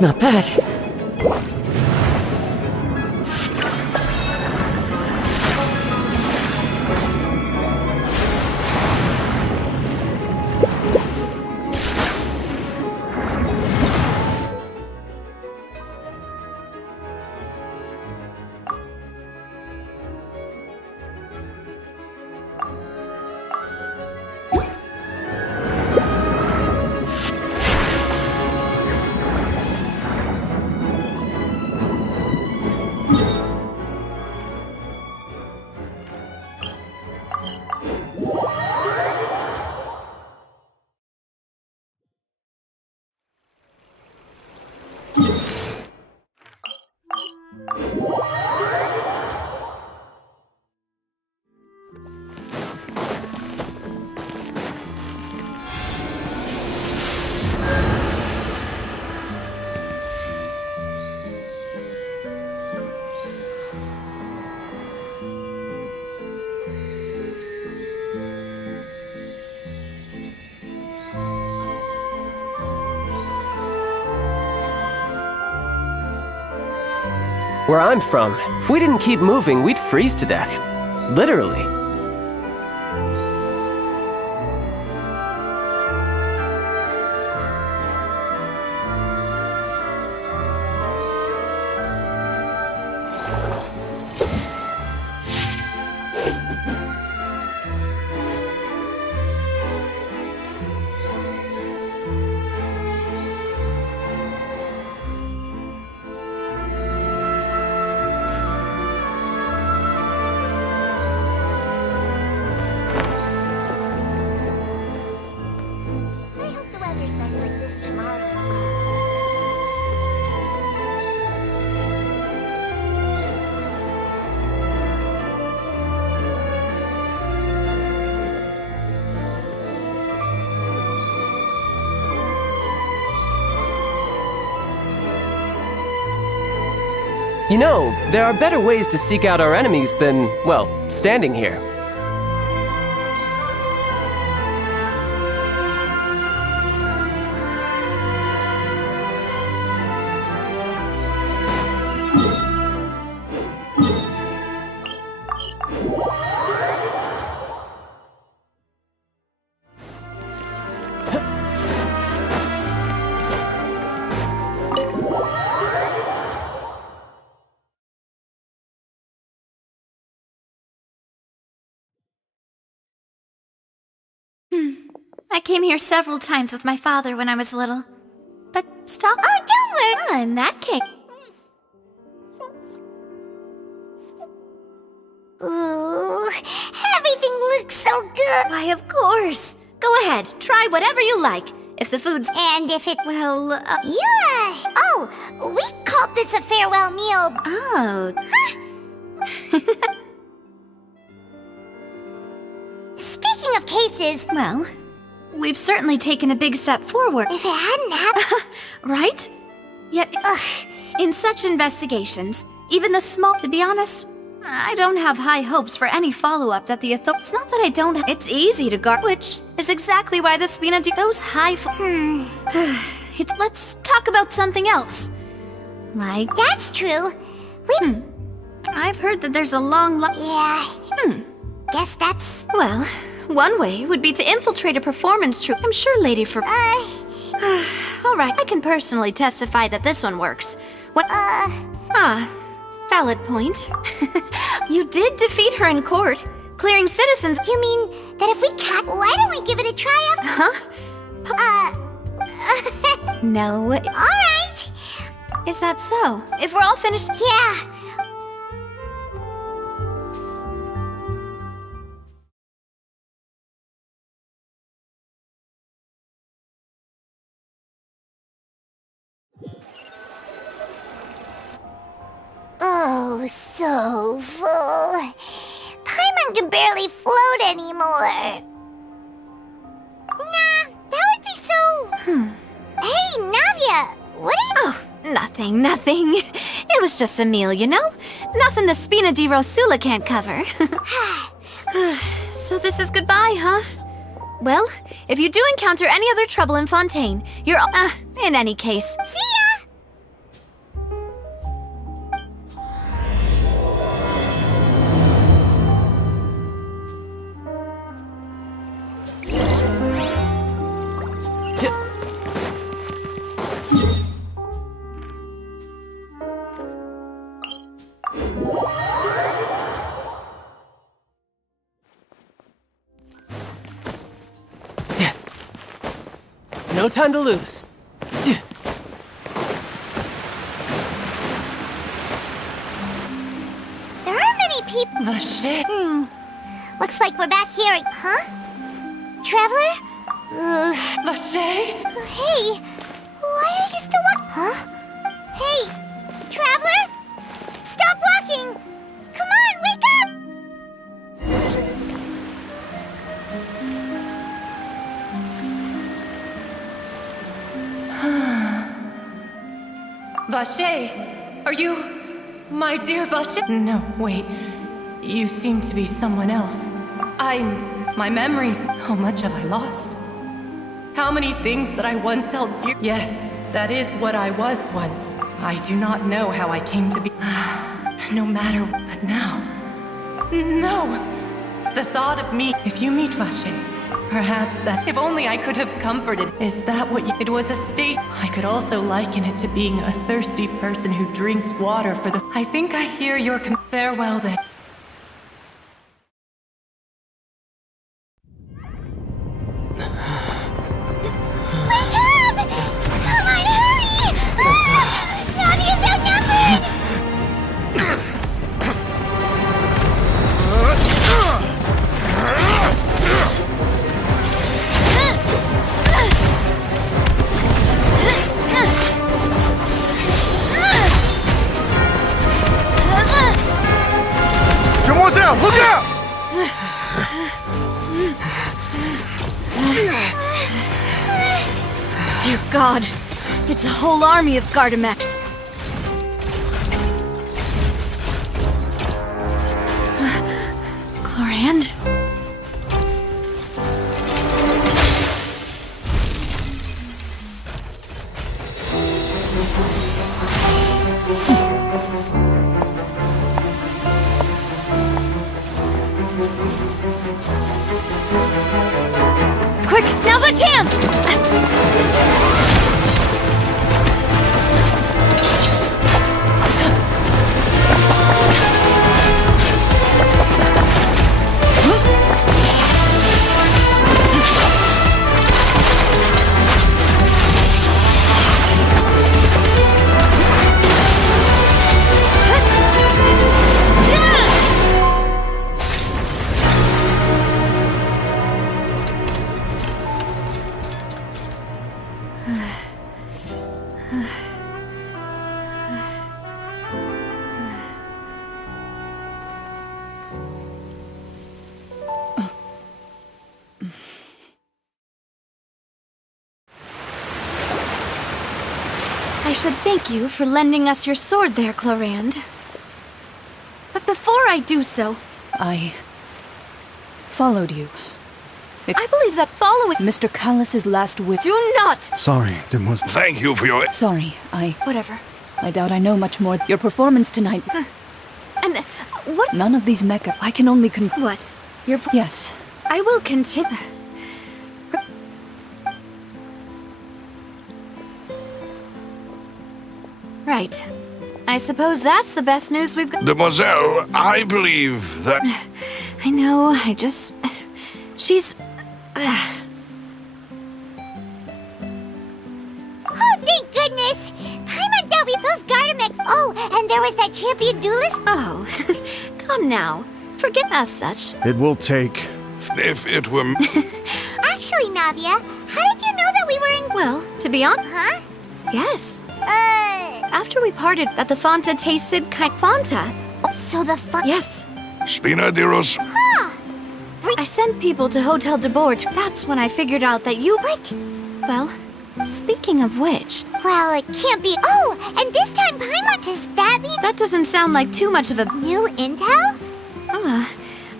Not bad. Where I'm from, if we didn't keep moving, we'd freeze to death. Literally. You know, there are better ways to seek out our enemies than, well, standing here. I came here several times with my father when I was little. But stop. Oh, don't worry. Oh, in that case. Ooh, everything looks so good. Why, of course. Go ahead, try whatever you like. If the food's... And if it... Well, yeah. Oh, we called this a farewell meal. Oh. Huh? Speaking of cases... Well, we've certainly taken a big step forward. If it hadn't happened... Right? Yet, in such investigations, even the small... To be honest, I don't have high hopes for any follow-up that the authorities... It's not that I don't... It's easy to guard, which is exactly why the Spina do those high... Let's talk about something else. Like... That's true. I've heard that there's a long line... Yeah. Guess that's... Well, one way would be to infiltrate a performance troupe. I'm sure Lady for... All right, I can personally testify that this one works. What... Valid point. You did defeat her in court, clearing citizens... You mean that if we can't... Why don't we give it a try after... Huh? No. All right. Is that so? If we're all finished... Yeah. Oh, so full. Paimon can barely float anymore. Nah, that would be so... Hey, Navia, what are you... Oh, nothing. It was just a meal, you know? Nothing the Spina di Rosula can't cover. So this is goodbye, huh? Well, if you do encounter any other trouble in Fontaine, you're... in any case... See ya! No time to lose. There aren't many people. The shit. Looks like we're back here. Huh? Traveler? Vache? Hey, why are you still walking? Huh? Hey, Traveler? Stop walking! Come on, wake up! Vache, are you my dear Vache? No, wait. You seem to be someone else. My memories. How much have I lost? How many things that I once held dear? Yes, that is what I was once. I do not know how I came to be. No matter, but now. No! The thought of me, if you meet Vache, perhaps that, if only I could have comforted. Is that what you, it was a state? I could also liken it to being a thirsty person who drinks water for the, I think I hear your farewell then. Look out! Dear God, it's a whole army of Gardamex. Chlorand? Quick, now's our chance! I should thank you for lending us your sword there, Chlorand. But before I do so... I followed you. I believe that following... Mr. Callus's last whip... Do not! Sorry, Demoiselle. Thank you for your... Sorry, Whatever. I doubt I know much more. Your performance tonight... And what... None of these mecha... I can only What? Your... Yes. I will continue... Right. I suppose that's the best news we've got. Demoiselle, I believe that... I know, I just... She's... Oh, thank goodness! Paimon thought we those Gardamex. Oh, and there was that champion duelist. Oh, come now. Forget as such. It will take... If it were... Actually, Navia, how did you know that we were in... Well, to be honest... Huh? Yes. After we parted, that the Fanta tasted kind... Fanta? So the Yes. Spinaderos. Huh. I sent people to Hotel de Bourge. That's when I figured out that you... What? Well, speaking of which... Well, it can't be... Oh, and this time Paimon, does that mean... That doesn't sound like too much of a... New intel?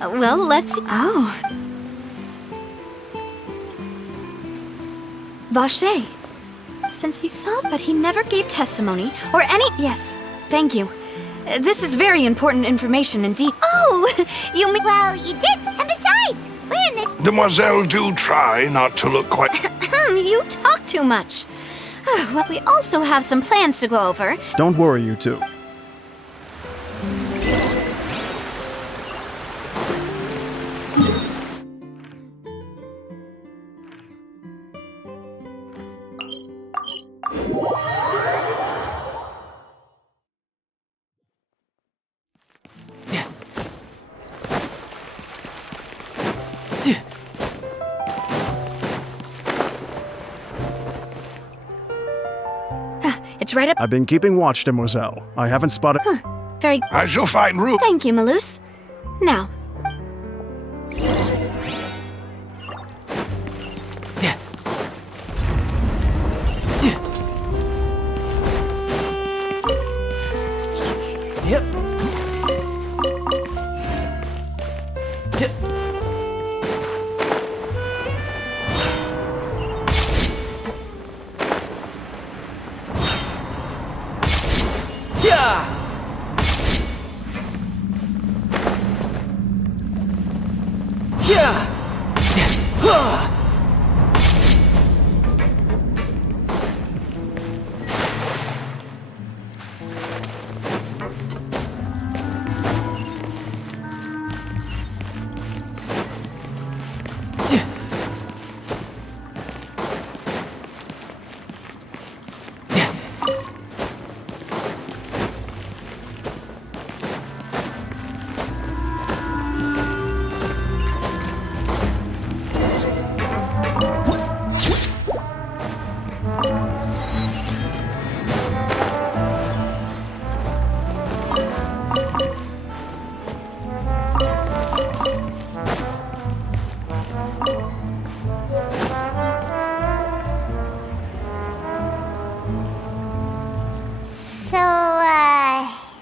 Well, let's see. Oh. Vache. Since he saw, but he never gave testimony or any... Yes, thank you. This is very important information indeed. Oh, you mean... Well, you did, and besides, we're in this... Demoiselle, do try not to look quite... You talk too much. Well, we also have some plans to go over. Don't worry, you two. It's right up... I've been keeping watch, Demoiselle. I haven't spotted... Very... I shall find room. Thank you, Malus. Now... Yep.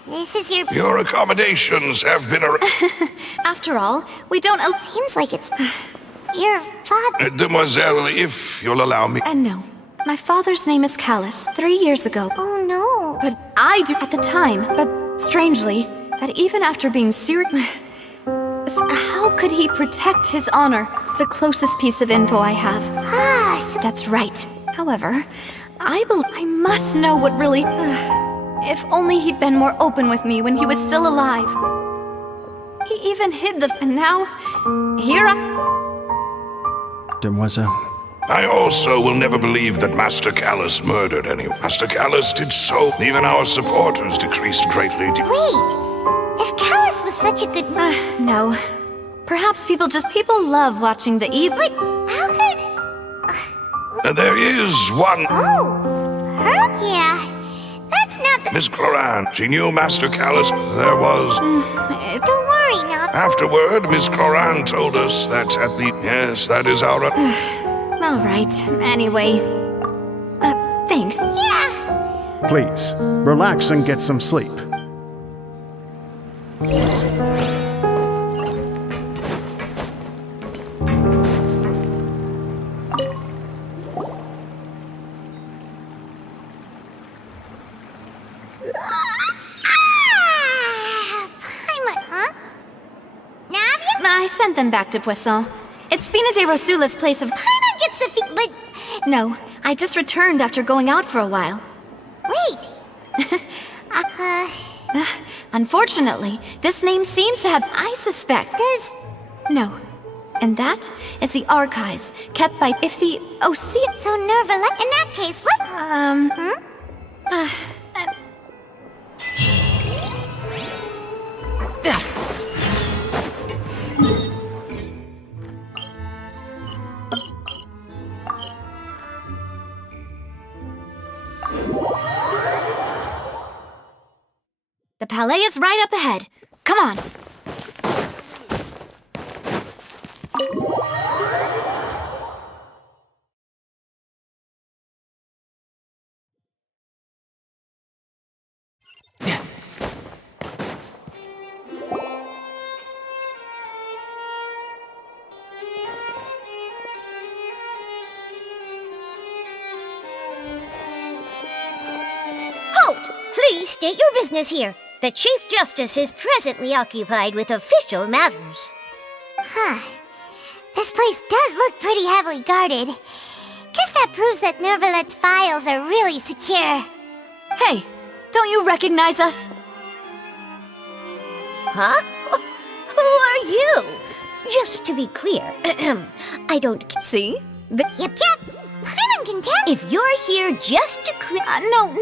This is your... Your accommodations have been After all, we don't... Seems like it's... Your father... Demoiselle, if you'll allow me... no. My father's name is Callus, 3 years ago. Oh no. But I do at the time. But strangely, that even after being serious... How could he protect his honor? The closest piece of info I have. That's right. However, I must know what really... If only he'd been more open with me when he was still alive. He even hid the... And now, here I... Demoiselle. I also will never believe that Master Callus murdered anyone. Master Callus did so. Even our supporters decreased greatly. Wait! If Callus was such a good... No. Perhaps people love watching the evil... But how could... There is one... Oh! Her? Yeah. That's not the... Miss Cloran. She knew Master Callus. There was... Don't worry, now. Afterward, Miss Cloran told us that at the... Yes, that is our... All right. Anyway. Thanks. Yeah. Please, relax and get some sleep. I sent them back to Poisson. It's Spina de Rosula's place of... Paimon gets the but... No, I just returned after going out for a while. Wait. Unfortunately, this name seems to have... I suspect... Does... No. And that is the archives kept by... If the... Oh, see... So Nervalet... In that case, what... The palais is right up ahead. Come on. Halt! Please state your business here. The Chief Justice is presently occupied with official matters. This place does look pretty heavily guarded. Guess that proves that Nervalet's files are really secure. Hey, don't you recognize us? Huh? Who are you? Just to be clear, I don't... See? Yep. Paimon can tell... If you're here just to...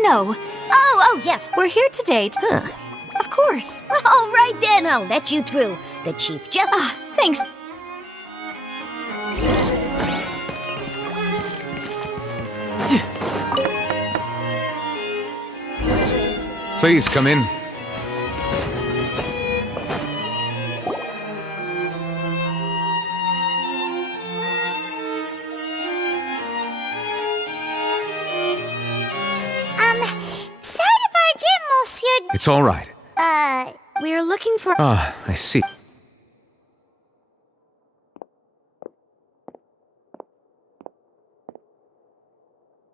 No. Oh, yes. We're here today to... Of course. All right then, I'll let you through. The Chief Justice... Thanks. Please come in. Sorry to barge in, Monsieur... It's all right. We're looking for... Ah, I see.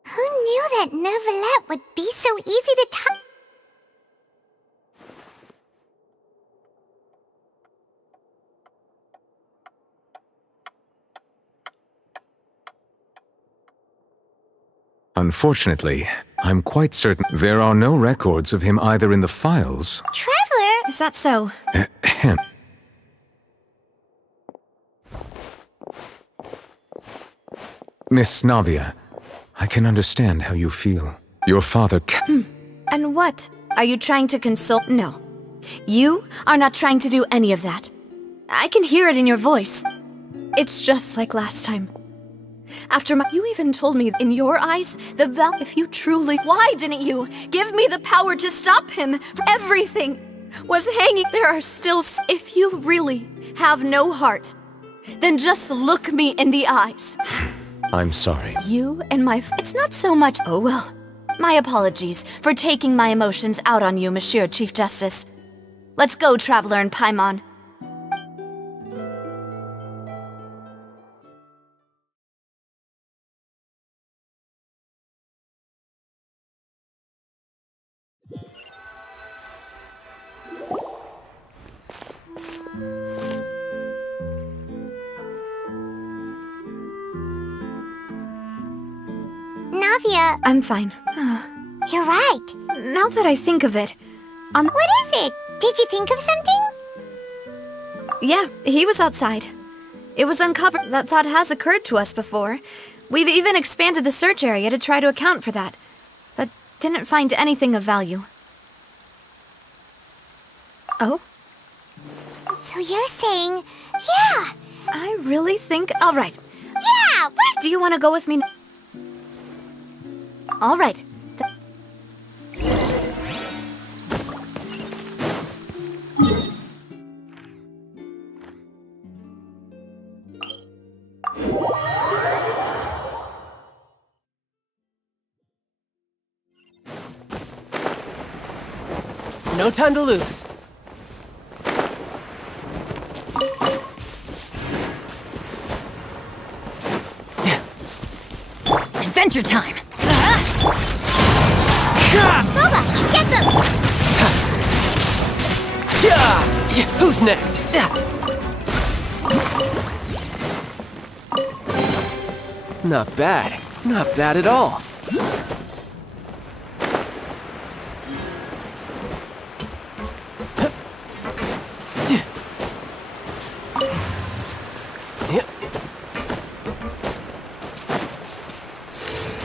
Who knew that Nervalet would be so easy to talk... Unfortunately, I'm quite certain there are no records of him either in the files. Traveler? Is that so? Ahem. Miss Navia, I can understand how you feel. Your father And what? Are you trying to console? No. You are not trying to do any of that. I can hear it in your voice. It's just like last time. After you even told me in your eyes, if you truly, why didn't you give me the power to stop him? Everything was hanging. There are still, if you really have no heart, then just look me in the eyes. I'm sorry. You and it's not so much, oh well. My apologies for taking my emotions out on you, Monsieur Chief Justice. Let's go, Traveler and Paimon. Navia. I'm fine. You're right. Now that I think of it, What is it? Did you think of something? Yeah, he was outside. It was uncovered. That thought has occurred to us before. We've even expanded the search area to try to account for that, but didn't find anything of value. Oh? So you're saying, yeah. I really think... All right. Yeah, Do you want to go with me? All right. No time to lose. Adventure time! Boba, get them! Who's next? Not bad. Not bad at all.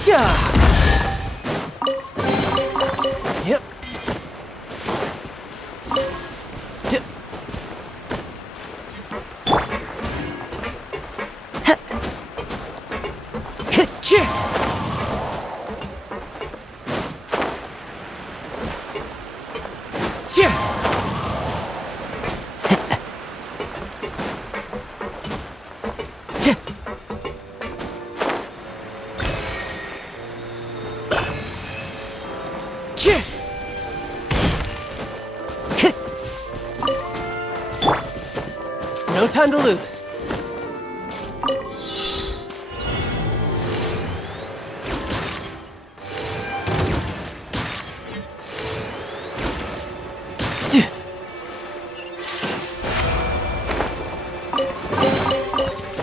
Yep. No time to lose.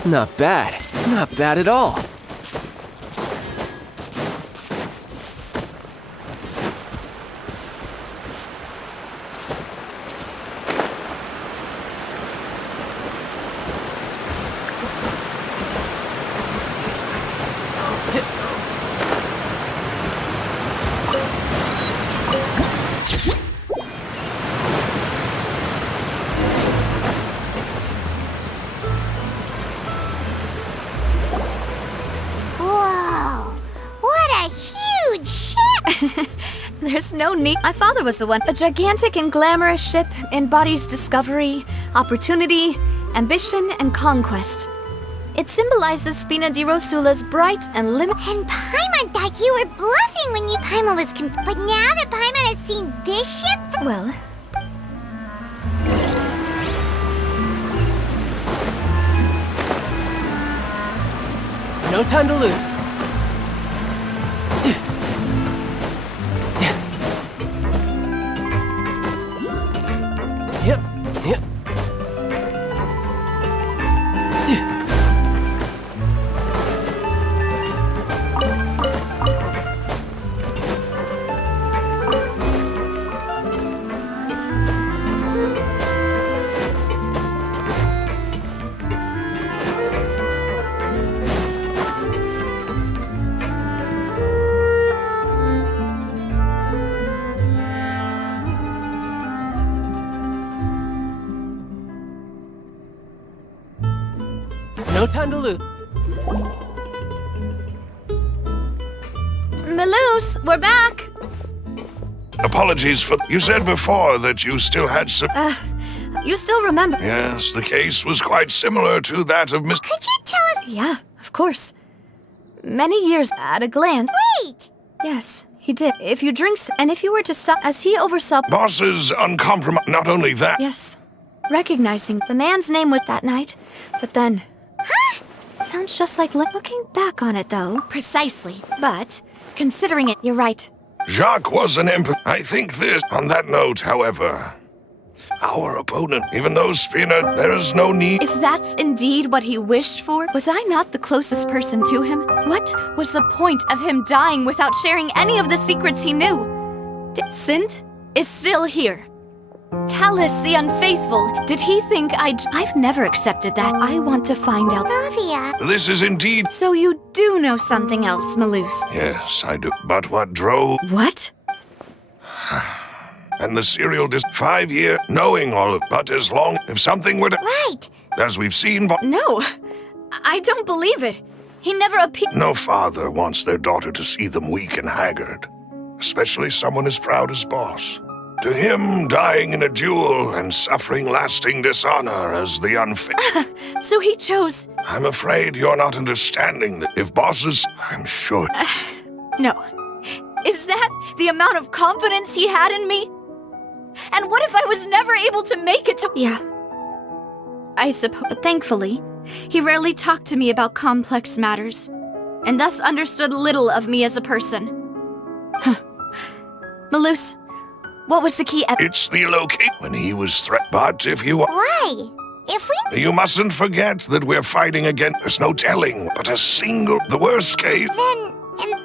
Not bad. Not bad at all. Whoa, what a huge ship! There's no need. My father was the one. A gigantic and glamorous ship embodies discovery, opportunity, ambition, and conquest. It symbolizes Spina di Rosula's bright and limited. And Paimon thought you were bluffing when you... Paimon was but now that Paimon has seen this ship... Well... No time to lose. Yep, yep. No time to lose. Maloose, we're back! Apologies for... You said before that you still had some... You still remember? Yes, the case was quite similar to that of Miss... Could you tell us? Yeah, of course. Many years at a glance. Wait! Yes, he did. If you drink and if you were to stop as he oversaw... Boss's uncompromised... Not only that... Yes. Recognizing the man's name was that night, but then... Huh? Sounds just like looking back on it, though. Precisely. But, considering it, you're right. Jacques was an empath. I think this... On that note, however... Our opponent, even though Spinner, there is no need... If that's indeed what he wished for, was I not the closest person to him? What was the point of him dying without sharing any of the secrets he knew? Synth is still here. Callus the Unfaithful, did he think I've never accepted that. I want to find out. Navia. This is indeed... So you do know something else, Maloose? Yes, I do. But what drove... What? And the serial 5-year, knowing all of... But as long... If something were to... Right. As we've seen... No, I don't believe it. He never appeared... No father wants their daughter to see them weak and haggard. Especially someone as proud as Boss. To him, dying in a duel and suffering lasting dishonor as the unfit... So he chose... I'm afraid you're not understanding that if Boss's... I'm sure... No. Is that the amount of confidence he had in me? And what if I was never able to make it to... Yeah. I suppose... But thankfully, he rarely talked to me about complex matters, and thus understood little of me as a person. Maloose, what was the key... It's the locate when he was threatened. But if you... Why? If we... You mustn't forget that we're fighting again. There's no telling, but a single... The worst case... Then...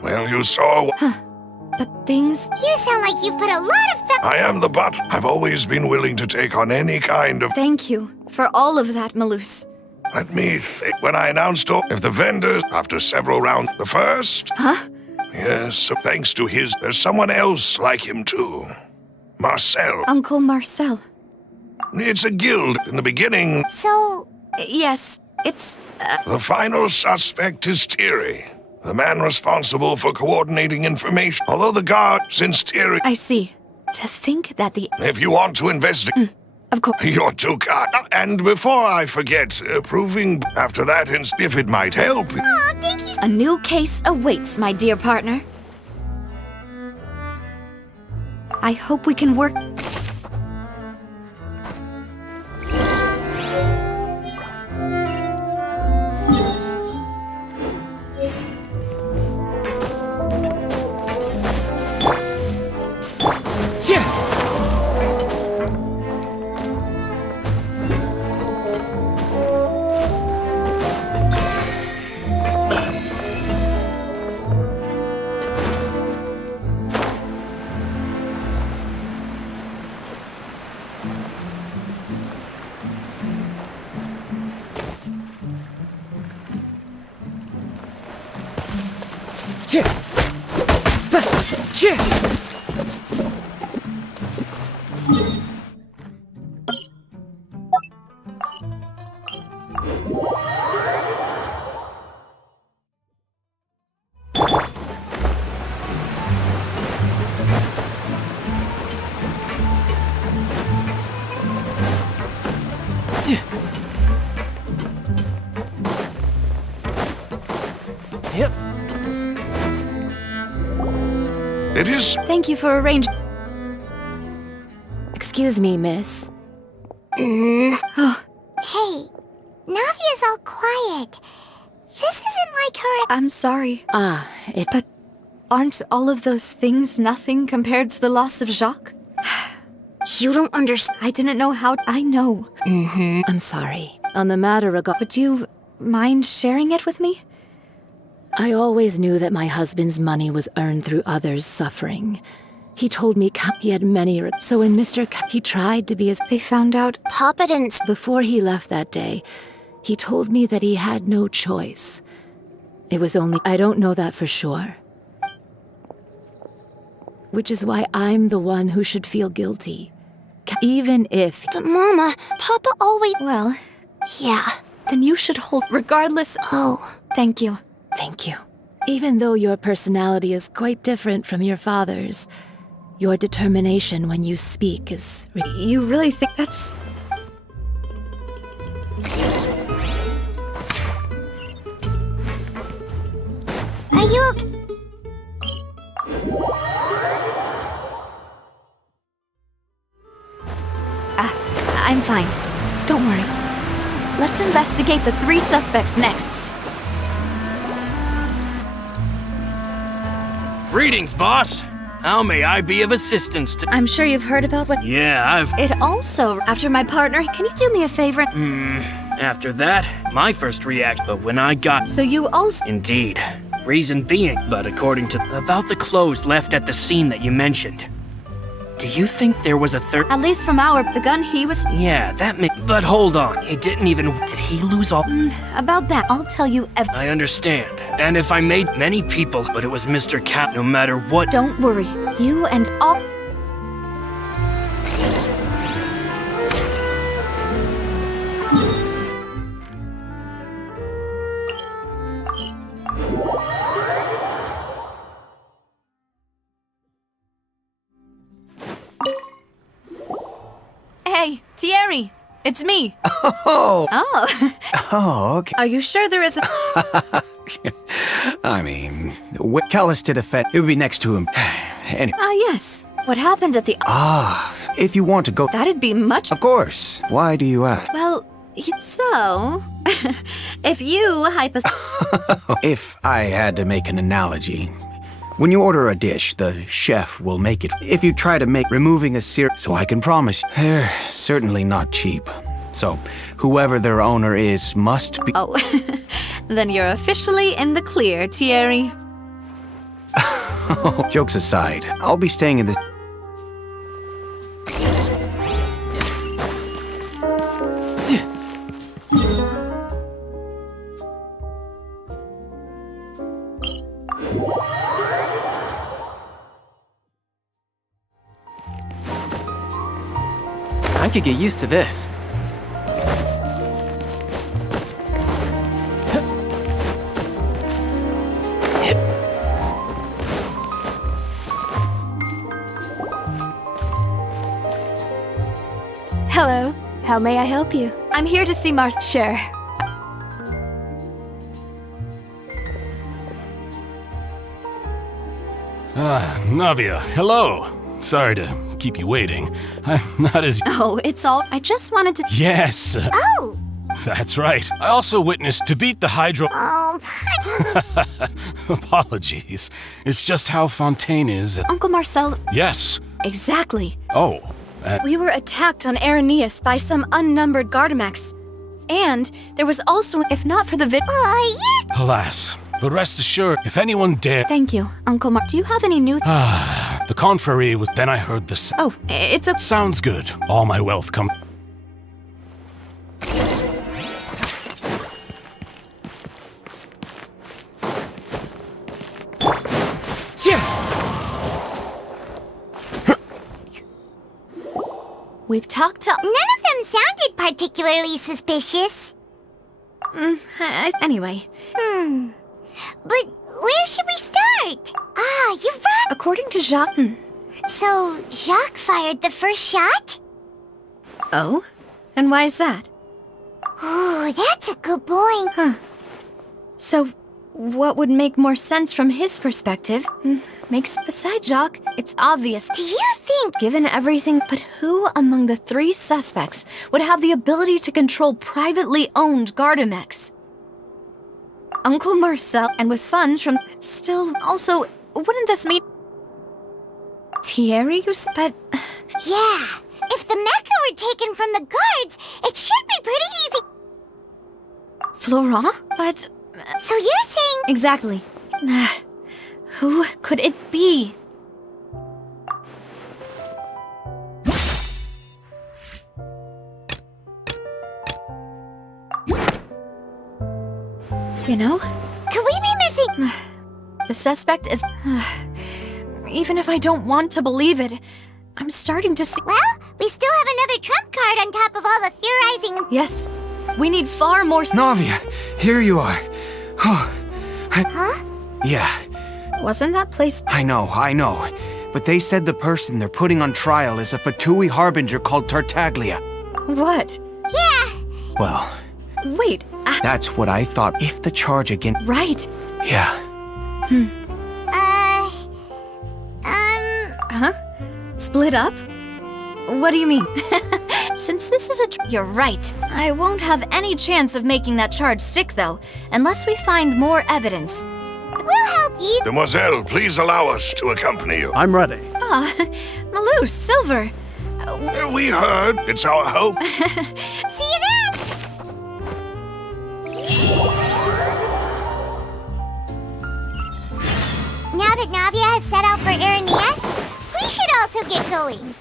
Well, you saw... But things... You sound like you've put a lot of I am the butt. I've always been willing to take on any kind of... Thank you for all of that, Maloose. Let me think. When I announced if the vendors, after several rounds, the first... Huh? Yes, so thanks to his... There's someone else like him, too. Marcel. Uncle Marcel. It's a guild. In the beginning... So... Yes, it's... The final suspect is Thierry. The man responsible for coordinating information. Although the guard, since Thierry... I see. To think that the... If you want to investigate... Of course. You're too kind. And before I forget, proving after that, if it might help... Oh, thank you. A new case awaits, my dear partner. I hope we can work... Yep. It is... Thank you for arranging... Excuse me, miss. Oh, Hey, Navia's all quiet. This isn't like her... I'm sorry. But aren't all of those things nothing compared to the loss of Jacques? You don't understand. I didn't know how... I know. I'm sorry. On the matter regarding... Would you mind sharing it with me? I always knew that my husband's money was earned through others' suffering. He told me he had many... So when he tried to be as... They found out... Papa didn't... Before he left that day, he told me that he had no choice. It was only... I don't know that for sure. Which is why I'm the one who should feel guilty. Even if... But Mama, Papa always... Well, Yeah. then you should hold regardless. Oh, thank you. Thank you. Even though your personality is quite different from your father's, your determination when you speak is... You really think that's... Are you okay? I'm fine. Don't worry. Let's investigate the 3 suspects next. Greetings, boss. How may I be of assistance to... I'm sure you've heard about what... Yeah, I've... It also, after my partner, can you do me a favor? After that, my first reaction, but when I got... So you also... Indeed. Reason being, but according to... About the clothes left at the scene that you mentioned. Do you think there was a third... At least from the gun he was... Yeah, that may... But hold on, he didn't even... Did he lose all... About that, I'll tell you I understand. And if I made many people, but it was Mr. Cap, no matter what... Don't worry. You and all... Hey, Thierry, it's me. Oh. Oh. Oh, okay. Are you sure there isn't? I mean, callous to defend. It would be next to him. Anyway. Yes. What happened at the... If you want to go... That'd be much... Of course. Why do you ask? Well, so... if you If I had to make an analogy... When you order a dish, the chef will make it. If you try to make removing a so I can promise, they're certainly not cheap. So, whoever their owner is must be... Oh, then you're officially in the clear, Thierry. Jokes aside, I'll be staying in the... I could get used to this. Hello. How may I help you? I'm here to see Mars. Sure. Navia, hello. Sorry to keep you waiting. I'm not as... Oh, it's all... I just wanted to... Yes. Oh! That's right. I also witnessed to beat the Hydro... Oh, Apologies. It's just how Fontaine is... Uncle Marcel... Yes. Exactly. Oh, We were attacked on Araneus by some unnumbered Gardamex. And there was also, if not for the Alas. But rest assured, if anyone dare... Thank you, Uncle Mar. Do you have any news? The confrérie was... Then I heard the... Oh, it's a... Sounds good. All my wealth come... We've talked to... None of them sounded particularly suspicious. Anyway. But where should we start? You're right. According to Jacques... So, Jacques fired the first shot? Oh? And why is that? Ooh, that's a good point. So, what would make more sense from his perspective? Besides Jacques, it's obvious. Do you think... Given everything, but who among the 3 suspects would have the ability to control privately owned Gardamex? Uncle Marcel, and with funds from... Still, also, wouldn't this mean... Thierry, but... Yeah, if the mecha were taken from the guards, it should be pretty easy. Florent? But... So you're saying... Exactly. Who could it be? You know? Could we be missing... The suspect is... Even if I don't want to believe it, I'm starting to see... Well, we still have another trump card on top of all the theorizing... Yes, We need far more. Navia, here you are. Huh? Yeah, Wasn't that place? I know. But they said the person they're putting on trial is a F2P harbinger called Tartaglia. What? Yeah. Well, Wait. that's what I thought. If the charge again. Right. Yeah. Huh? Split up? What do you mean? Since this is you're right. I won't have any chance of making that charge stick, though, unless we find more evidence. We'll help you. Demoiselle, please allow us to accompany you. I'm ready. Ah, Malou, Silver. We heard. It's our hope. See you then. Now that Navia has set out for Erinias, we should also get going.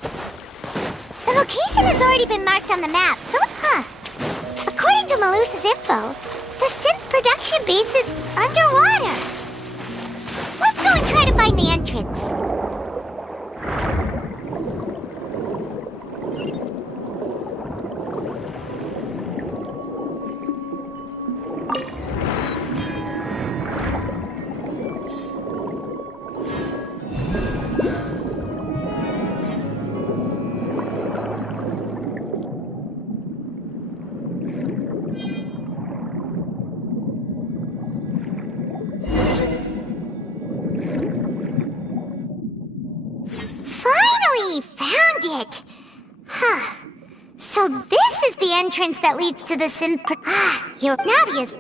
The location has already been marked on the map, so according to Malusa's info, the synth production base is underwater. Let's go and try to find the entrance. So this is the entrance that leads to the synth. Your Navia's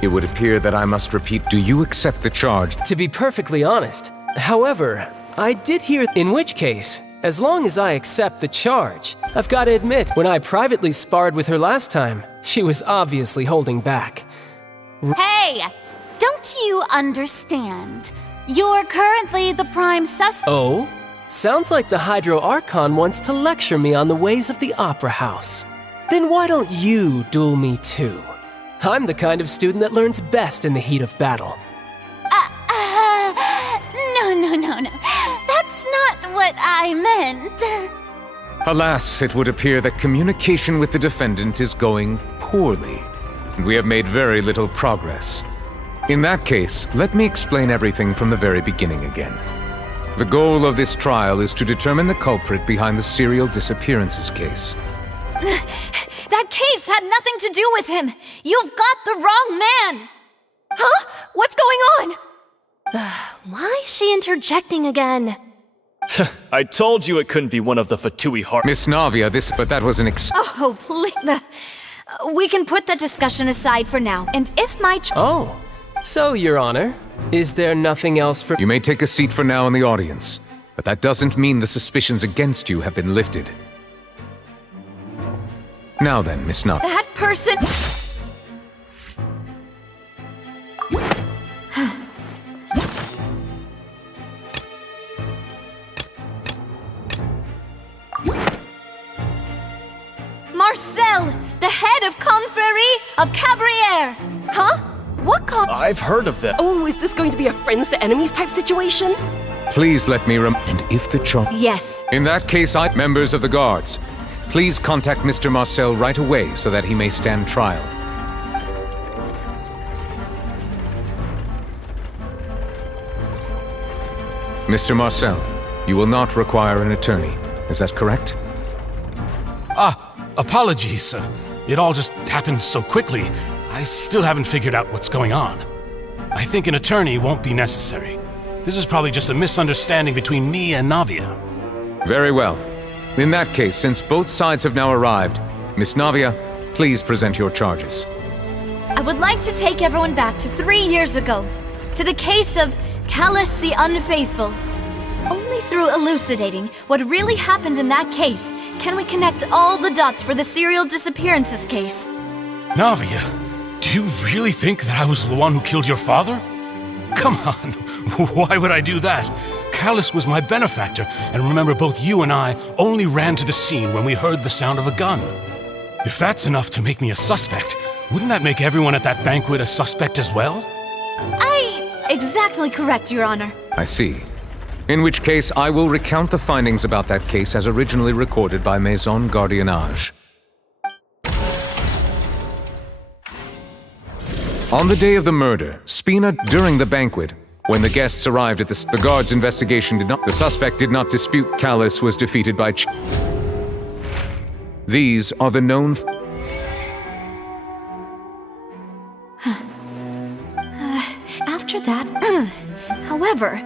It would appear that I must repeat, do you accept the charge? To be perfectly honest, however, I did hear, in which case, as long as I accept the charge, I've got to admit, when I privately sparred with her last time, she was obviously holding back. Hey! Don't you understand? You're currently the prime suspect. Oh? Sounds like the Hydro Archon wants to lecture me on the ways of the Opera House. Then why don't you duel me too? I'm the kind of student that learns best in the heat of battle. No. That's not what I meant. Alas, it would appear that communication with the defendant is going poorly, and we have made very little progress. In that case, let me explain everything from the very beginning again. The goal of this trial is to determine the culprit behind the serial disappearances case. That case had nothing to do with him! You've got the wrong man! Huh? What's going on? Why is she interjecting again? I told you it couldn't be one of the F2P heart. Miss Navia, but that was an Oh, please. We can put that discussion aside for now, and if my Oh, so, Your Honor, is there nothing else for— You may take a seat for now in the audience, but that doesn't mean the suspicions against you have been lifted. Now then, Miss Navia. That person— Marcel, the head of Confrérie of Cabrières! Huh? What I've heard of them. Oh, is this going to be a friends to enemies type situation? Please let me and if the charge— Yes. In that case, members of the guards, please contact Mr. Marcel right away so that he may stand trial. Mr. Marcel, you will not require an attorney. Is that correct? Apologies. It all just happened so quickly. I still haven't figured out what's going on. I think an attorney won't be necessary. This is probably just a misunderstanding between me and Navia. Very well. In that case, since both sides have now arrived, Miss Navia, please present your charges. I would like to take everyone back to 3 years ago, to the case of Callus the Unfaithful. Only through elucidating what really happened in that case can we connect all the dots for the serial disappearances case. Navia, do you really think that I was the one who killed your father? Come on, why would I do that? Callus was my benefactor, and remember, both you and I only ran to the scene when we heard the sound of a gun. If that's enough to make me a suspect, Wouldn't that make everyone at that banquet a suspect as well? Exactly correct, Your Honor. I see. In which case, I will recount the findings about that case as originally recorded by Maison Gardiennage. On the day of the murder, Spina, during the banquet, when the guests arrived at the guard's investigation the suspect did not dispute Callus was defeated by These are the known After that, however...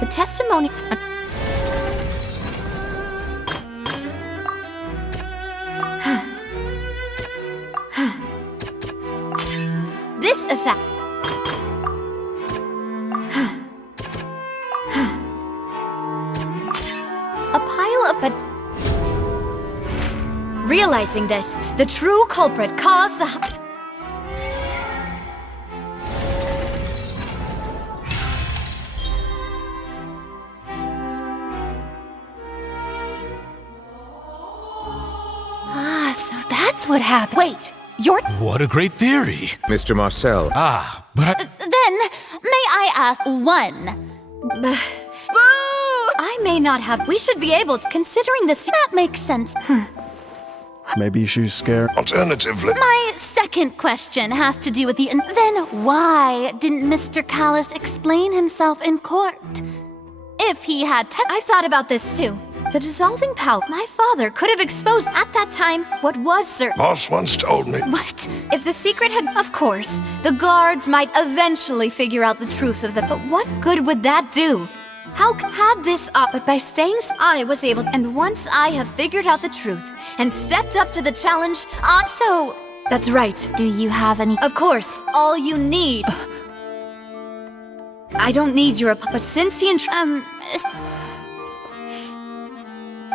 The testimony... This is a... Realizing this, the true culprit caused the... So that's what happened. Wait, you're... What a great theory. Mr. Marcel. But Then, may I ask one? Boo! I may not have... We should be able to... Considering this... That makes sense. Maybe she's scared. Alternatively... My second question has to do with the... Then why didn't Mr. Callus explain himself in court? If he had... I thought about this too. The dissolving power... My father could have exposed at that time what was certain. Boss once told me... What? If the secret had... Of course, the guards might eventually figure out the truth of the... But what good would that do? How had this up? But by staying... I was able... And once I have figured out the truth and stepped up to the challenge, So... That's right. Do you have any... Of course, all you need... I don't need your... But since he...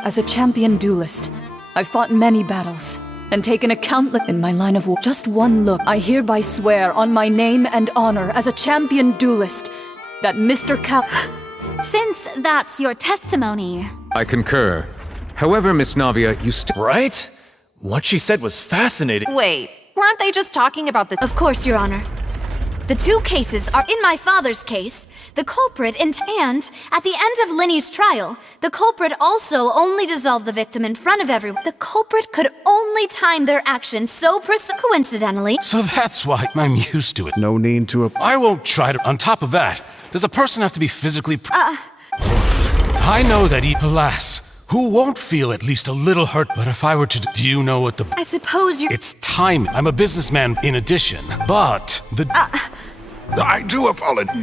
As a champion duelist, I've fought many battles and taken a countless in my line of war. Just one look, I hereby swear on my name and honor as a champion duelist that Mr. Cal... Since that's your testimony... I concur. However, Miss Navia, you Right? What she said was fascinating. Wait, weren't they just talking about this? Of course, Your Honor. The two cases are in my father's case, the culprit and at the end of Linny's trial, the culprit also only dissolved the victim in front of everyone. The culprit could only time their actions so coincidentally. So that's why I'm used to it. No need to... I won't try to... On top of that, does a person have to be physically... I know that alas, who won't feel at least a little hurt? But if I were to... Do you know what the... I suppose you're... It's time. I'm a businessman in addition, but the... I do apologize.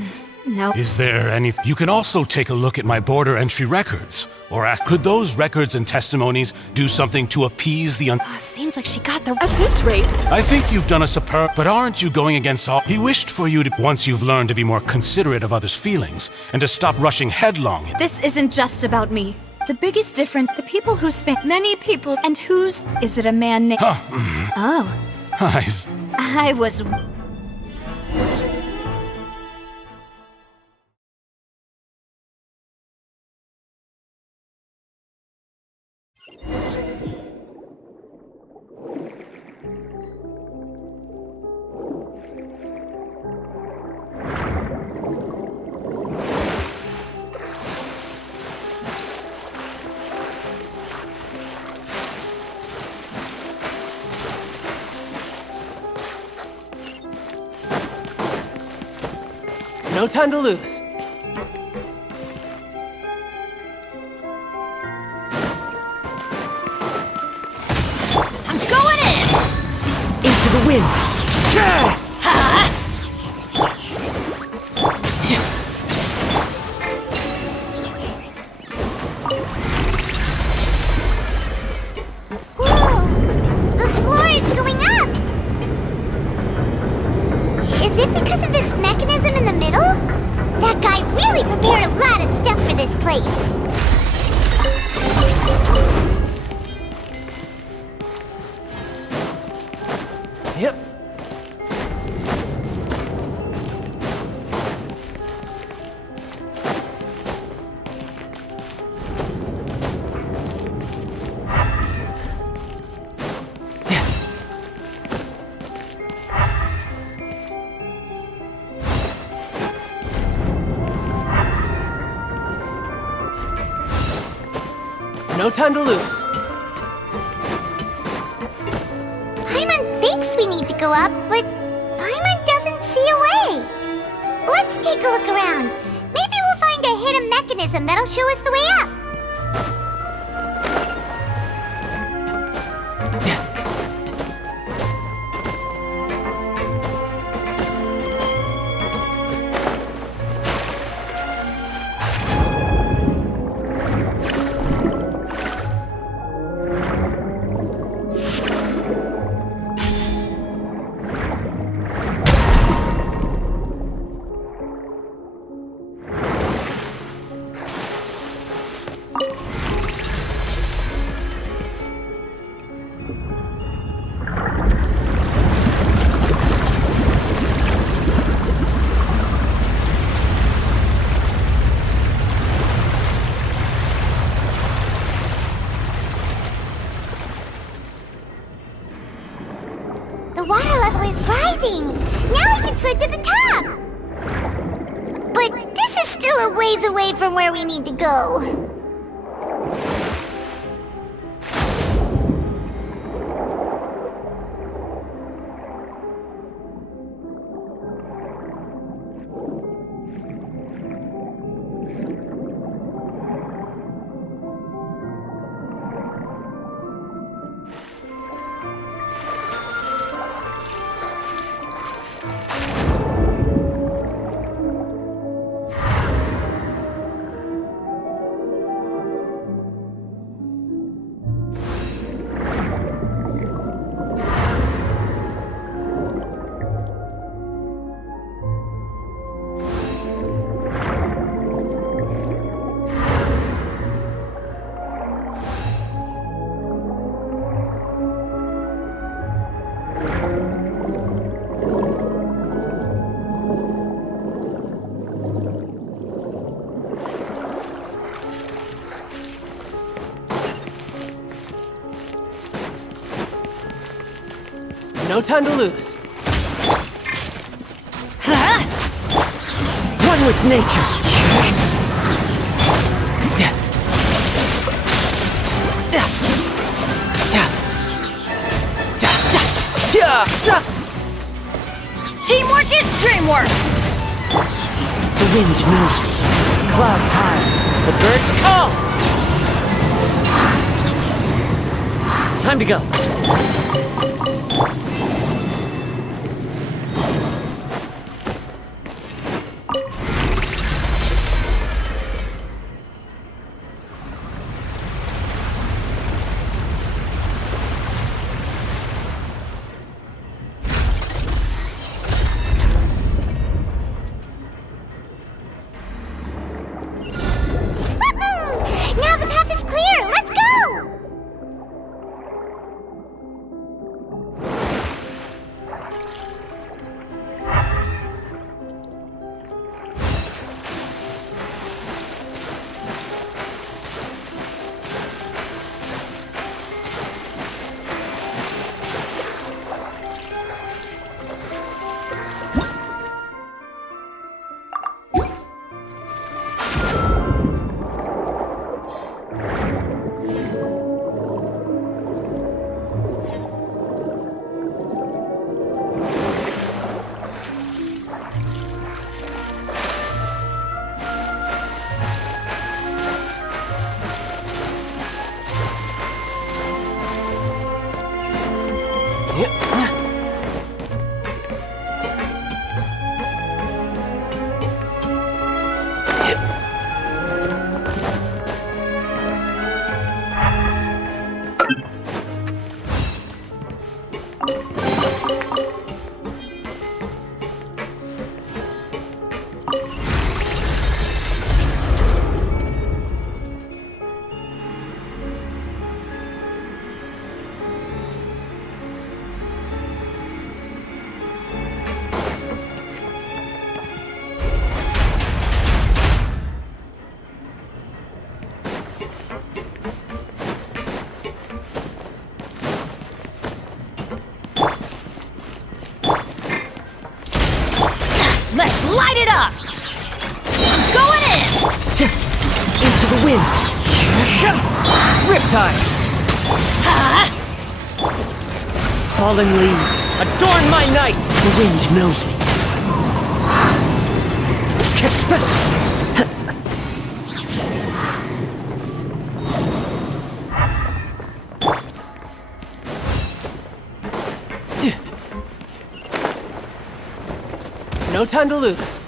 No. Is there any... You can also take a look at my border entry records. Or ask, could those records and testimonies do something to appease the Seems like she got the... At this rate... I think you've done a superb... But aren't you going against all... He wished for you to... Once you've learned to be more considerate of others' feelings, and to stop rushing headlong... This isn't just about me. The biggest difference, the people whose many people, and whose... Is it a man named... Oh. I was... No time to lose. I'm going in! Into the wind! Whoa! The floor is going up! Is it because of this mechanism in the middle? That guy really prepared a lot of stuff for this place. Yep. No time to lose. Paimon thinks we need to go up, but Paimon doesn't see a way. Let's take a look around. Maybe we'll find a hidden mechanism that'll show us the way up. The water level is rising! Now we can swim to the top! But this is still a ways away from where we need to go. No time to lose. One with nature. Teamwork is dreamwork! The wind knows me. Clouds high. The birds call. Time to go. Now the path is clear! Let's go! Let's light it up! I'm going in! Into the wind. Riptide! Fallen leaves, adorn my night! The wind knows me. No time to lose.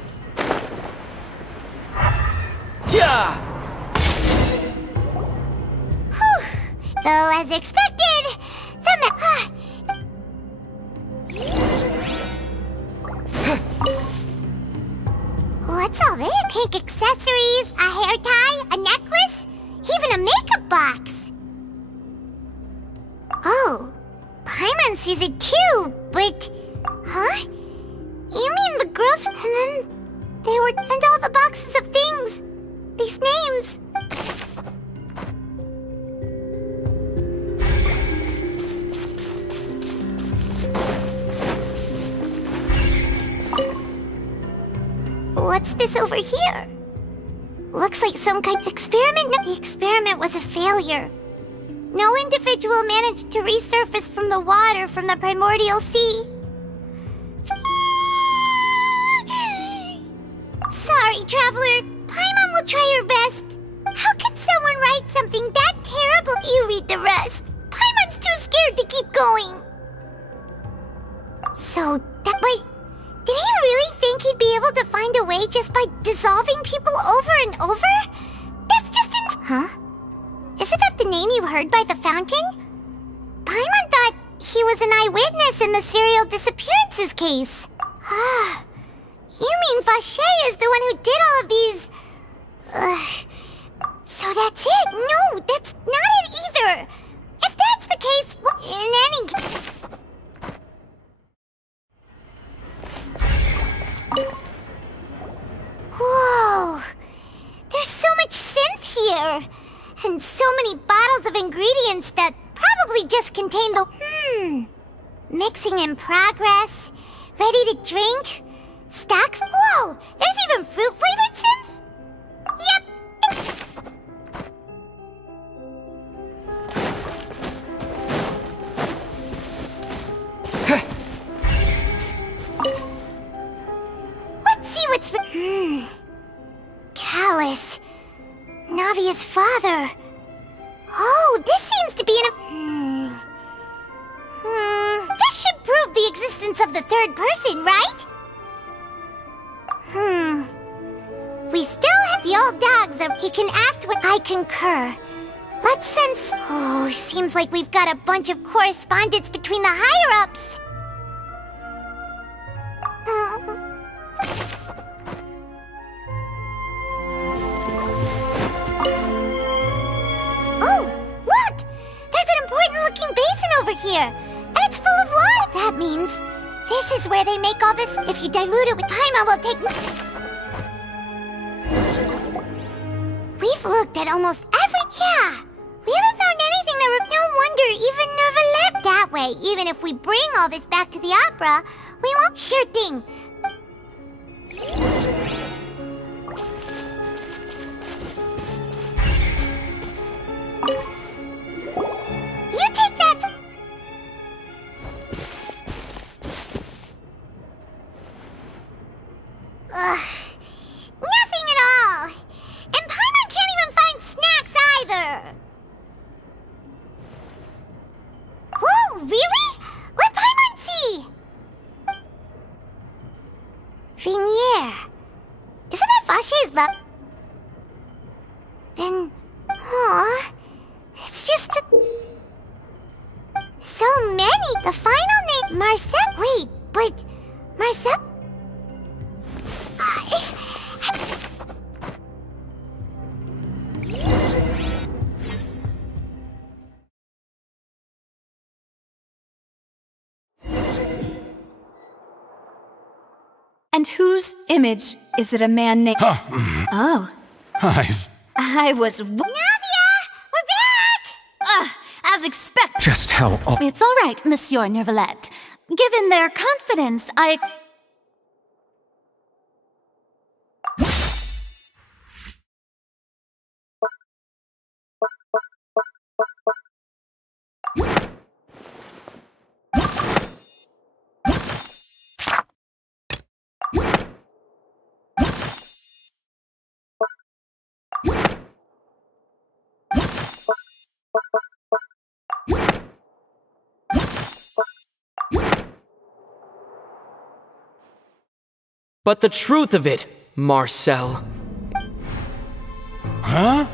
Yeah! Though, as expected, What's all this? Pink accessories, a hair tie, a necklace, even a makeup box. Oh, Paimon sees it too, but... Huh? You mean the girls... And then they were... And all the boxes of things. These names. What's this over here? Looks like some kind of experiment. No, the experiment was a failure. No individual managed to resurface from the water from the primordial sea. Sorry, traveler. Paimon will try her best. How can someone write something that terrible? You read the rest. Paimon's too scared to keep going. So, that... Wait, did he really think he'd be able to find a way just by dissolving people over and over? That's just Huh? Isn't that the name you heard by the fountain? Paimon thought he was an eyewitness in the serial disappearances case. Ah, you mean Vache is the one who did all of these... So that's it? No, that's not it either. If that's the case, in any... Whoa! There's so much synth here! And so many bottles of ingredients that probably just contain the... Mixing in progress. Ready to drink. Stacks. Whoa! There's even fruit-flavored synth? Yep! Let's see what's... Callus. Navia's father. Oh, this seems to be an... This should prove the existence of the third person, right? We still have the old dogs that he can act with... I concur. Let's sense... Oh, seems like we've got a bunch of correspondence between the higher-ups. Oh, look! There's an important-looking basin over here, and it's full of water. That means this is where they make all this. If you dilute it with Paimon, will take... We've looked at almost every... Yeah, we haven't found anything that... No wonder even Nervalette that way. Even if we bring all this back to the opera, we won't... Sure thing. You take that... Nothing at all! And Paimon can't even find snacks either! Whoa, really? Let Paimon see! Vinier. Isn't that Vache's love? Then... Aw... It's just... So many! The final name... Marcel... Wait, but... Marcel... And whose image is it a man named... Oh. I was... Navia! We're back! As expected. Just how... It's all right, Monsieur Nervalette. Given their confidence, I... But the truth of it, Marcel. Huh?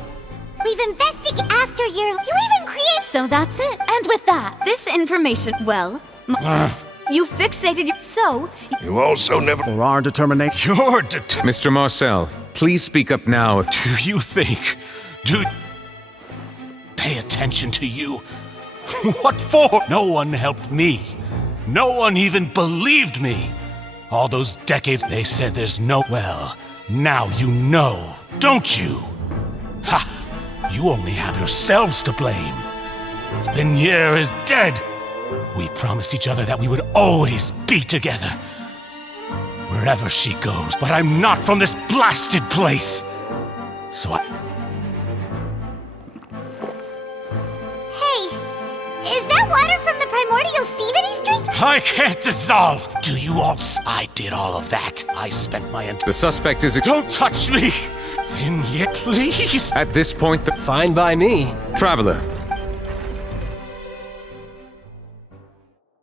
We've investigated after you even created. So that's it. And with that, This information, well, you fixated your. So, You also never. For our determination. You're Mr. Marcel, please speak up now if... Do you think? Pay attention to you. What for? No one helped me. No one even believed me. All those decades they said there's no... Well, now you know, don't you? Ha! You only have yourselves to blame. Vignier is dead. We promised each other that we would always be together. Wherever she goes, but I'm not from this blasted place. So Hey, is that water from the primordial sea that he's drinking? I can't dissolve. Do you all? I did all of that. I spent my entire... The suspect is... Don't touch me! Vignier, please! At this point, the... Fine by me. Traveler.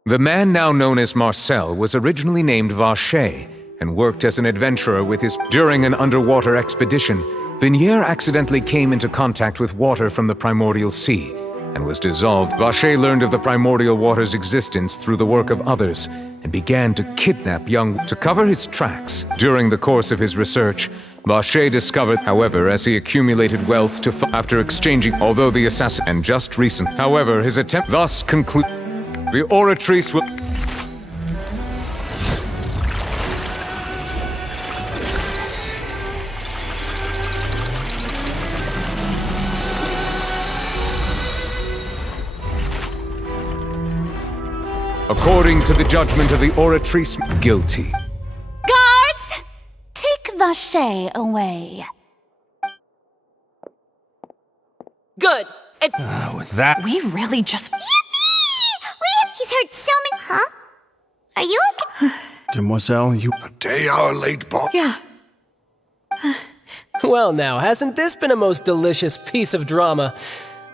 The man now known as Marcel was originally named Vacher and worked as an adventurer with his... During an underwater expedition, Vignier accidentally came into contact with water from the primordial sea and was dissolved. Vacher learned of the primordial water's existence through the work of others and began to kidnap young... To cover his tracks, during the course of his research, Vacher discovered, however, as he accumulated wealth to... After exchanging... Although the assassin... And just recent... However, his attempt... Thus conclude... The Oratrice will... According to the judgment of the Oratrice, guilty. guards! Take Vacher away. Good. With that. We really just... He's heard so many. Huh? Are you okay? Demoiselle, you... The day our late boss. Yeah. Well now, hasn't this been a most delicious piece of drama?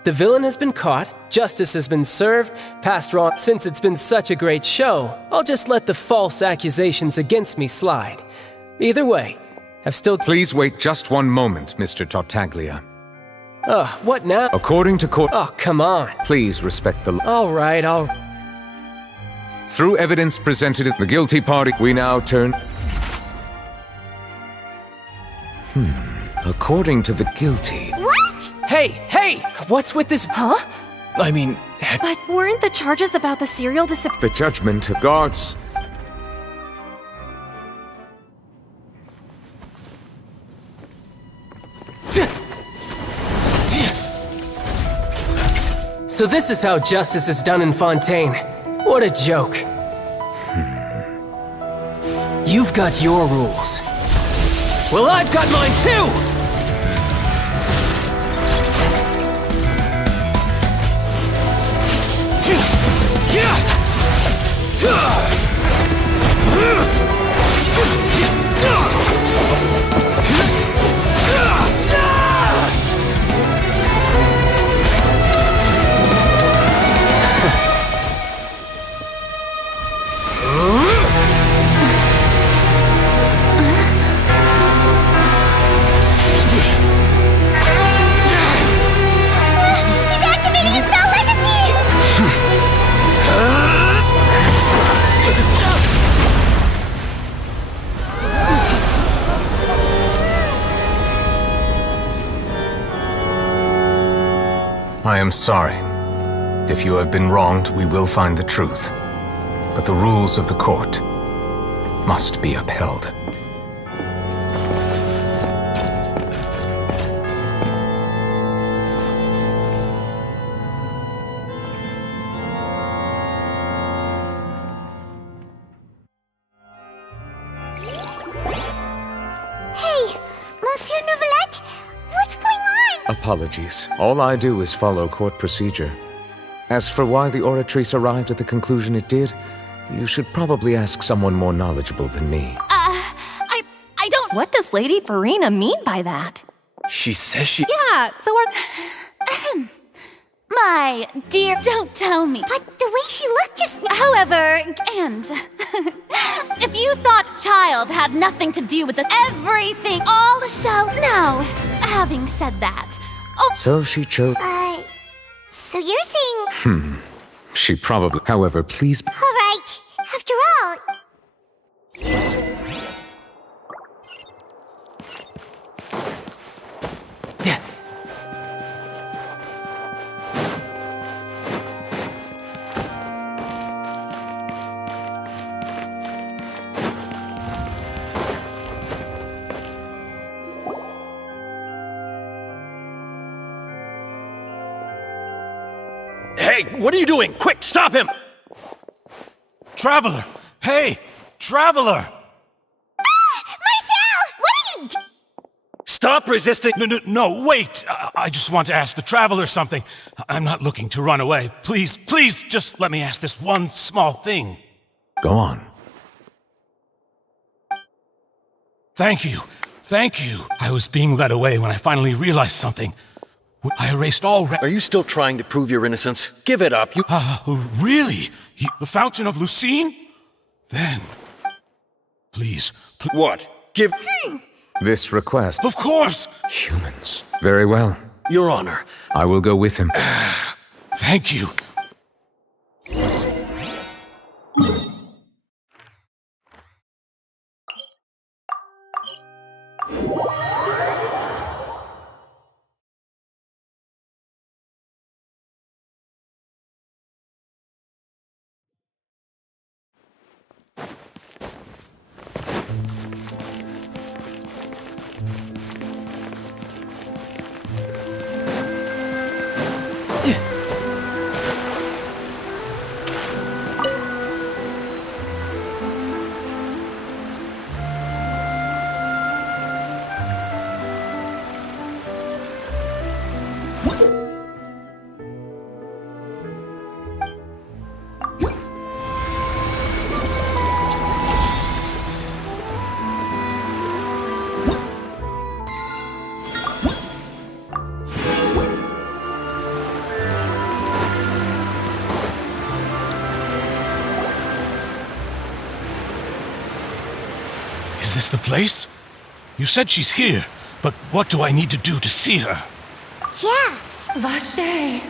The villain has been caught, justice has been served, passed wrong. Since it's been such a great show, I'll just let the false accusations against me slide. Either way, I've still... Please wait just one moment, Mr. Tartaglia. Ugh, what now? According to court... Oh, come on. Please respect the... All right, Through evidence presented at the guilty party, we now turn... According to the guilty... What? Hey! What's with this... Huh? I mean... But weren't the charges about the serial disappearance? The judgment of guards... So this is how justice is done in Fontaine. What a joke. You've got your rules. Well, I've got mine too! He's activating his spell legacy! I am sorry. If you have been wronged, we will find the truth. But the rules of the court must be upheld. Hey, Monsieur Nouvelette, what's going on? Apologies. All I do is follow court procedure. As for why the Oratrice arrived at the conclusion it did, you should probably ask someone more knowledgeable than me. I don't... What does Lady Farina mean by that? She says she... Yeah, so are... My dear, don't tell me. But the way she looked just... However, and... If you thought child had nothing to do with the everything, all the show, no. Having said that, So she chose. So you're saying... She probably. However, please. Alright, after all... Hey, what are you doing? Quick, stop him! Traveler! Hey! Traveler! Marcel! What are you... Stop resisting! No, wait! I just want to ask the Traveler something. I'm not looking to run away. Please, just let me ask this one small thing. Go on. Thank you. I was being led away when I finally realized something. I erased all Are you still trying to prove your innocence? Give it up, you... Really? The Fountain of Lucine? Then... Please... What? Give... This request. Of course! Humans. Very well. Your Honor. I will go with him. Thank you. Is this the place? You said she's here, but what do I need to do to see her? Yeah. Vache.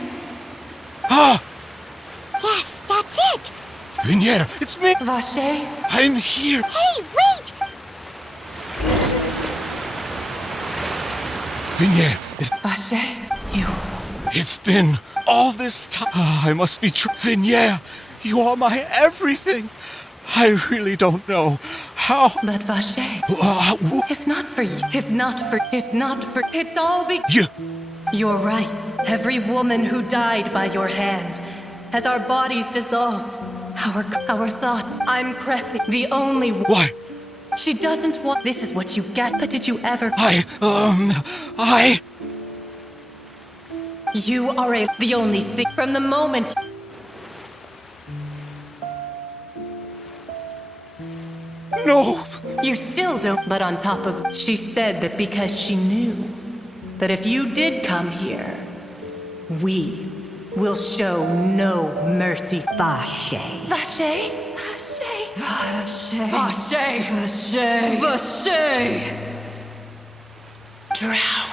Ah! Yes, that's it. Vinier, it's me! Vache. I'm here! Hey, wait! Vinier, Vache, you... It's been all this time. I must be true. Vinier, you are my everything. I really don't know how... But Vache... If not for you... If not for... It's all You're right. Every woman who died by your hand. As our bodies dissolved. Our thoughts... I'm Cressy, the only... Why? She doesn't want... This is what you get, but did you ever... You are the only thing... From the moment... No! You still don't... But on top of... She said that because she knew... That if you did come here... We... will show no mercy. Vache. Vache? Vache. Vache. Vache. Vache. Vache. Drown.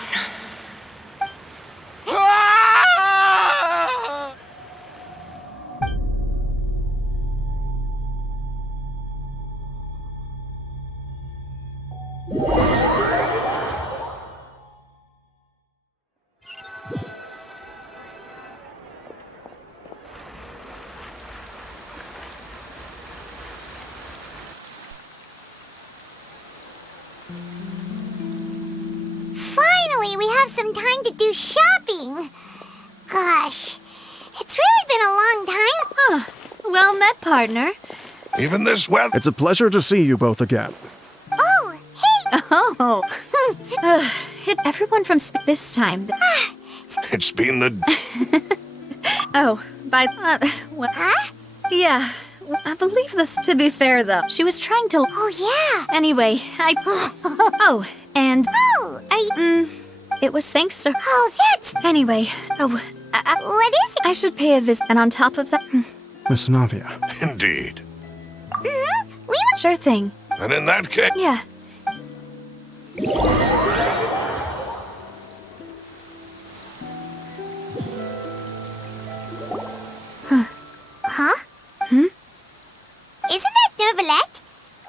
Finally, we have some time to do shopping. Gosh, it's really been a long time. Well met, partner. Even this weather. It's a pleasure to see you both again. Oh, hey! Oh. Hit everyone from this time. It's been the... Oh, by... what? Huh? Yeah, I believe this. To be fair, though, she was trying to... Oh, yeah. Anyway, oh, and... Oh, are you... It was thanks to... Oh, that's... Anyway, what is it? I should pay a visit, and on top of that... Miss Navia. Indeed. We Sure thing. And in that case... Yeah. Huh? Hmm? Isn't that Nervalette?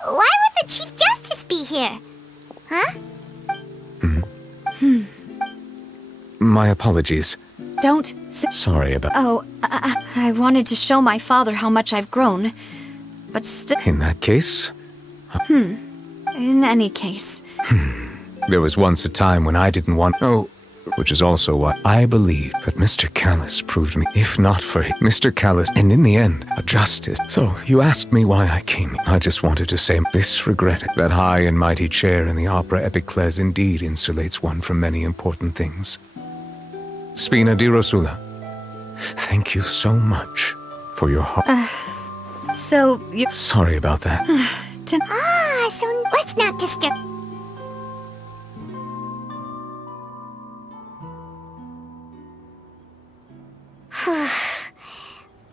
Why would the Chief Justice be here? Huh? My apologies. Don't Sorry about... Oh, I wanted to show my father how much I've grown. But still... In that case, In any case. there was once a time when I didn't want... Oh, which is also why I believe that Mr. Callis proved me, if not for him, Mr. Callis, and in the end, a justice. So, you asked me why I came. I just wanted to say this regretted. That high and mighty chair in the opera Epicles indeed insulates one from many important things. Spina di Rosula, thank you so much for your heart. So, you... Sorry about that. So let's not disturb...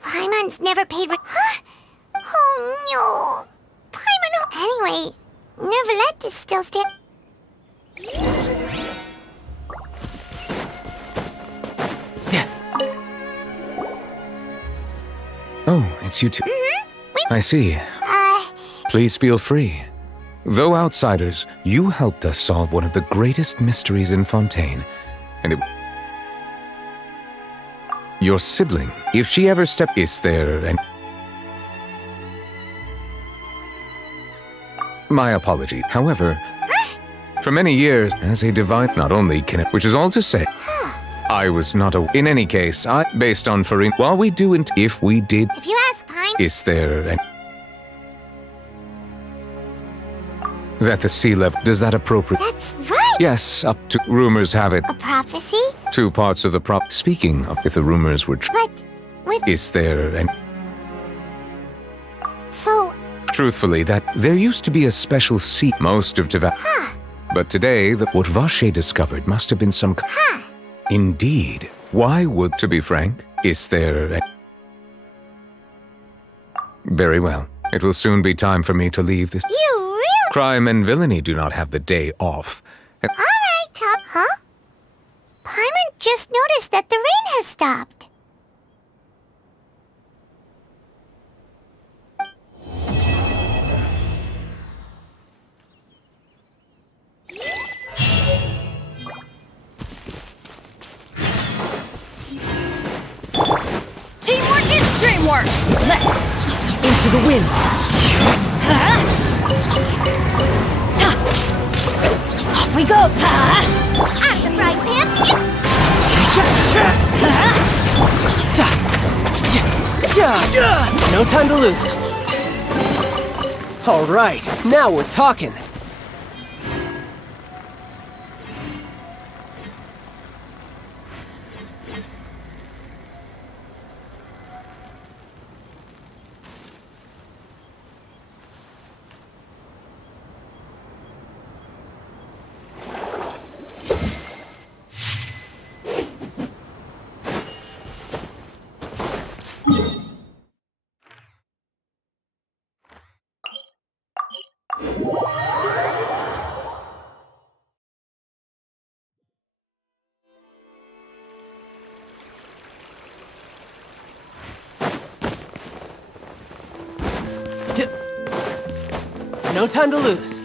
Paimon's never paid Huh? Oh no! Paimon... Anyway, Nervalette is still Oh, it's you two. I see. Please feel free. Though outsiders, you helped us solve one of the greatest mysteries in Fontaine, and it... Your sibling, if she ever is there, and... My apology. However, for many years, as a divine, not only can it, which is all to say, I was not a... In any case, based on Farin, while we do if we did... If you ask Paimon... Is there an... That the sea level, does that appropriate? That's right! Yes, up to... Rumors have it. A prophecy? 2 parts of the Speaking of, if the rumors were true... But... with... Is there an... So... Truthfully, that there used to be a special sea most of Teva... But today, what Vache discovered must have been some... Indeed. Why would, to be frank, is there a... Very well. It will soon be time for me to leave this... You really... Crime and villainy do not have the day off. Alright, Top. Huh? Paimon just noticed that the rain has stopped. Teamwork is dreamwork! Let's... Into the wind! Off we go! Out of the frying pan! No time to lose. All right, now we're talking. No time to lose.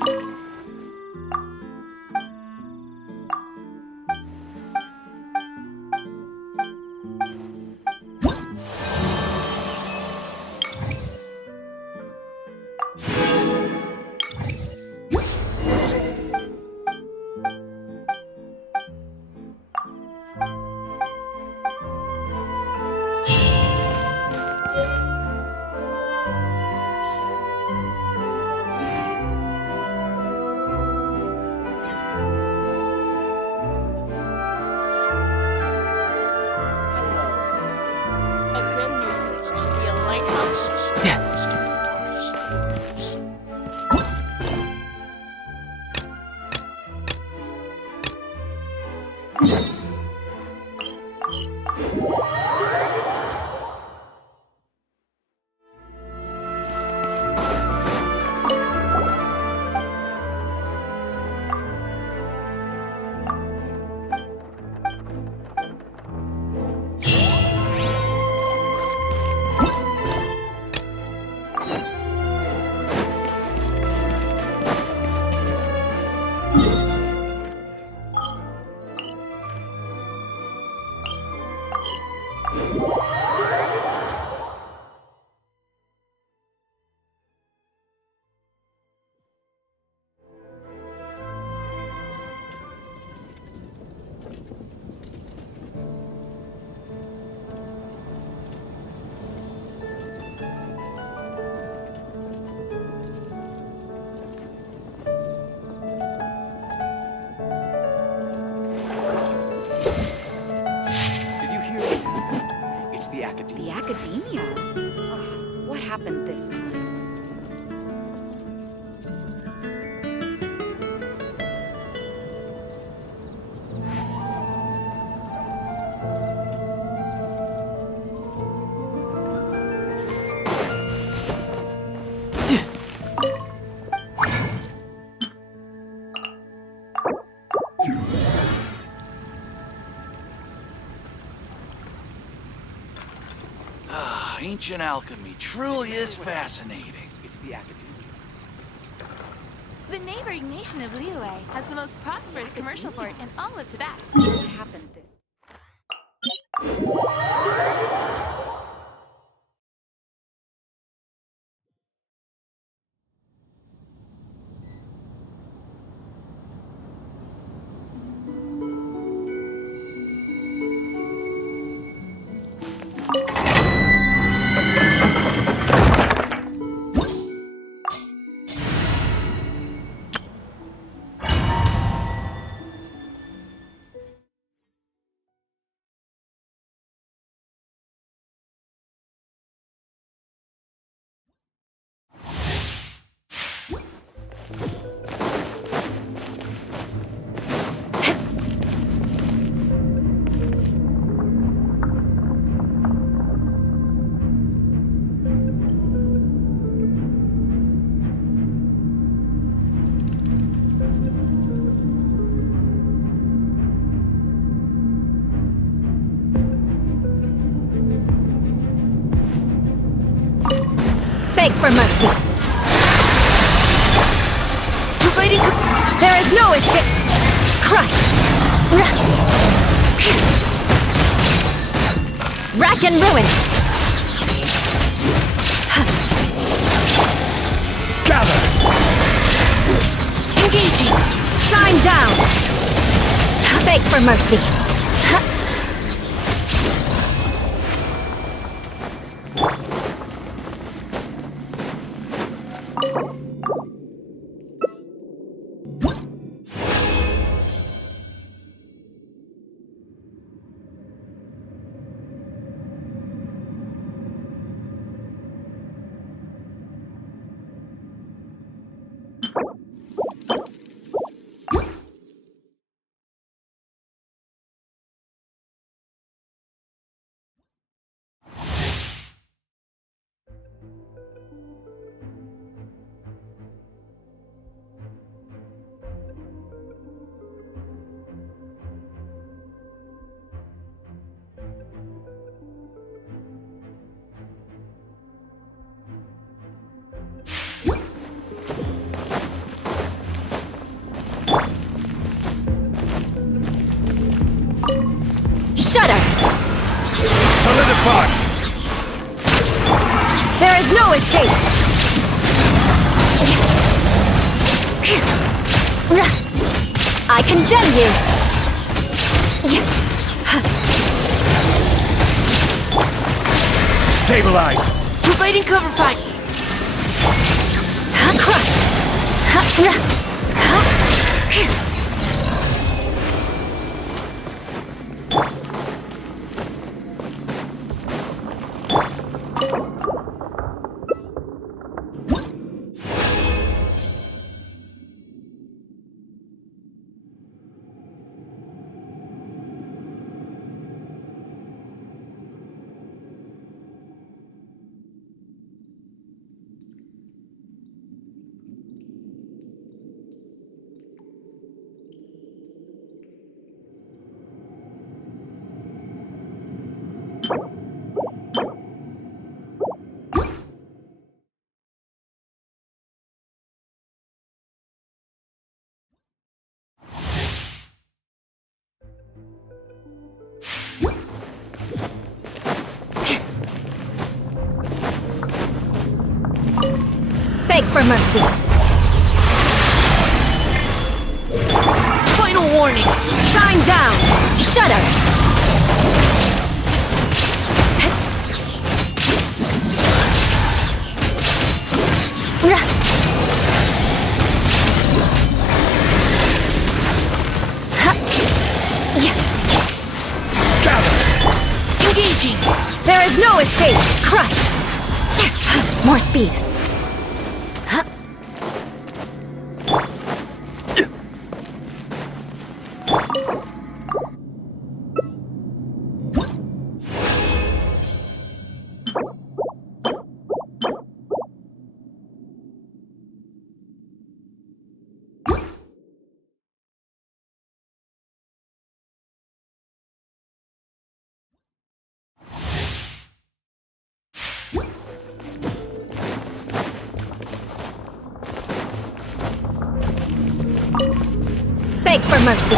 Mia? Ugh, what happened this time? Ancient alchemy truly is fascinating. It's the academia. The neighboring nation of Liyue has the most prosperous commercial port in all of Tibet. What happened this? Beg for mercy. There is no escape. Crush. Rack and ruin. Gather. Engaging. Shine down. Beg for mercy. Shudder! Solidify! There is no escape! I condemn you! Stabilize! Providing cover fire! Crush! Beg for mercy. Final warning. Shine down. Shudder. Gather. Engaging. There is no escape. Crush. More speed. Huh. Beg for mercy.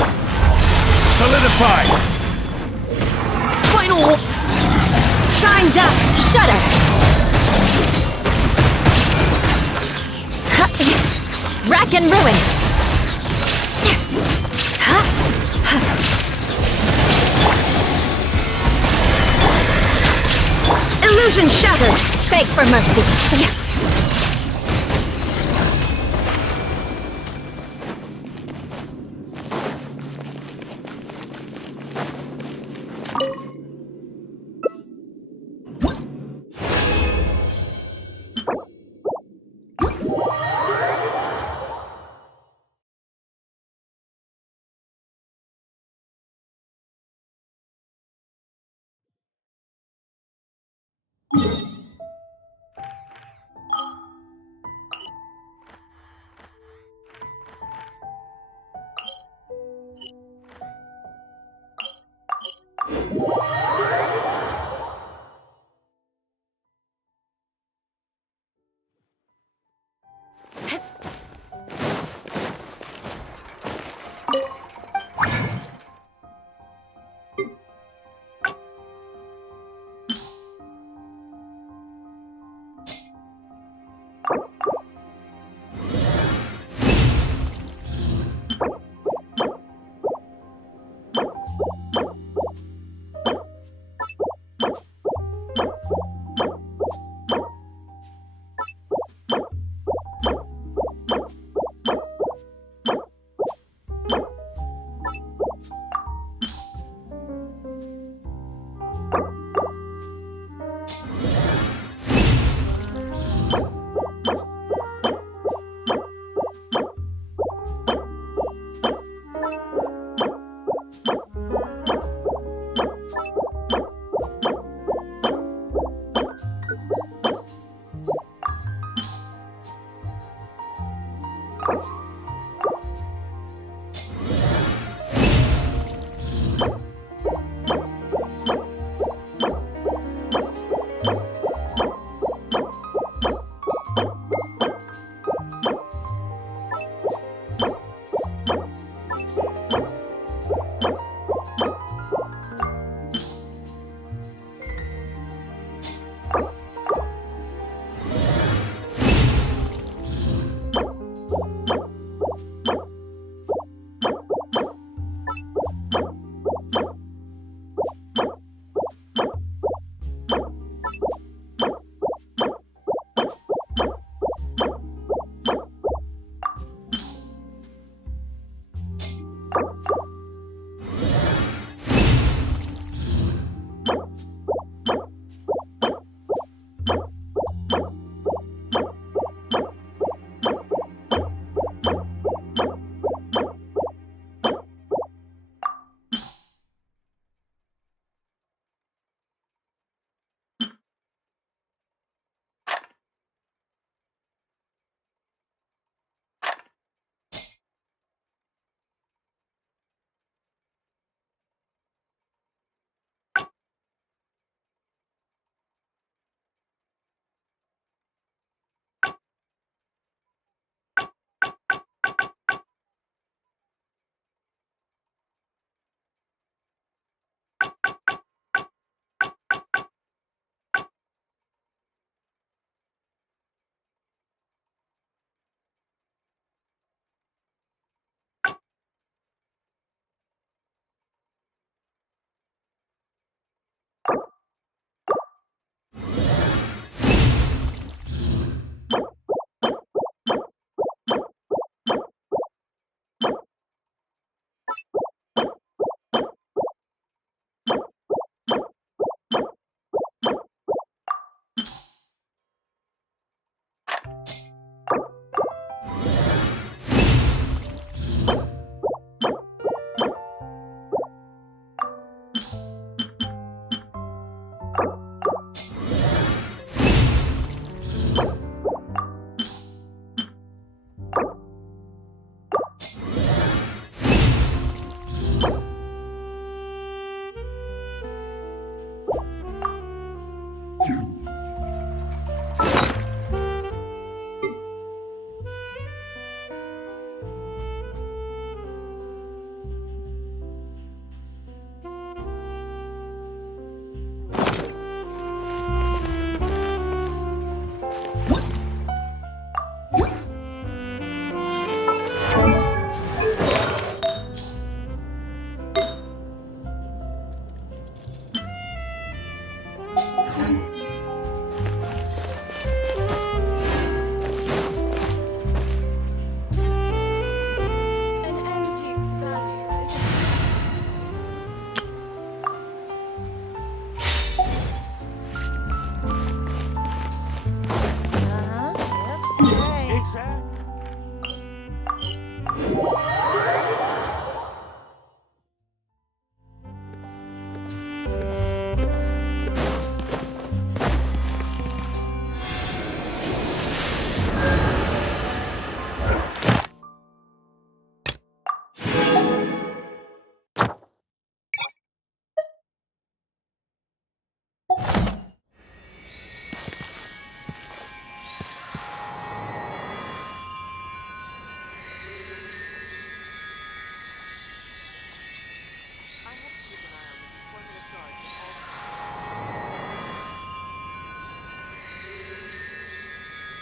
Solidify! Final. Shine down. Shudder. Rack and ruin. Illusion shattered. Beg for mercy.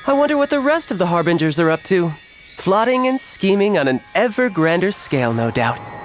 I wonder what the rest of the Harbingers are up to. Plotting and scheming on an ever grander scale, no doubt.